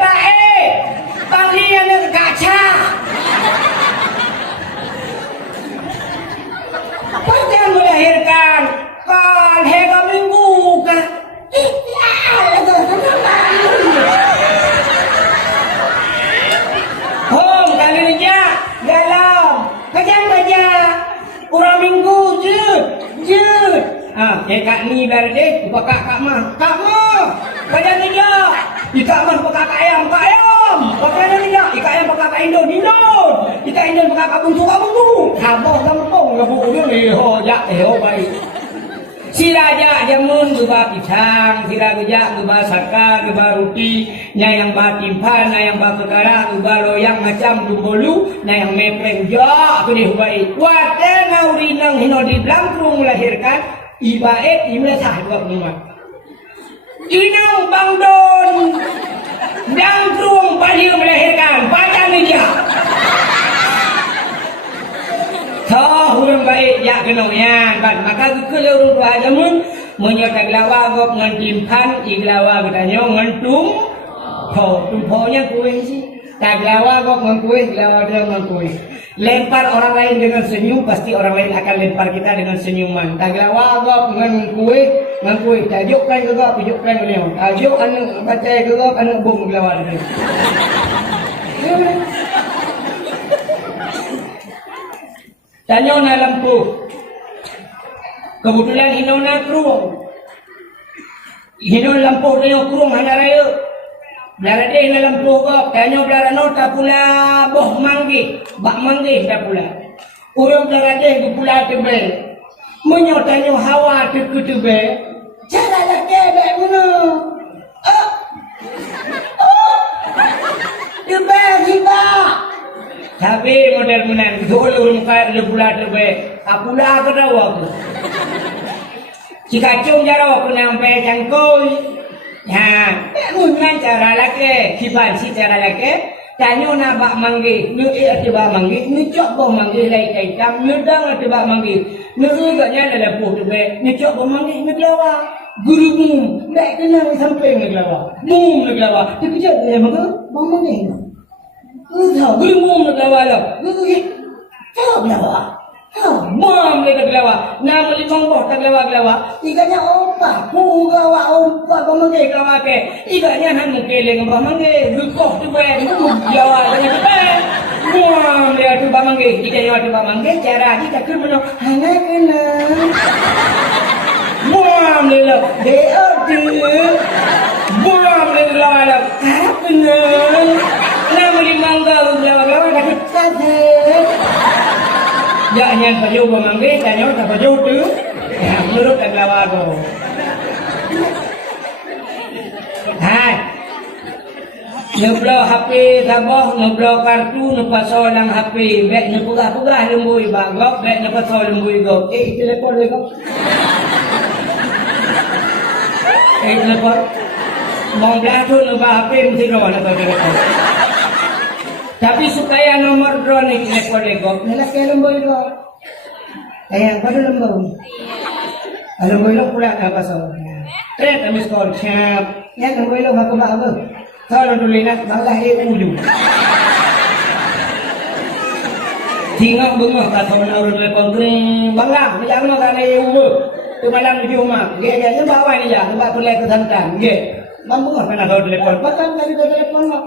Bangli yang nak kaca. Apa yang melahirkan? Kan hega minggu kan. Kurang minggu je. Kak ni biar deh, buka kak mah. Baca tiga. Ika mah buka kak ayam. Baca tiga. Ika ayam buka kak Indon. Ika Indon buka kak buntu. Kamu kampung ngabu ni baik. Si raja jamun geba pisang, si raja geba saka, geba roti, yang batimpan, yang bakekara, geba loyang macam dumbolu, yang mepreng ja, aku deh baik. Wate ngauri nang hino di blangkrung melahirkan, ibaet imle sah dua rumah. Inang bangdon, blangkrung perempuan dia melahirkan badan dia. Orang baik ya kena yan ban maka kalau orang tua aja menyertai lawa gop ngan timpan iglawa katanya ngantung tumponya kue sih tak lawa gop ngan kue iglawa dia ngan kue lempar orang lain dengan senyum pasti orang lain akan lempar kita dengan senyuman tak lawa gop ngan kue tajuk kan ke gop tajuk kan dia tajuk anu baca ke gop anu bom iglawa dia. Tanya na lampu. Kebetulan hino na kurung. Hino lampu tayo kurung hana rayo. Belara dia na lampu ko. Tanya belara no tapula boh manggi. Bak manggi tapula. Urang belara dia gupula tebe. Menyo tanya hawa teku tebe. Cara laki bek muna. Tebe giba. Tapi model menan dol urung ka lebula terbe apula ka daw ako jika cung jaro ko nampe jangkoi ha munan cara lake kiban si cara lake tanyo na ba manggi nu ati ba manggi nu cok ba manggi lai kai tam nu dang ati ba manggi nu ga nya la pu terbe nu cok ba manggi nu lawa guru mum dak kena sampai nu lawa mum nu lawa tapi je dia mangga ba manggi Tahu, belum naglawa lang. Tahu naglawa. Mom naglawa. Nama limang boh naglawa. Iganya ompa, pugawa ompa pamangge glawa ke. Iganya han mungkeleng pamangge. Lukoh tu bae, glawa dengan tu bae. Mom dia tu pamangge. Iganya tu pamangge. Cara kita tu meno hana kena. Mom dia tu. Mom dia glawa lah. Harap kena. Nama limang gaul glawa kat kade. Ya nyan paju pamangge tanyo ta paju tu. Ya menurut glawa go. Hai. Ngeblo HP saboh, ngeblo kartu, nepasol lang HP, bek nepugah-pugah lembui bagok, bek nepasol lembui go. Telepon le go. Telepon. Mong belah tu lebah HP mesti ro nak telepon. Tapi supaya nomor drone ni telepon lego, nela ke lemboi do. Ayang pada lemboi. Lemboi lo pula ka pasal. Tret amis call chap. Ya lemboi lo bak ba ba. Kalau dulu nak banglah ulu. Tinggal bengah kata orang telepon kering banglah macam mana kan ulu. Tu malam di rumah. Dia dia bawa ni ya, sebab pelai kesantan. Dia. Bangah kena tahu telepon. Pakan dari telepon lo.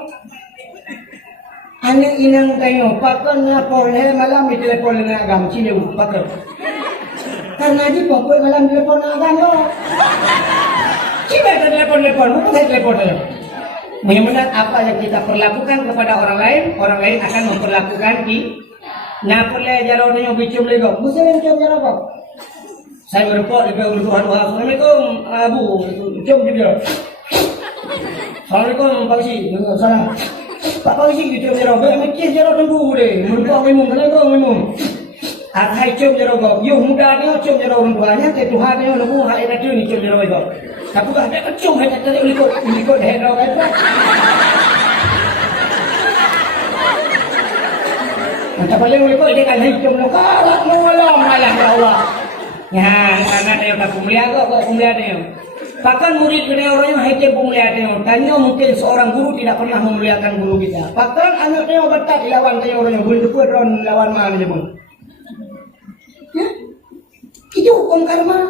Anak inang tayo, pakan na polhe malam di telepon na agam sini pakan. Karena di pokok malam di telepon na agam lo. Siapa telepon, bukan saya telepon. Mudah-mudahan apa yang kita perlakukan kepada orang lain akan memperlakukan di. Nah, perle jaro nyo bicum lego. Muslim cium jaro kok. Saya berpok di Tuhan. Assalamualaikum, Abu. Cium juga. Assalamualaikum, Pak Isi. Salam. Pak Polisi gitu jero, mikir jero tunggu deh. Mentua minum, kenapa minum? Hai cium jero kok. Yo muda ni cium jero orang tuanya, ke Tuhan ni nunggu hal ini tu ni cium jero kok. Tapi dah ada cium hanya tadi ulikot hero kan. Macam paling ulikot dia kan cium lo kalah nolong malah Allah. Ya, anak dia tak kumliah kok kumliah dia. Bahkan murid kita orangnya hanya pemuliaan. Tanya mungkin seorang guru tidak pernah memuliakan guru kita. Bahkan anak dia bertak lawan tanya orangnya guru itu orang lawan mana je pun. Ya, itu hukum karma.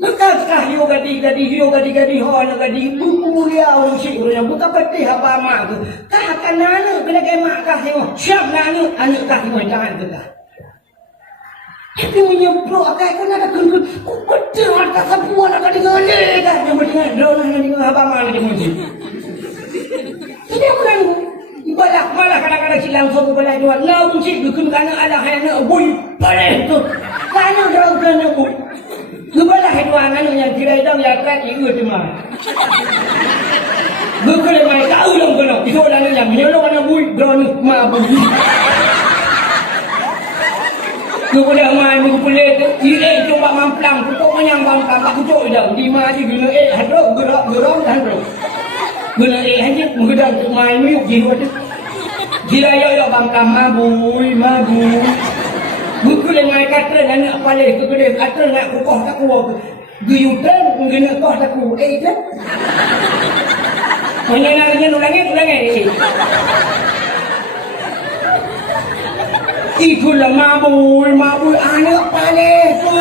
Maka yo gadi ho na gadi buku mulia orang sih orangnya buka peti apa mak tu. Kah kan anak bila ke mak kah tengok siap nak anak kah tengok jangan kita. Tapi menyemprot akan ada kengkut. Betul ada semua nak dengar ni dah. Yang berdengar drone yang dengar apa mana dia mesti. Tidak bukan. Balak malah kadang-kadang silang so balak dua. Lau mesti bikin kana ada hanya boy balak tu. Kana drone kana boy. Balak dua kana yang kira itu yang track itu cuma. Bukan mai tahu lang kono. Itu orang yang menyolong kana boy drone ma boy. Kemudian mai mengkulit coba mamplang kutuk menyang mamplang tak kutuk dah 5 aja guna hadro gerak dan hadro Guna aja menggedang ke main yuk jiwa tu. Jira yo bangkam mabui. Buku lengai katra anak pale ke gede katra nak kukoh tak kuat. Guyutan ngena koh tak ku. Kan? Menyenangnya ulangi. Ikulah mabui anak pale tu.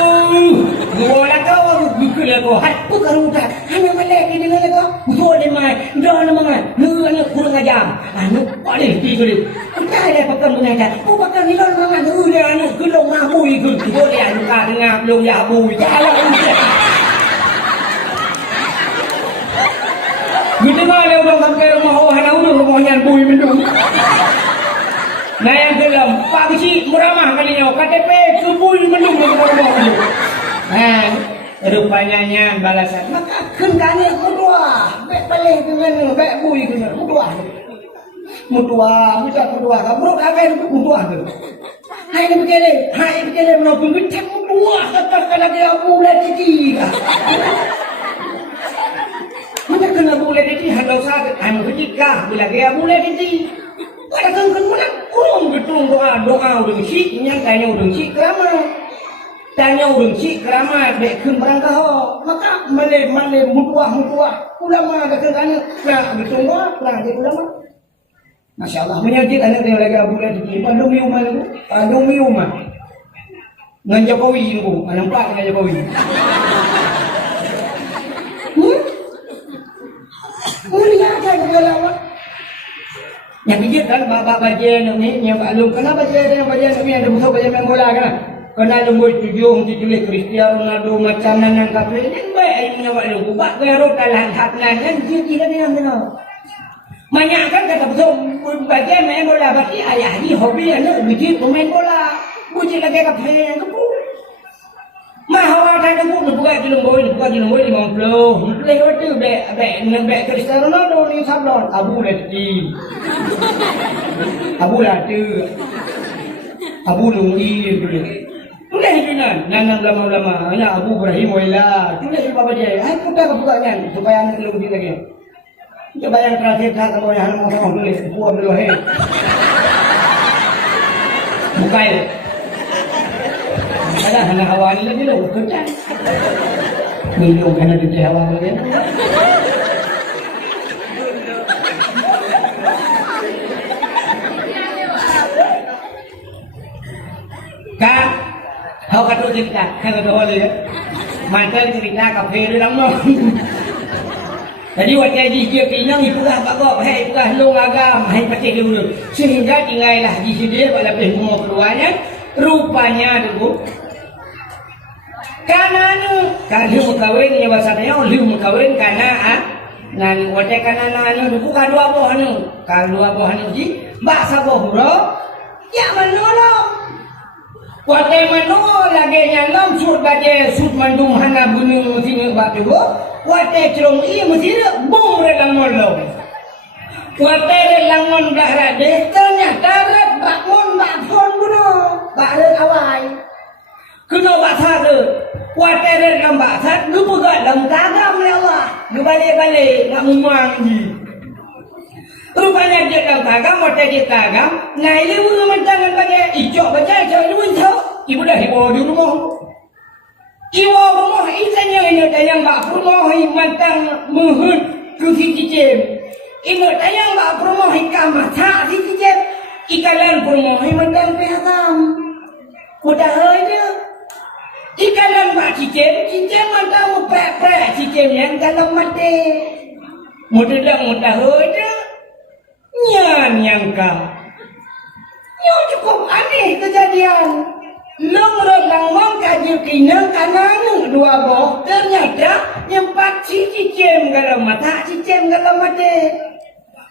Gua lah kau bukulah kau. Hatu karu tak. Anak malek ni dengan kau. Gua ni mai. Dah nama mai. Lu anak kurang ajar. Anak pale ikulah. Kita ada pakai mengajar. Kau pakai ni lah nama. Lu dia anak kelong mabui ikut. Gua dia anak kau dengar belum ya bui. Kalau Gede malah orang pakai rumah orang nak rumahnya bui mendung. Nah yang dalam Pak Bisi muramah kalinya KTP kebui mendung rumah. Rupanya balasan. Maka kena mudua, baik balik dengan baik bui kena mudua. Kita mudua. Kamu agak itu mudua tu. Hai begini menopung kita mudua. Katakan lagi aku lagi tiga. Mana kena boleh jadi handal sakit, anu kejika bila dia boleh jadi. Kadang mana kurang betul doa udang si, yang tanya udang si kerama, bekun berangkah ho, maka male mutuah, ulama kadang nak betul doa, kurang dia ulama. Masya Allah, menyakit anak yang lagi boleh jadi, pandumi umah, dengan Jokowi ini, nampak dengan Jokowi. Mulia kan pengalaman. Yang bijak kan bapak bajian ni, yang maklum kenapa bajian ni ada musuh bajian main bola kan? Kena lembut tujuh tulis Cristiano Ronaldo macam nan kafir ni baik yang maklum. Buat baru kalah hatnan kan jadi ni namanya. Banyak kan kata betul bajian main bola berarti ayah ni hobi anak bijak pemain bola. Buji lagi kafir yang kepu. Mahal kan tu buka jelemboi 50. Lewat tu bek Cristiano Ronaldo ni sablon Abu Lati. Abu Nungi tu. Tulis dengan nanang lama-lama hanya Abu Ibrahim Wala. Tulis apa dia? Aku dah buka kan supaya anak lebih lagi. Coba yang terakhir tak kalau yang mau tulis buat dulu he. Buka ya. Ada anak awal lagi loh, kerja. Minum kena di awal lagi. Kak, kau kata cerita, kata boleh. Mantan cerita kafe di dalam. Jadi waktu dia pinang itulah bagok, itulah long agam, pacik dulu. Sehingga tinggallah di sini pada rumah keluarnya. Rupanya dulu. Karena kalau kawin ya bahasanya liu kawin karena nan wate karena anu bukan dua boh anu kalau dua boh anu ji bahasa boh bro ya menolong wate mano lagi nyalom sur baje sur mandum hana gunung sini batu wate cerong iya mesti bung relang molo wate relang mon dahra deh ternyata red bakmon bakfon buno bakre awai kena bahasa tu water dalam bahasa lu buka dalam kagam ya Allah lu balik-balik nak muang ni rupanya dia dalam kagam water dia kagam nah ini lu macam bagai ijok baca lu tahu ibu dah ibu di rumah ibu rumah isanya ini tayang bak rumah mantang muhut ku cicim ibu tayang bak rumah kamar tak cicim ikalan rumah mantang peham udah aja ikalan bak cicim mantang mupek-pek cicim yang kalau mati mudah aja nyangka cukup aneh kejadian Long kaji kinang kanan dua boh ternyata nyempat cicim kalau mata cicim kalau mati.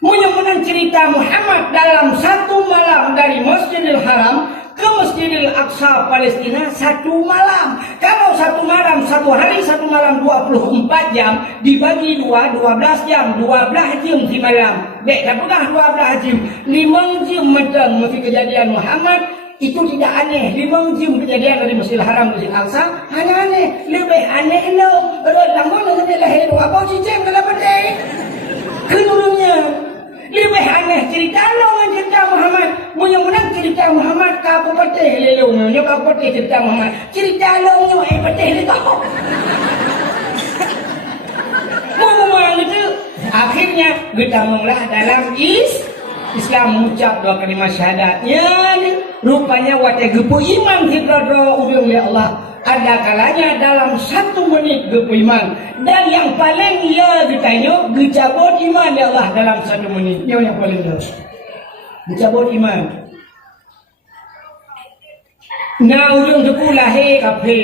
Menang cerita Muhammad dalam satu malam dari Masjidil Haram ke Masjidil Aqsa Palestina satu malam. Kalau satu malam, satu hari, satu malam 24 jam dibagi 12 jam, 12 jam di malam. Baik, dah 12 jam, 5 jam macam mesti kejadian Muhammad. Itu tidak aneh, 5 jam kejadian dari Masjidil Haram Masjidil Aqsa hanya aneh, lebih aneh lo. Kalau lamun nanti lahir apa cicim kalau mati. Kedulunya lebih aneh cerita long cerita Muhammad. Punya menang cerita Muhammad kapu petih lelongnya kapu petih cerita Muhammad. Cerita longnya petih le kau. Mau itu akhirnya kita mengolah dalam Islam mengucap dua kalimat syahadatnya rupanya wajah gepu iman kita doa udung ya Allah ada kalanya dalam 1 menit gepu iman dan yang paling ya ditanya gecabut iman ya Allah dalam 1 menit yang paling ya gecabut iman nah udung gepu lahir kafe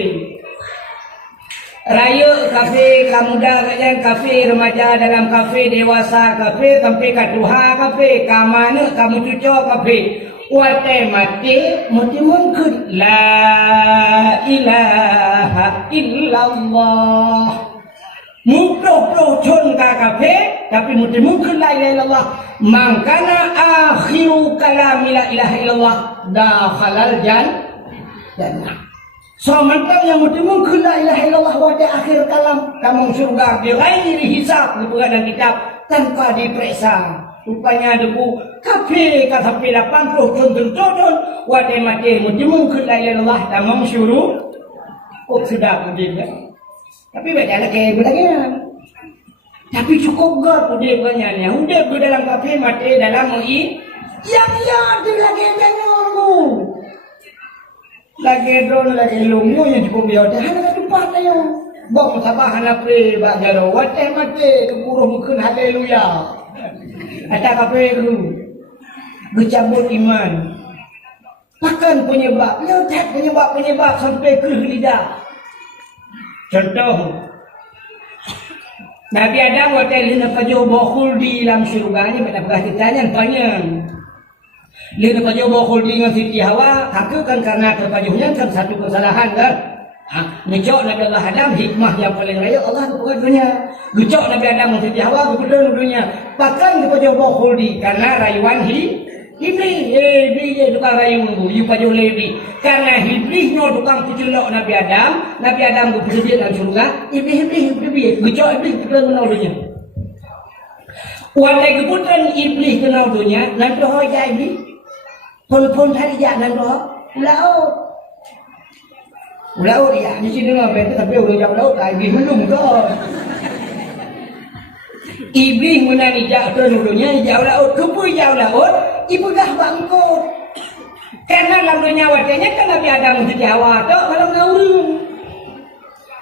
raya kafe, kamuda kajian kafe, remaja dalam kafe, dewasa kafe, sampai katuha kafe, kamana, kamu cucu kafe. Wate mati, mati mungkin. La ilaha illallah. Mukro chun ka kafe, tapi mati mungkin la ilaha illallah. Mangkana akhiru kalami la ilaha illallah. Dakhalal jannah. So mantap yang mungkin la ilaha illallah wajah akhir kalam kamu surga bighairi hisab dibuka dalam kitab tanpa diperiksa rupanya debu kafe kata 80 contoh wajah mati mungkin la ilaha illallah kamu suruh kok sudah begini tapi baca lagi tapi cukup gak udah banyaknya udah gue dalam kafe mati dalam UI yang ya dia lagi nunggu lagi drone lagi lungu yang cukup biar dah ada tempat yang bom sabah anak pre bagaro wate mate keburu mungkin haleluya ada kape dulu bercabut iman bahkan penyebab letak penyebab sampai ke lidah contoh Nabi Adam wate lina pajo bokhul di dalam syurganya pada perhatiannya panjang Lina pajuh bokul dengan Siti Hawa, kan karena terpajuhnya kan satu kesalahan kan. Ngecok Nabi Allah Adam hikmah yang paling raya Allah kepada dunia. Ngecok Nabi Adam dan Siti Hawa kepada dunia. Pakan kepajuh bokul di karena rayuan Iblis tukang rayuan bu, you pajuh lebih. Karena Iblisnya tukang puculok Nabi Adam bersedia dalam surga. Iblis, ngecok Iblis kepada dunia. Walau keputusan Iblis kenal dunia, nanti hoy Iblis. Pun hari jalan doh, laut ya, di sini nggak betul tapi udah jauh laut, iblis belum kok. Iblis menani jauh dulunya jauh laut, kepui jauh laut, ibu dah bangkut. Karena lalunya wajahnya kan Nabi Adam mesti Hawa, toh kalau ngurung.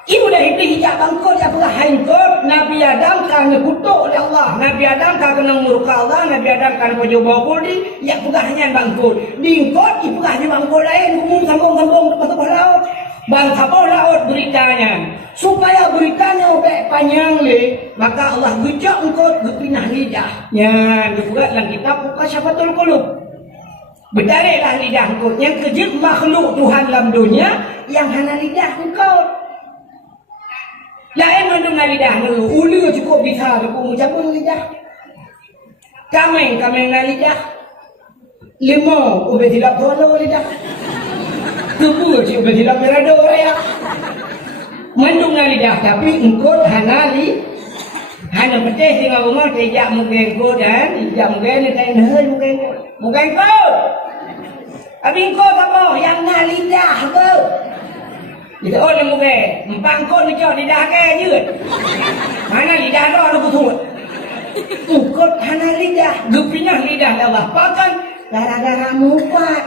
Ibu dah iblis hijab bangkut, ya pernah hancur. Nabi Adam karena kutuk oleh Allah. Nabi Adam karena murka Allah. Nabi Adam karena pojok bokul di, ya pernah hanya bangkut. Diingkot, ibu hanya bangkut lain. Kumung sambung tempat laut. Bangsa laut beritanya. Supaya beritanya obek panjang le, maka Allah gejak engkot berpindah lidah. Ya, dibuat dalam kitab Mukasyafatul Qulub. Berdariklah lidah engkot. Yang kejut makhluk Tuhan dalam dunia yang hanya lidah engkot. Lain mendengar lidah dulu, ulu cukup bisa aku mencampur lidah. Kameng lidah. Lima, ubah tidak tolong lidah. Kebu, ubah tidak berado ya. Mendengar lidah, tapi engkau hanya petih dengan rumah, tidak mungkin engkau dan tidak mungkin mungkin engkau. Tapi engkau apa? Yang nak lidah kau. Kita orang mungkin empangkot ni cak lidah ke je. Mana lidah dah lu betul. Ukut hana lidah, gepinah lidah Allah. Pakan gara-gara mupat.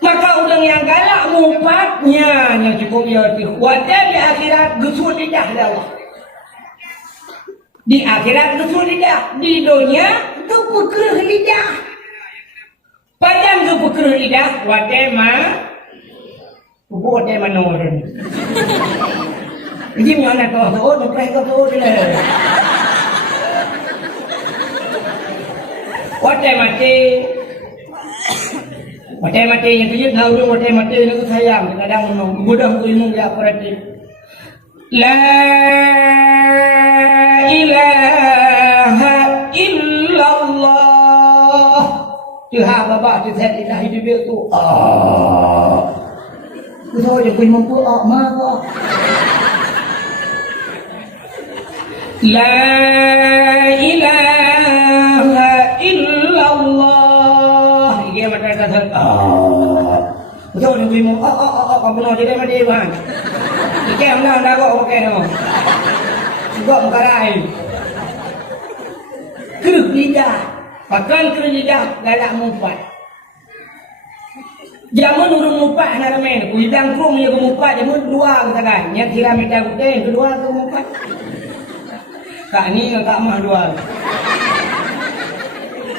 Maka orang yang galak mupatnya yang cukup ya wajah di akhirat gesul lidah Allah. Di akhirat gesul lidah, di dunia tu pekerah lidah. Padang tu pekerah lidah, wajah mah buat dia menurun. Jadi mana kau mereka tu dia. Watai mati yang tujuh nauru watai mati itu sayang kadang mudah ilmu ya operatif. La ilaha illallah. Tuhan bapa kita tidak hidup itu. Thôi đừng quên mong cô ọ ma cô. La ilaha illallah. Iki mata kata betul ni mo kamu no dia mah dia bang. Iki amna kok oke no. Kok makarai. Keruk lidah. Pakan keruk lidah galak mumpat. Jamun urung mumpat na ramen. Kuidang krung nya mumpat jamun dua kita kan. Nya kira mita gute kedua tu mumpat. Kak ni dengan Kak Mah dua.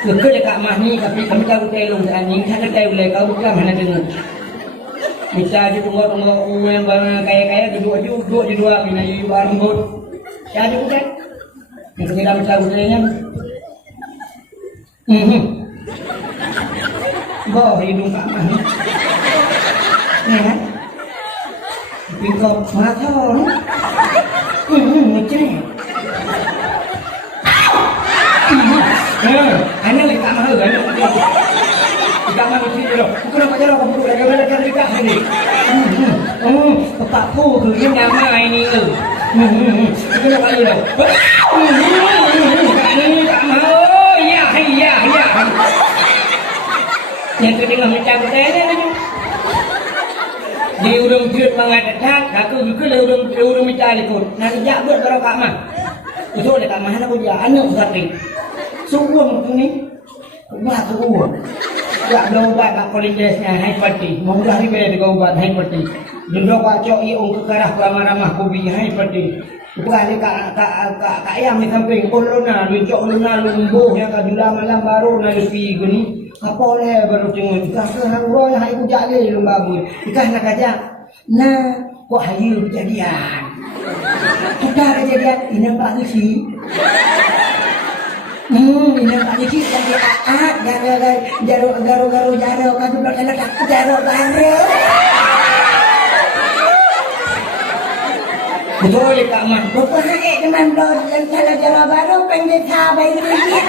Kerja Kak Mah ni tapi kami tahu telung anjing kan tahu boleh kau bukan mana dengar. Bisa je tunggu umum kaya dua bina ibu armbut. Jadi bukan. Yang kita macam budayanya. Boh hidung Kak Mah. Ni kan? Pingkop marathon. Macam ni. Ana lek Kak Mah kan. Kak Mah mesti dulu. Bukan apa jalan kamu dah dekat sini. Bapakku tu yang nama ini tu. Bukan apa dah. Kak Mah. Oh, ya. Yang tu dengan macam saya ni. Di urung jut mengadakan, aku le urung mencari ikut. Nak jak buat kalau Kak Mah. Betul Kak Mah nak dia anak sakit. Suwung tu ni. Ubat suwung. Tak ada ubat kat kolidesnya hypertensi. Mudah ni boleh dengan ubat hypertensi. Duduk kat cok iung kekarah ramah-ramah kobi hypertensi. Bukan kat ayam di samping. Luna, luncok luna, lumbuh yang kat jula malam baru nak lepi gini. Apa boleh baru tengok. Ikan kerang roh yang ibu jali lumbabu. Ikan nak kajak. Nah, kok hayu kejadian. Kita kejadian. Ini nampak tu sih. Ini nampak tu sih. Jadi jaro kan tu belakang tak jaro. Betul Kak Mah. Bapak dengan yang salah jaro baru pendek sahabat ini.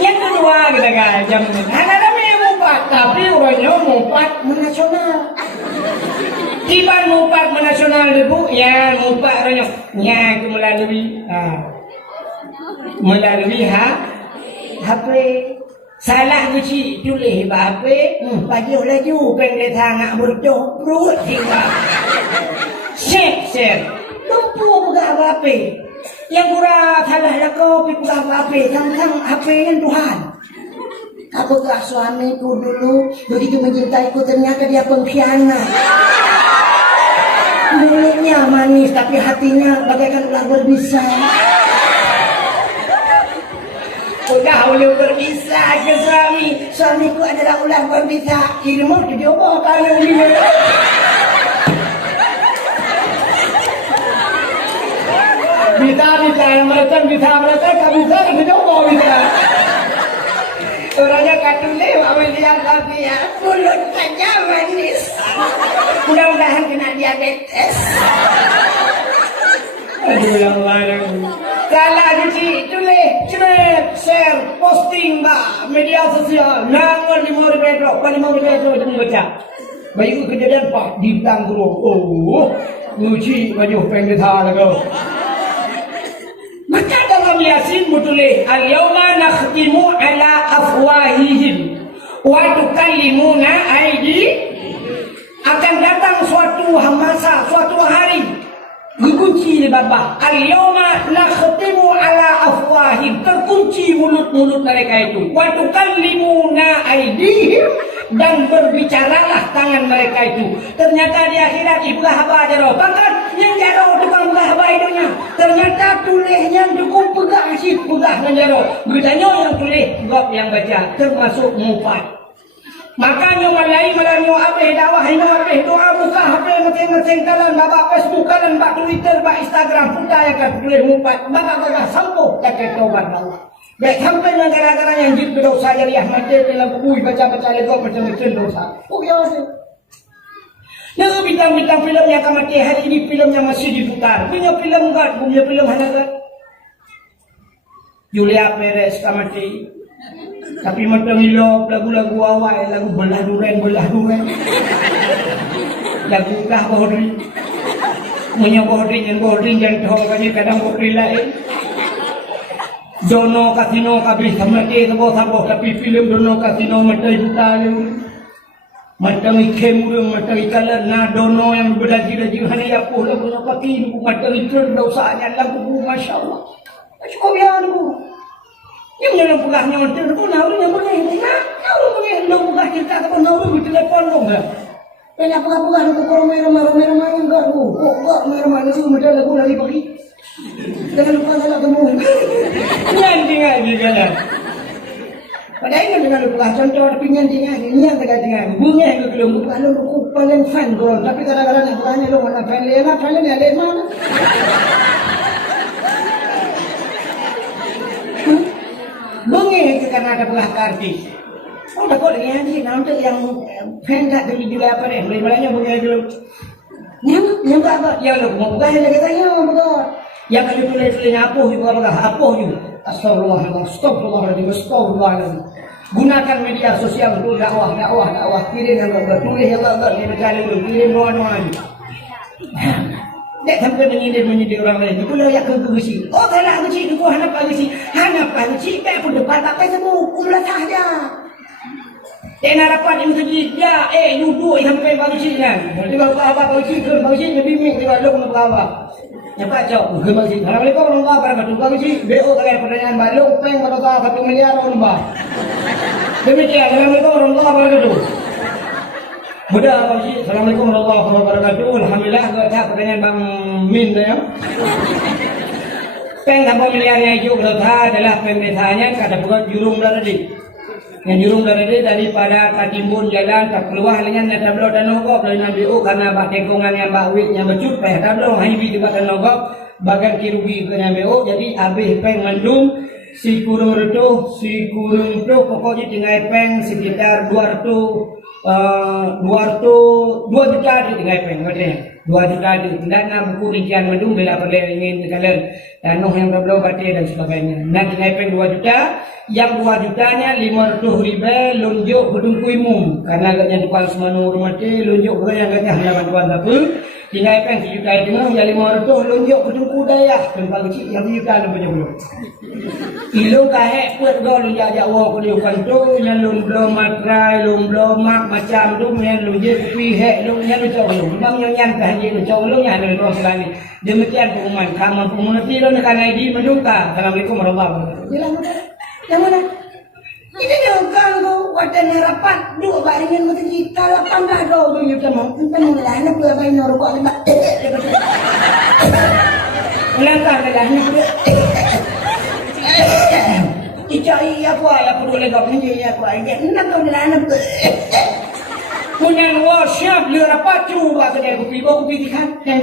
Yang kedua kita kan jam ini. Ada mumpat tapi orangnya mumpat menasional. Tiba mumpat menasional ibu ya mumpat orangnya nya melalui HP. Salah mesti tulis HP, pagi laju pendek sangat bercobrut jiwa. Share. Lupa buka HP. Yang kurang salah lah kau pergi buka HP, tentang HP yang Tuhan. Apakah suamiku dulu begitu mencintaiku ternyata dia pengkhianat. Mulutnya manis tapi hatinya bagaikan ular berbisa. Udah ular berbisa ke suami. Suamiku adalah ular berbisa. Ilmu dicoba kalau ini. Bisa yang meletak tak bisa dicoba bisa. Orangnya katulih dia tapi ya mulut saja manis. Mudah-mudahan kena diabetes. Aduh yang larang. Salah cuci, tulis, share, posting media sosial. Nangon 5 Petro, 5 Petro itu membaca. Bayi kejadian Pak di Tanggro. Oh, lucu baju pendek lagi. Maka dalam Yasin bertulis al-yawma nakhtimu ala afwahihim wa tukallimuna aidi. Akan datang suatu masa, suatu hari dikunci di bawah al-yawma nakhtimu ala afwahihim, terkunci mulut-mulut mereka itu, wa tukallimuna aidihim, dan berbicaralah tangan mereka itu. Ternyata di akhirat ibu haba jaro. Bahkan yang jaro tukang haba hidupnya. Ternyata tulisnya cukup pegah sih, pegah dengan jaro. Beritanya yang tulis, gop yang baca, termasuk mufat. Makanya malai malanyo ape dakwah ino ape doa buka HP masing-masing kalan bapak Facebook kalan bak Twitter bak Instagram puta yang kan tulis mufat. Bapak sampo tak tobat Allah. Baik sampai dengan gara-gara yang jid berdosa jariah mati dalam buku baca-baca legok macam-macam dosa. Oh ya sih. Nah bintang-bintang filem yang akan mati hari ini filem yang masih diputar. Punya filem enggak, punya filem hanagat. Julia Perez akan mati. Tapi macam milo lagu-lagu awal, lagu belah duren. Lagu kah bohri. Punya boarding jangan kadang boarding lain. Dono kasino kabis sama sabo tapi film dono kasino macam itu macam ikan murung macam ikan na dono yang berdaji-daji hanya ya pula punya pati macam itu dosanya lagu masya Allah. Cukup ya aku. Yang jangan pulangnya macam tu nauru yang boleh nauru boleh lo buka kita atau nauru di telepon lo enggak. Pernah buka aku kalau merah enggak aku. Kok merah itu macam lagu dari pagi. Jangan lupa salah kamu. Nyanting aja kan. Padahal dengan lupa contoh tapi nyanting aja. Nyanting aja. Bunga itu belum buka lo paling fan kalau tapi kadang-kadang yang bukannya lo mana fan ni ada mana? Bunga itu karena ada belah kartis. Oh, dah kau dengar ni nanti yang fan tak beli juga apa ni? Beli bunga itu. Yang apa? Yang lo mau buka yang lagi tanya buka. Yang kali tulis apa juga apa juga. Astagfirullahaladzim. Gunakan media sosial untuk dakwah. Kirim yang tulis yang dia bercari dulu. Kirim doa-doa ni. Tak sampai menyindir orang lain. Itu lah yang kegesi. Oh, kalau kegesi itu hanap kegesi. Tak pun depan tak payah semua. Umlah sahaja. Tak nak dapat yang kegesi. Ya, duduk sampai kegesi kan. Tiba apa kegesi lebih mik. Tiba lo kena apa. Cepat jauh. Assalamualaikum warahmatullahi wabarakatuh. Kegesi. BO kalian pertanyaan balik. Peng pada 1 miliar orang. Demikian. Assalamualaikum warahmatullahi wabarakatuh. Mudah Pak Haji. Assalamualaikum warahmatullahi wabarakatuh. Alhamdulillah tak pertanyaan Bang Min ya. Peng tanpa miliarnya itu berita adalah pembesaannya kata bukan jurung daradi. Yang jurung daradi daripada katimbun jalan tak keluar dengan tablo dan nogok dari Nabi karena bak tengkongan yang bak wit yang bercut peh tablo hanya di tempat nogok bagan kirugi ke Nabi jadi habis peng mendung si kurung tu pokoknya tinggal peng sekitar 2 juta di tinggal peng katanya 2 juta di dana buku rincian mendung bila perlu ingin kalian tanah yang berbelok batik dan sebagainya dan tinggal peng 2 juta yang 2 jutanya 500 ribu lunjuk gedung kuimum karena agaknya tukang semanu rumah lunjuk ke yang agaknya hanya bantuan apa tinggal peng 1 juta itu yang 500 lunjuk gedung kudaya tempat kecil yang 1 juta lebih belum ilung kahek puat go lunjuk ajak wong kuliukan tu yang belum matrai belum mak macam tu yang lunjuk pihak yang lunjuk bang yang nyantai je lunjuk yang ada ruang selani demikian pengumuman kamu pemenati lo nak ID menduka. Assalamualaikum warahmatullahi wabarakatuh. Yang mana? Ini juga kau wadah harapan dua baringan macam kita 18 dolar tu kita mau mulai nak buat bayi norok ni. Langkah dah ni. Icai apa dulu legap ni apa nak kau nak. Punya workshop lu rapat cuba kedai kopi dikan yang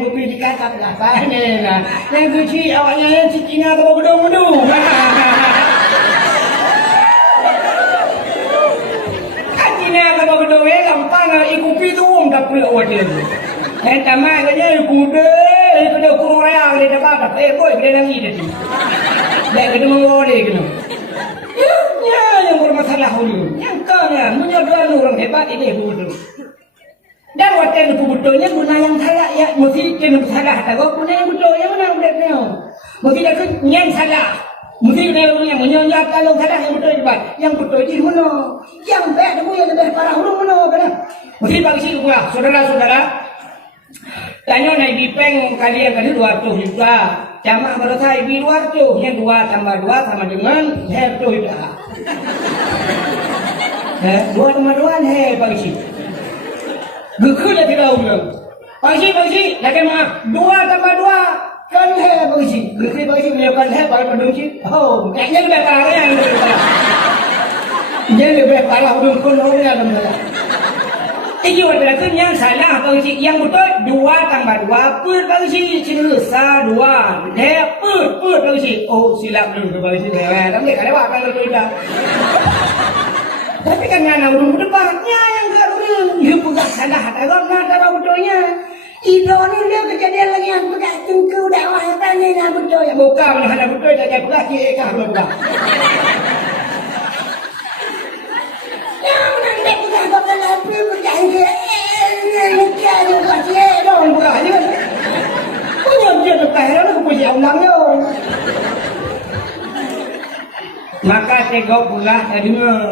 kopi dikan tak apa ni lah yang kuci awaknya yang Cina tu gedung kan Cina tu gedung gampang kopi tu tak perlu wadah yang tamat saja kuda kedai kurung raya dia dapat boy dia lagi dia dah gedung wadah gitu yang bermasalah dulu yang kaya menyodorkan orang hebat ini betul dan waktu itu betulnya guna yang salah ya mesti kena salah tak guna yang betul yang mana bedanya mesti dah yang salah mesti yang menyonjak kalau salah yang betul hebat yang betul di mana yang baik tu yang lebih parah orang mana kan mesti bagi pula saudara-saudara tanya naik dipeng kalian kali 200 juta jamak berasai di 200 yang 2 tambah 2 sama dengan 100 juta 2 tambah 2 bagi si gekul dah tidak ulang bagi lagi maaf 2 tambah 2 kan bagi si gekul bagi si menyebabkan bagi penduduk si oh kayaknya lebih parah yang lebih parah penduduk kolonial dalam ini adalah yang salah bagi yang betul 2 tambah 2 put bagi cerita 2 put bagi oh silap dulu bagi tapi kalau apa kalau tidak tapi kan yang urung depannya yang garung dia bukan salah kalau nak betulnya itu ni dia kejadian lagi yang bukan tunggu dakwah tanya nak betul ya bukan ada betul tak bukan kah bukan yang nak bukan kau kalau bukan dia bukan dia dong bukan dia tegok pula tak dengar.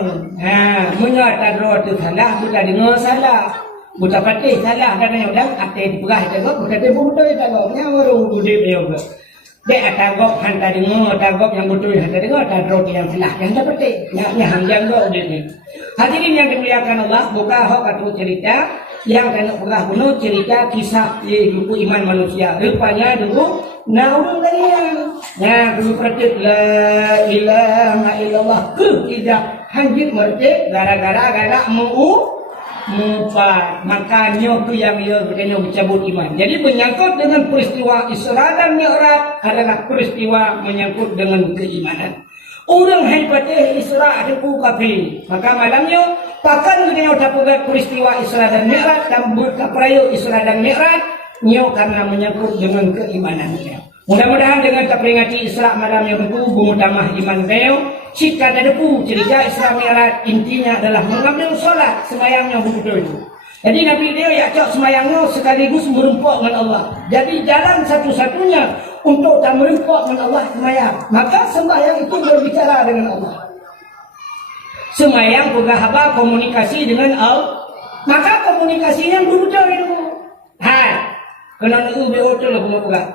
Munya tak roh tu salah, buta dengar salah. Buta patih salah katanya dah ate diperah tegok, buta te betul tegok. Nya baru budip dia juga. Dek tegok hantar dengar, tegok yang betul hantar dengar, tak roh yang salah. Yang tak patih, nya hang jaga dia ni. Hadirin yang dimuliakan Allah, buka hok atau cerita yang kena pernah bunuh cerita kisah buku iman manusia. Rupanya dulu naudun kalian. Ya, dulu percaya la ilaha illallah tidak hanjit mercek gara-gara mufat. Makanya tu yang ia berkena mencabut iman. Jadi menyangkut dengan peristiwa Isra dan Mi'raj adalah peristiwa menyangkut dengan keimanan. Orang hebatnya Isra ada kafir. Maka malamnya pakan kita dapat peristiwa Isra dan Mi'raj dan berkaprayo Isra dan Mi'raj nyo karena menyangkut dengan keimanannya. Mudah-mudahan dengan terperingati Isra malam yang itu bermutambah iman beliau. Jika ada depu cerita Isra Mi'raj intinya adalah mengambil solat sembahyangnya betul itu. Jadi Nabi dia ya cak sembahyangnya sekaligus merempok dengan Allah. Jadi jalan satu-satunya untuk tak merempok dengan Allah sembahyang. Maka sembahyang itu berbicara dengan Allah. Sembahyang juga apa komunikasi dengan Allah. Maka komunikasinya betul itu. Kena nak betul lah bukan.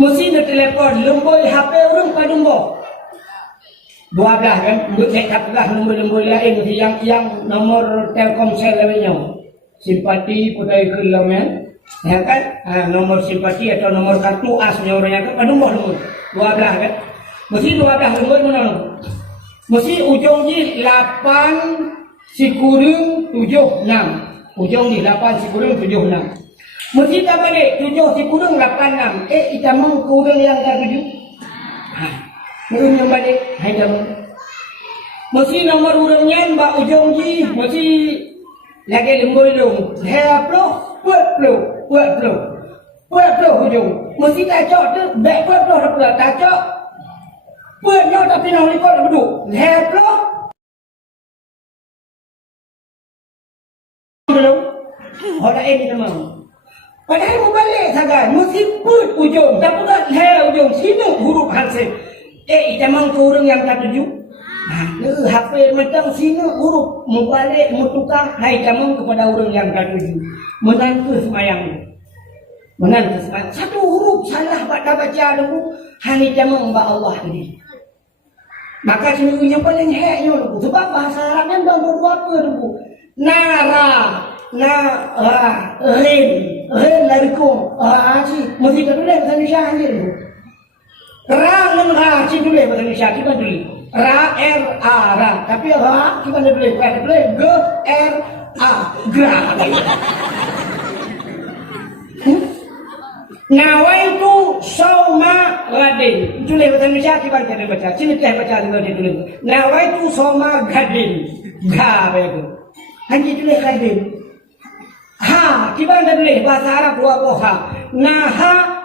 Mesti nak telefon lemboi HP orang padumbo. 12 kan, tak taklah nombor-nombor lain yang nomor Telkomsel lainnya. Simpati putih kilometer, ya kan? Nomor simpati atau nomor kartu asnya orangnya kan padumbo nombor 12 kan. Mesti 12 nombor mana? Mesti ujungnya 8 sikurung 76. Ujung di 8 sikurung 76. Mesti tak balik 7 sikurung 86. Kita mau kurang yang tak 7. Urang yang balik hai jamu. Mesti nomor urangnya mbak ujung ji mesti lagi lemboi dong. Heplo, puet ujung. Mesti tak cok tu back puet tak cok. Puetnya tapi nak ikut duduk. Heplo. Belum. Orang ini memang. Padahal mau balik saja. Mesti puet ujung. Tak pernah he ujung. Sini huruf hasil. Kita mampu orang yang tak tuju. HP macam sini huruf membalik, mutukah, hai kamu kepada orang yang tak tuju. Menantu semayang. Menantu semayang. Satu huruf salah baca dulu, hanya kamu mbak Allah ini. Maka sini yang paling heknya dulu. Sebab bahasa Arabnya baru apa dulu. Nara, rin larikum. Mesti tak boleh bahasa Indonesia hanya dulu. Ra dan ra cik boleh bahasa Indonesia kita boleh. Ra ra tapi ra kita boleh. Kita boleh g a gra. Nawaitu sauma gadin. Boleh bahasa Indonesia kita boleh baca. Sini kita baca dengan dia tulis. Nawaitu sauma gadin. Ga begitu. Hanya tulis gadin. Ha kita boleh bahasa Arab dua boha. Naha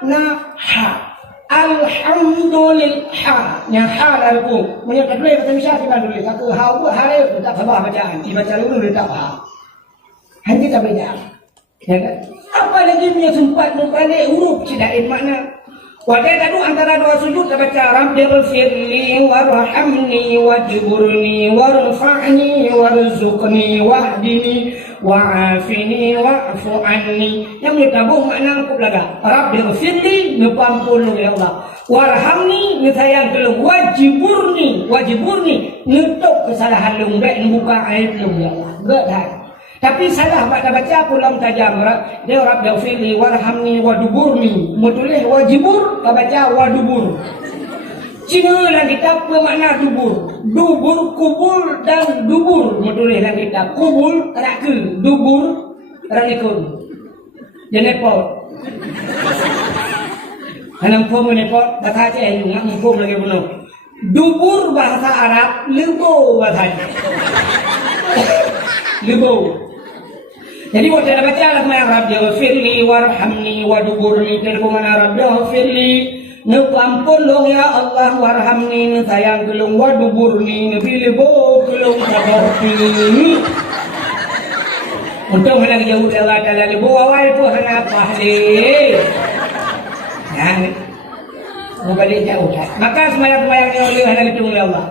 Alhamdulillah, yang hal aku menyatakan boleh bahasa Indonesia kita boleh. Satu hal buat hal itu tak faham bacaan. Dibaca dulu tak faham. Hanya tak boleh. Ya kan? Apa lagi punya sempat membalik huruf cidain makna. Wadai tadu antara dua sujud kita baca Rabbighfirli warhamni wajburni warfa'ni warzuqni wahdini wa'afini wa'fu anni. Yang ditabung makna aku belaga. Rabbighfirli ngepampun ya Allah. Warhamni ngesayang kelung. Wajiburni nutup kesalahan lung baik membuka aib lung ya Allah. Enggak dah. Tapi salah baca pulang tajam. Dia Rabbighfirli warhamni waduburni. Mutulih wajibur baca wadubur. Cina dalam kitab bermakna dubur. Dubur, kubul dan dubur. Mutulih dalam kitab. Kubul, raka. Dubur, ranikun. Jenepot. Hanam pun menepot. Bahasa Aceh yang ngapun lagi penuh. Dubur bahasa Arab. Lebo bahasa Lebo. Jadi waktu kita baca Allah Rabbighfirli warhamni waduburni. Jadi mana Rabbighfirli nepampun dong ya Allah warhamni sayang gelung waduburni nebilebo gelung kabarti. Untuk lagi jauh dari Allah Taala lebo awal tu apa deh? Yang mau balik jauh. Maka semayang yang oleh hendak ditunggu Allah.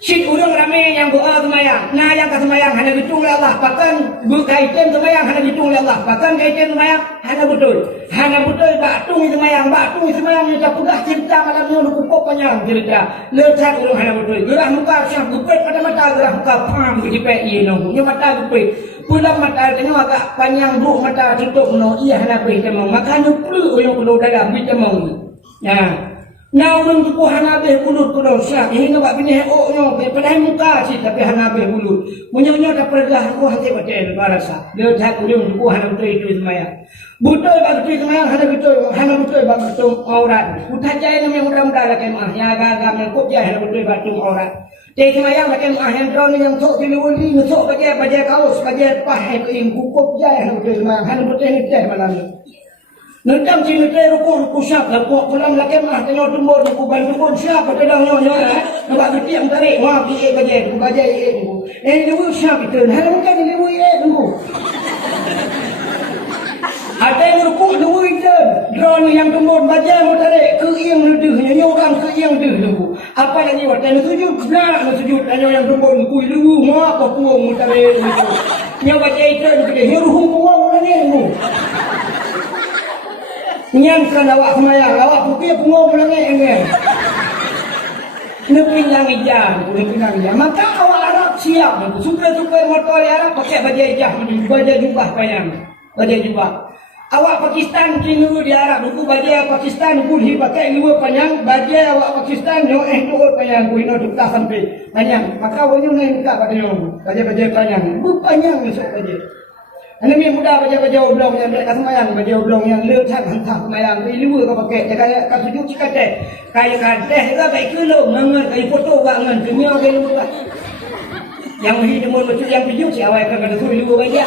Syit urang ramai yang doa semayang. Nah yang ke semayang hanya betul Allah. Bahkan berkaitan semayang hanya betul Allah. Bahkan kaitan semayang hanya betul. Hanya betul batung semayang. Batung semayang yang tak pegah cinta malam ni lu pupuk panjang cerita. Lecat urang hanya betul. Gerah muka syah gupet pada mata gerah muka pam kejepek iya nunggu. Nya mata gupet. Pulang mata tengok agak panjang buruk mata tutup no. Iya hanya pergi temang. Maka nu perlu urang perlu dalam pergi temang. Ya. Now nung tuku hanabe bulut siap ini nak bini oh no pada muka sih tapi hanabe bulut munyo tak pergah aku hati baca barasa dia tak ulung tuku hanabe itu semaya betul bagi semaya hanabe bagi aurat udah jaya nama mudah-mudah lah kemah ya agak mengkop jaya hanabe batu aurat dia semaya macam yang drone yang sok diluli sok baca kaos baca pahe keing kukop jaya hanabe ini teh malam ni Nanti sini saya ruku siap lah, pulang lagi mah tengok tumbur, ruku bantu siap, pada nyonya nampak gede yang tarik, wah biye baca tunggu. Ini dulu siap itu, hal mungkin ini dulu tunggu. Ada yang ruku dulu itu, drone yang tumbur baca mau tarik, keing leduh, nyogang keing leduh tunggu. Apa lagi waktu yang sujud, benar sujud, yang tumbur kui dulu, mau apa puang mau tarik itu. Nyoba baca itu, kita hiruh puang mana tunggu. Nyangkan awak semayang, awak putih pengok belangnya ini. Nepinang ijam. Maka awak Arab siap. Suka-suka motor Arab pakai baju ijam, baju jubah payang, baju jubah. Awak Pakistan kini di Arab, buku baju Pakistan pun pakai luar panjang, baju awak Pakistan yo luar panjang, kuino tukar sampai panjang. Maka awaknya naik buka baju panjang, bu panjang besok baju. Anda ni muda baca oblong yang mereka semayang, baca oblong yang letak hantar semayang, ini luar kau pakai, kayak kau sujud cakap teh, kayak kadeh, kau baik kilo, ngangan, kayak foto bangan, dunia kayak luar. Yang hidup betul yang tujuh si awal kan ada suruh luar baca.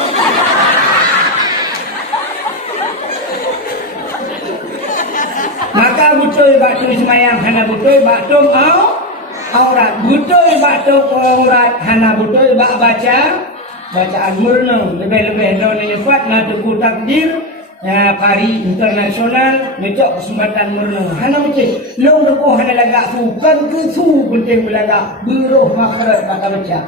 Maka betul batu semayang, hana betul batum aurat, betul batum aurat, hana betul baca. Bacaan murna lebih-lebih tahun ini kuat nak teguh takdir ya hari internasional ngejok kesempatan murna hana macam long depoh hana lagak bukan ke su penting belagak beruh makharat bakal baca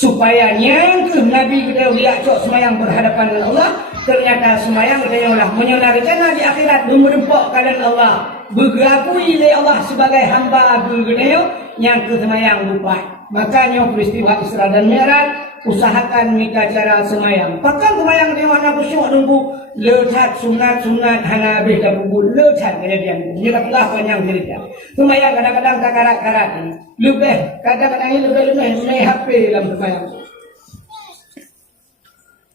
supaya nyang ke Nabi kita lihat cok semayang berhadapan dengan Allah ternyata semayang kita yang lah menyenangkan di akhirat bermedempok kalian Allah bergakui oleh Allah sebagai hamba bergedeo yang ke semayang lupa makanya peristiwa Isra dan Mi'raj usahakan mika cara semayang. Pakai semayang di mana kusyuk nunggu lecat sunat hana habis dah bubu lecat kejadian. Ini dah panjang cerita. Semayang kadang-kadang tak karat-karat. Lebih kadang-kadang ini lebih naik HP dalam semayang.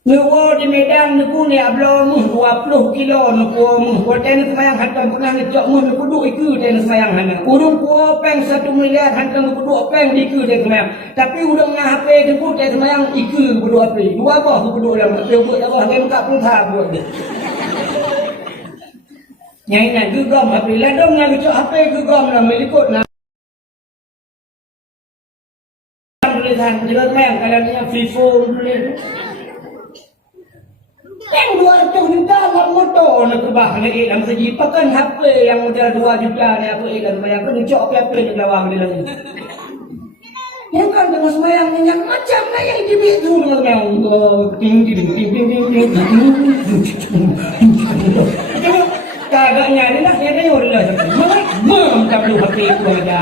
Nuwo di Medan nuku ni ablo muh 20 kilo nuku muh. Koten semayang hantam pernah ngecok muh nuku duk iku ten semayang hana. Urung ku peng 1 miliar hantam nuku duk peng iku ten semayang. Tapi urung ngah HP nuku ten semayang iku nuku duk HP. Dua bah nuku duk dalam dia buat apa dia muka pun tak buat dia. Nyai nak gegam HP ladong nak ngecok HP gegam lah melikut nak. Tulisan jelas semayang kalau dia Vivo tulis. Yang 200 juta nak motor nak terbang nak dalam segi pakan HP yang modal 2 juta ni apa dalam bayang kan cok apa di lawang di dalam yang kan dengan semayang yang macam lah yang dibit tu dengan semayang ting ting ting ting ting ting ting kagaknya ni lah saya tengok dia lah tak perlu HP itu ada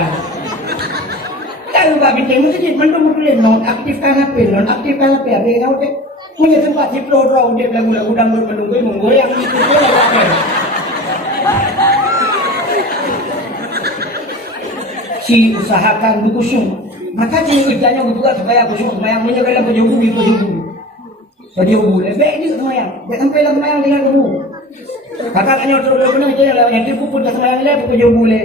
kalau tak bincang mesti mesti nonaktifkan HP nonaktifkan HP ada yang tahu tak punya tempat di Pulau dia lagu-lagu dangdut menunggu menggoyang itu si usahakan berkusyuk maka jadi kerjanya juga supaya kusyuk semayang menyegalah penjumbu lebih dia semayang dia sampai lah semayang dengan kamu kakak hanya terus benar je lah yang dia pun dah semayang lah penjumbu le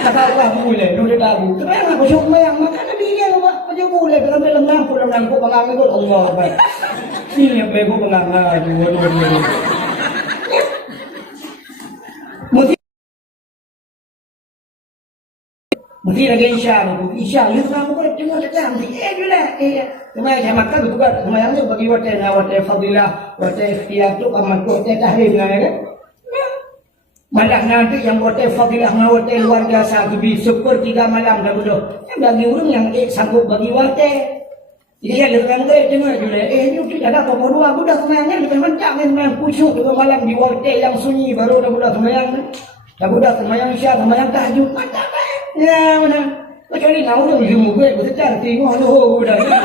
kata Allah boleh, dia tahu. Kenapa aku syuk mayang? Maka Nabi dia buat aja boleh. Kalau dalam nangku pengang itu Allah baik. Sini yang bego pengang dua. Mesti lagi Isya lu kamu kau cuma saja mesti jual cuma saya makan betul kan cuma yang tu bagi water fadilah water ikhtiar tu amat water tahrim kan malah nanti yang water fadilah water luar biasa tu di super 3 malam dah bodoh bagi orang yang sanggup bagi water jadi saya lepas tu cuma jual ni kita ada apa dua budak semayangnya lebih mencak main kusyuk 2 malam di water yang sunyi baru dah budak semayang dah budak semayang Isya semayang tahajud mantap ya mana kecuali kau dah ilmu gue betul tengok lu udah apa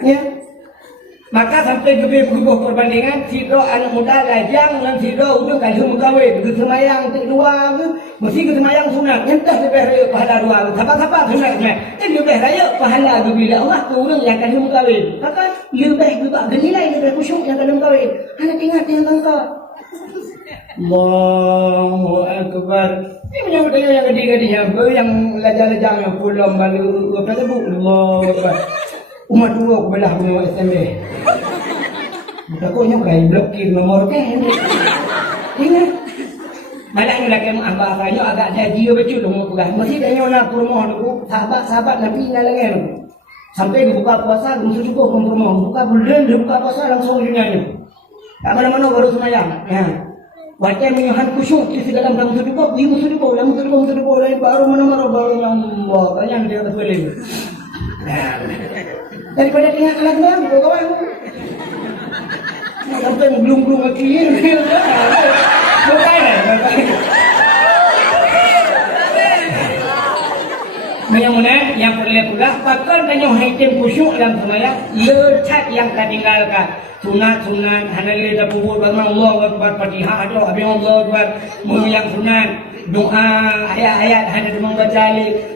ya maka sampai berubah perbandingan sidro anak muda lajang dan sidro udah kalau mengkawin begitu semayang kedua mesti ke semayang sunat entah lebih raya pahala dua apa sunatnya lebih raya pahala bila Allah tu orang yang kalau mengkawin maka lebih juga nilai lebih khusyuk yang kalau mengkawin anak ingat yang tangkap Allahu Akbar. Ini menyambut yang gede-gede yang lajang-lajang yang pulang balu apa tu bu? Allahu Akbar. Umat dua aku belah punya SMB. Takutnya kau blokir nomor kan. Ingat. Malah ni lagi abah tanya agak jadi betul dong pegang. Mesti tanya nak rumah tu sahabat-sahabat Nabi ngalangan. Sampai buka puasa langsung cukup rumah. Buka bulan buka puasa langsung dunia ni. Tak mana-mana baru semayang. Ya. Baca menyuhan kusyuk di dalam dalam sudup, di sudup lain baru mana-mana baru nambah banyak dia betul lagi. Daripada tengah alat baru kawan. Sampai belum clear. Bukan. Menyamuna yang perlu pula pakar banyak item kusyuk dalam semayang lecat yang ketinggalkan sunat hanale dah pubur bagaimana Allah Akbar Fatihah ada habis Allah Akbar yang sunat doa ayat-ayat hanya membaca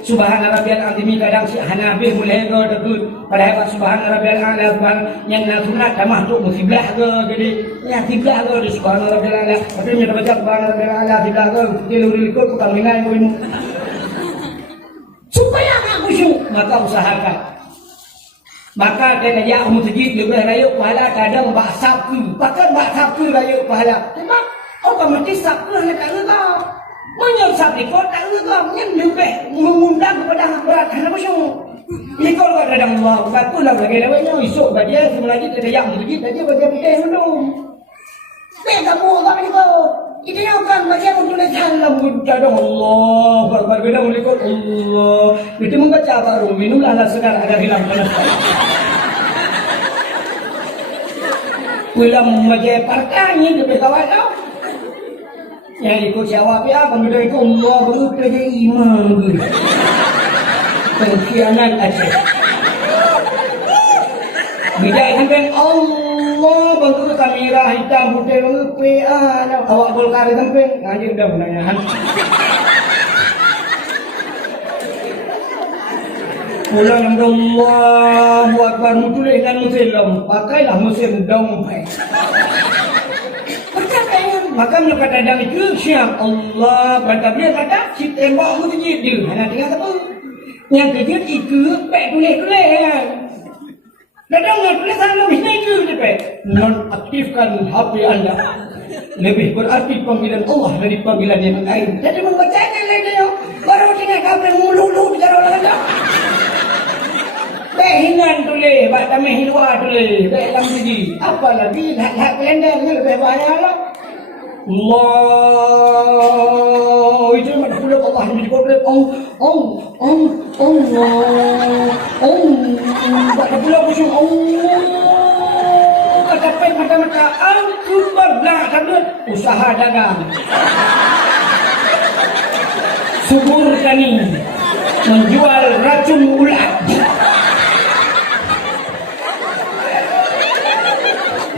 subhana rabbiyal azim kadang si hana habis mulai ke betul pada subhana rabbiyal a'la yang sunat tamah tu musibah ke jadi yang tiblah ke di subhana rabbiyal a'la tapi dia baca subhana rabbiyal a'la tiblah ke dilur-lur ke kaminai ko supaya tak khusyuk maka usahakan maka kena ya masjid lebih raya pahala kadang bak sapu bahkan bak sapu raya pahala sebab orang mesti sapu nak rega menyesap di kota rega yang lebih mengundang kepada berat hanya khusyuk ikut kat dalam Allah batulah bagi lawanya esok bagi semula kita ya masjid saja bagi belum kamu agak itu kita akan baca tulisan lagu cadang Allah berbeda mulikut Allah itu membaca baru minumlah segar ada hilang panas pulang membaca partanya lebih kawan tau yang ikut jawab ya pembeda itu Allah baru kerja iman pengkhianat aja bidai sampai Allah baru kamera hitam putih baru PA awak golkar sampai ngaji dah menanyakan pulang yang Allahu Akbar mutulis dan muslim pakailah muslim dompet maka melekat dadang itu siap Allah bantah dia kata si tembak masjid dia hanya tinggal apa yang kejut itu pek tulis-tulis dadang yang tulisan lebih itu cepet nonaktifkan HP anda lebih berarti panggilan Allah dari panggilan yang lain jadi membacanya lagi baru tinggal kabel melulu bicara orang anda hingan tulis baca mehilwa tulis dalam segi apalagi hak kalender lebih banyak lah Allah itu mana pula Allah yang dikatakan baca pula khusyuk kata pen mata-mata Akbar lah kata usaha dagang subur tani menjual racun ulat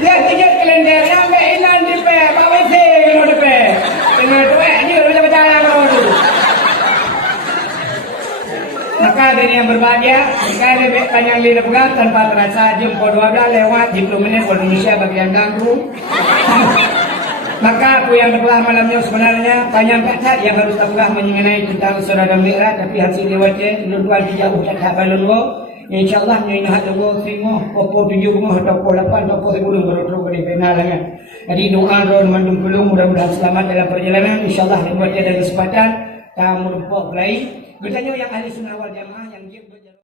ya kerja kalender sampai ilan di pe WC kalau di pe dengan tuak ni baca kalau tu maka dari yang berbahagia jika ada panjang lidah pegang tanpa terasa jam 12 lewat 20 menit waktu Indonesia bagi yang ganggu maka aku yang berbelah malamnya sebenarnya panjang kata yang harus terpegang mengenai tentang saudara Mi'raj tapi hasil lewatnya luar jauh tak balon InsyaAllah ni nak tunggu tengok pokok 7 bunga atau pokok 8 atau pokok 10 baru terus boleh penal kan. Jadi doa ron mandung pelung mudah-mudahan selamat dalam perjalanan. InsyaAllah buat ada kesempatan tamu lupa lain. Bertanya yang ahli sunnah wal jamaah yang dia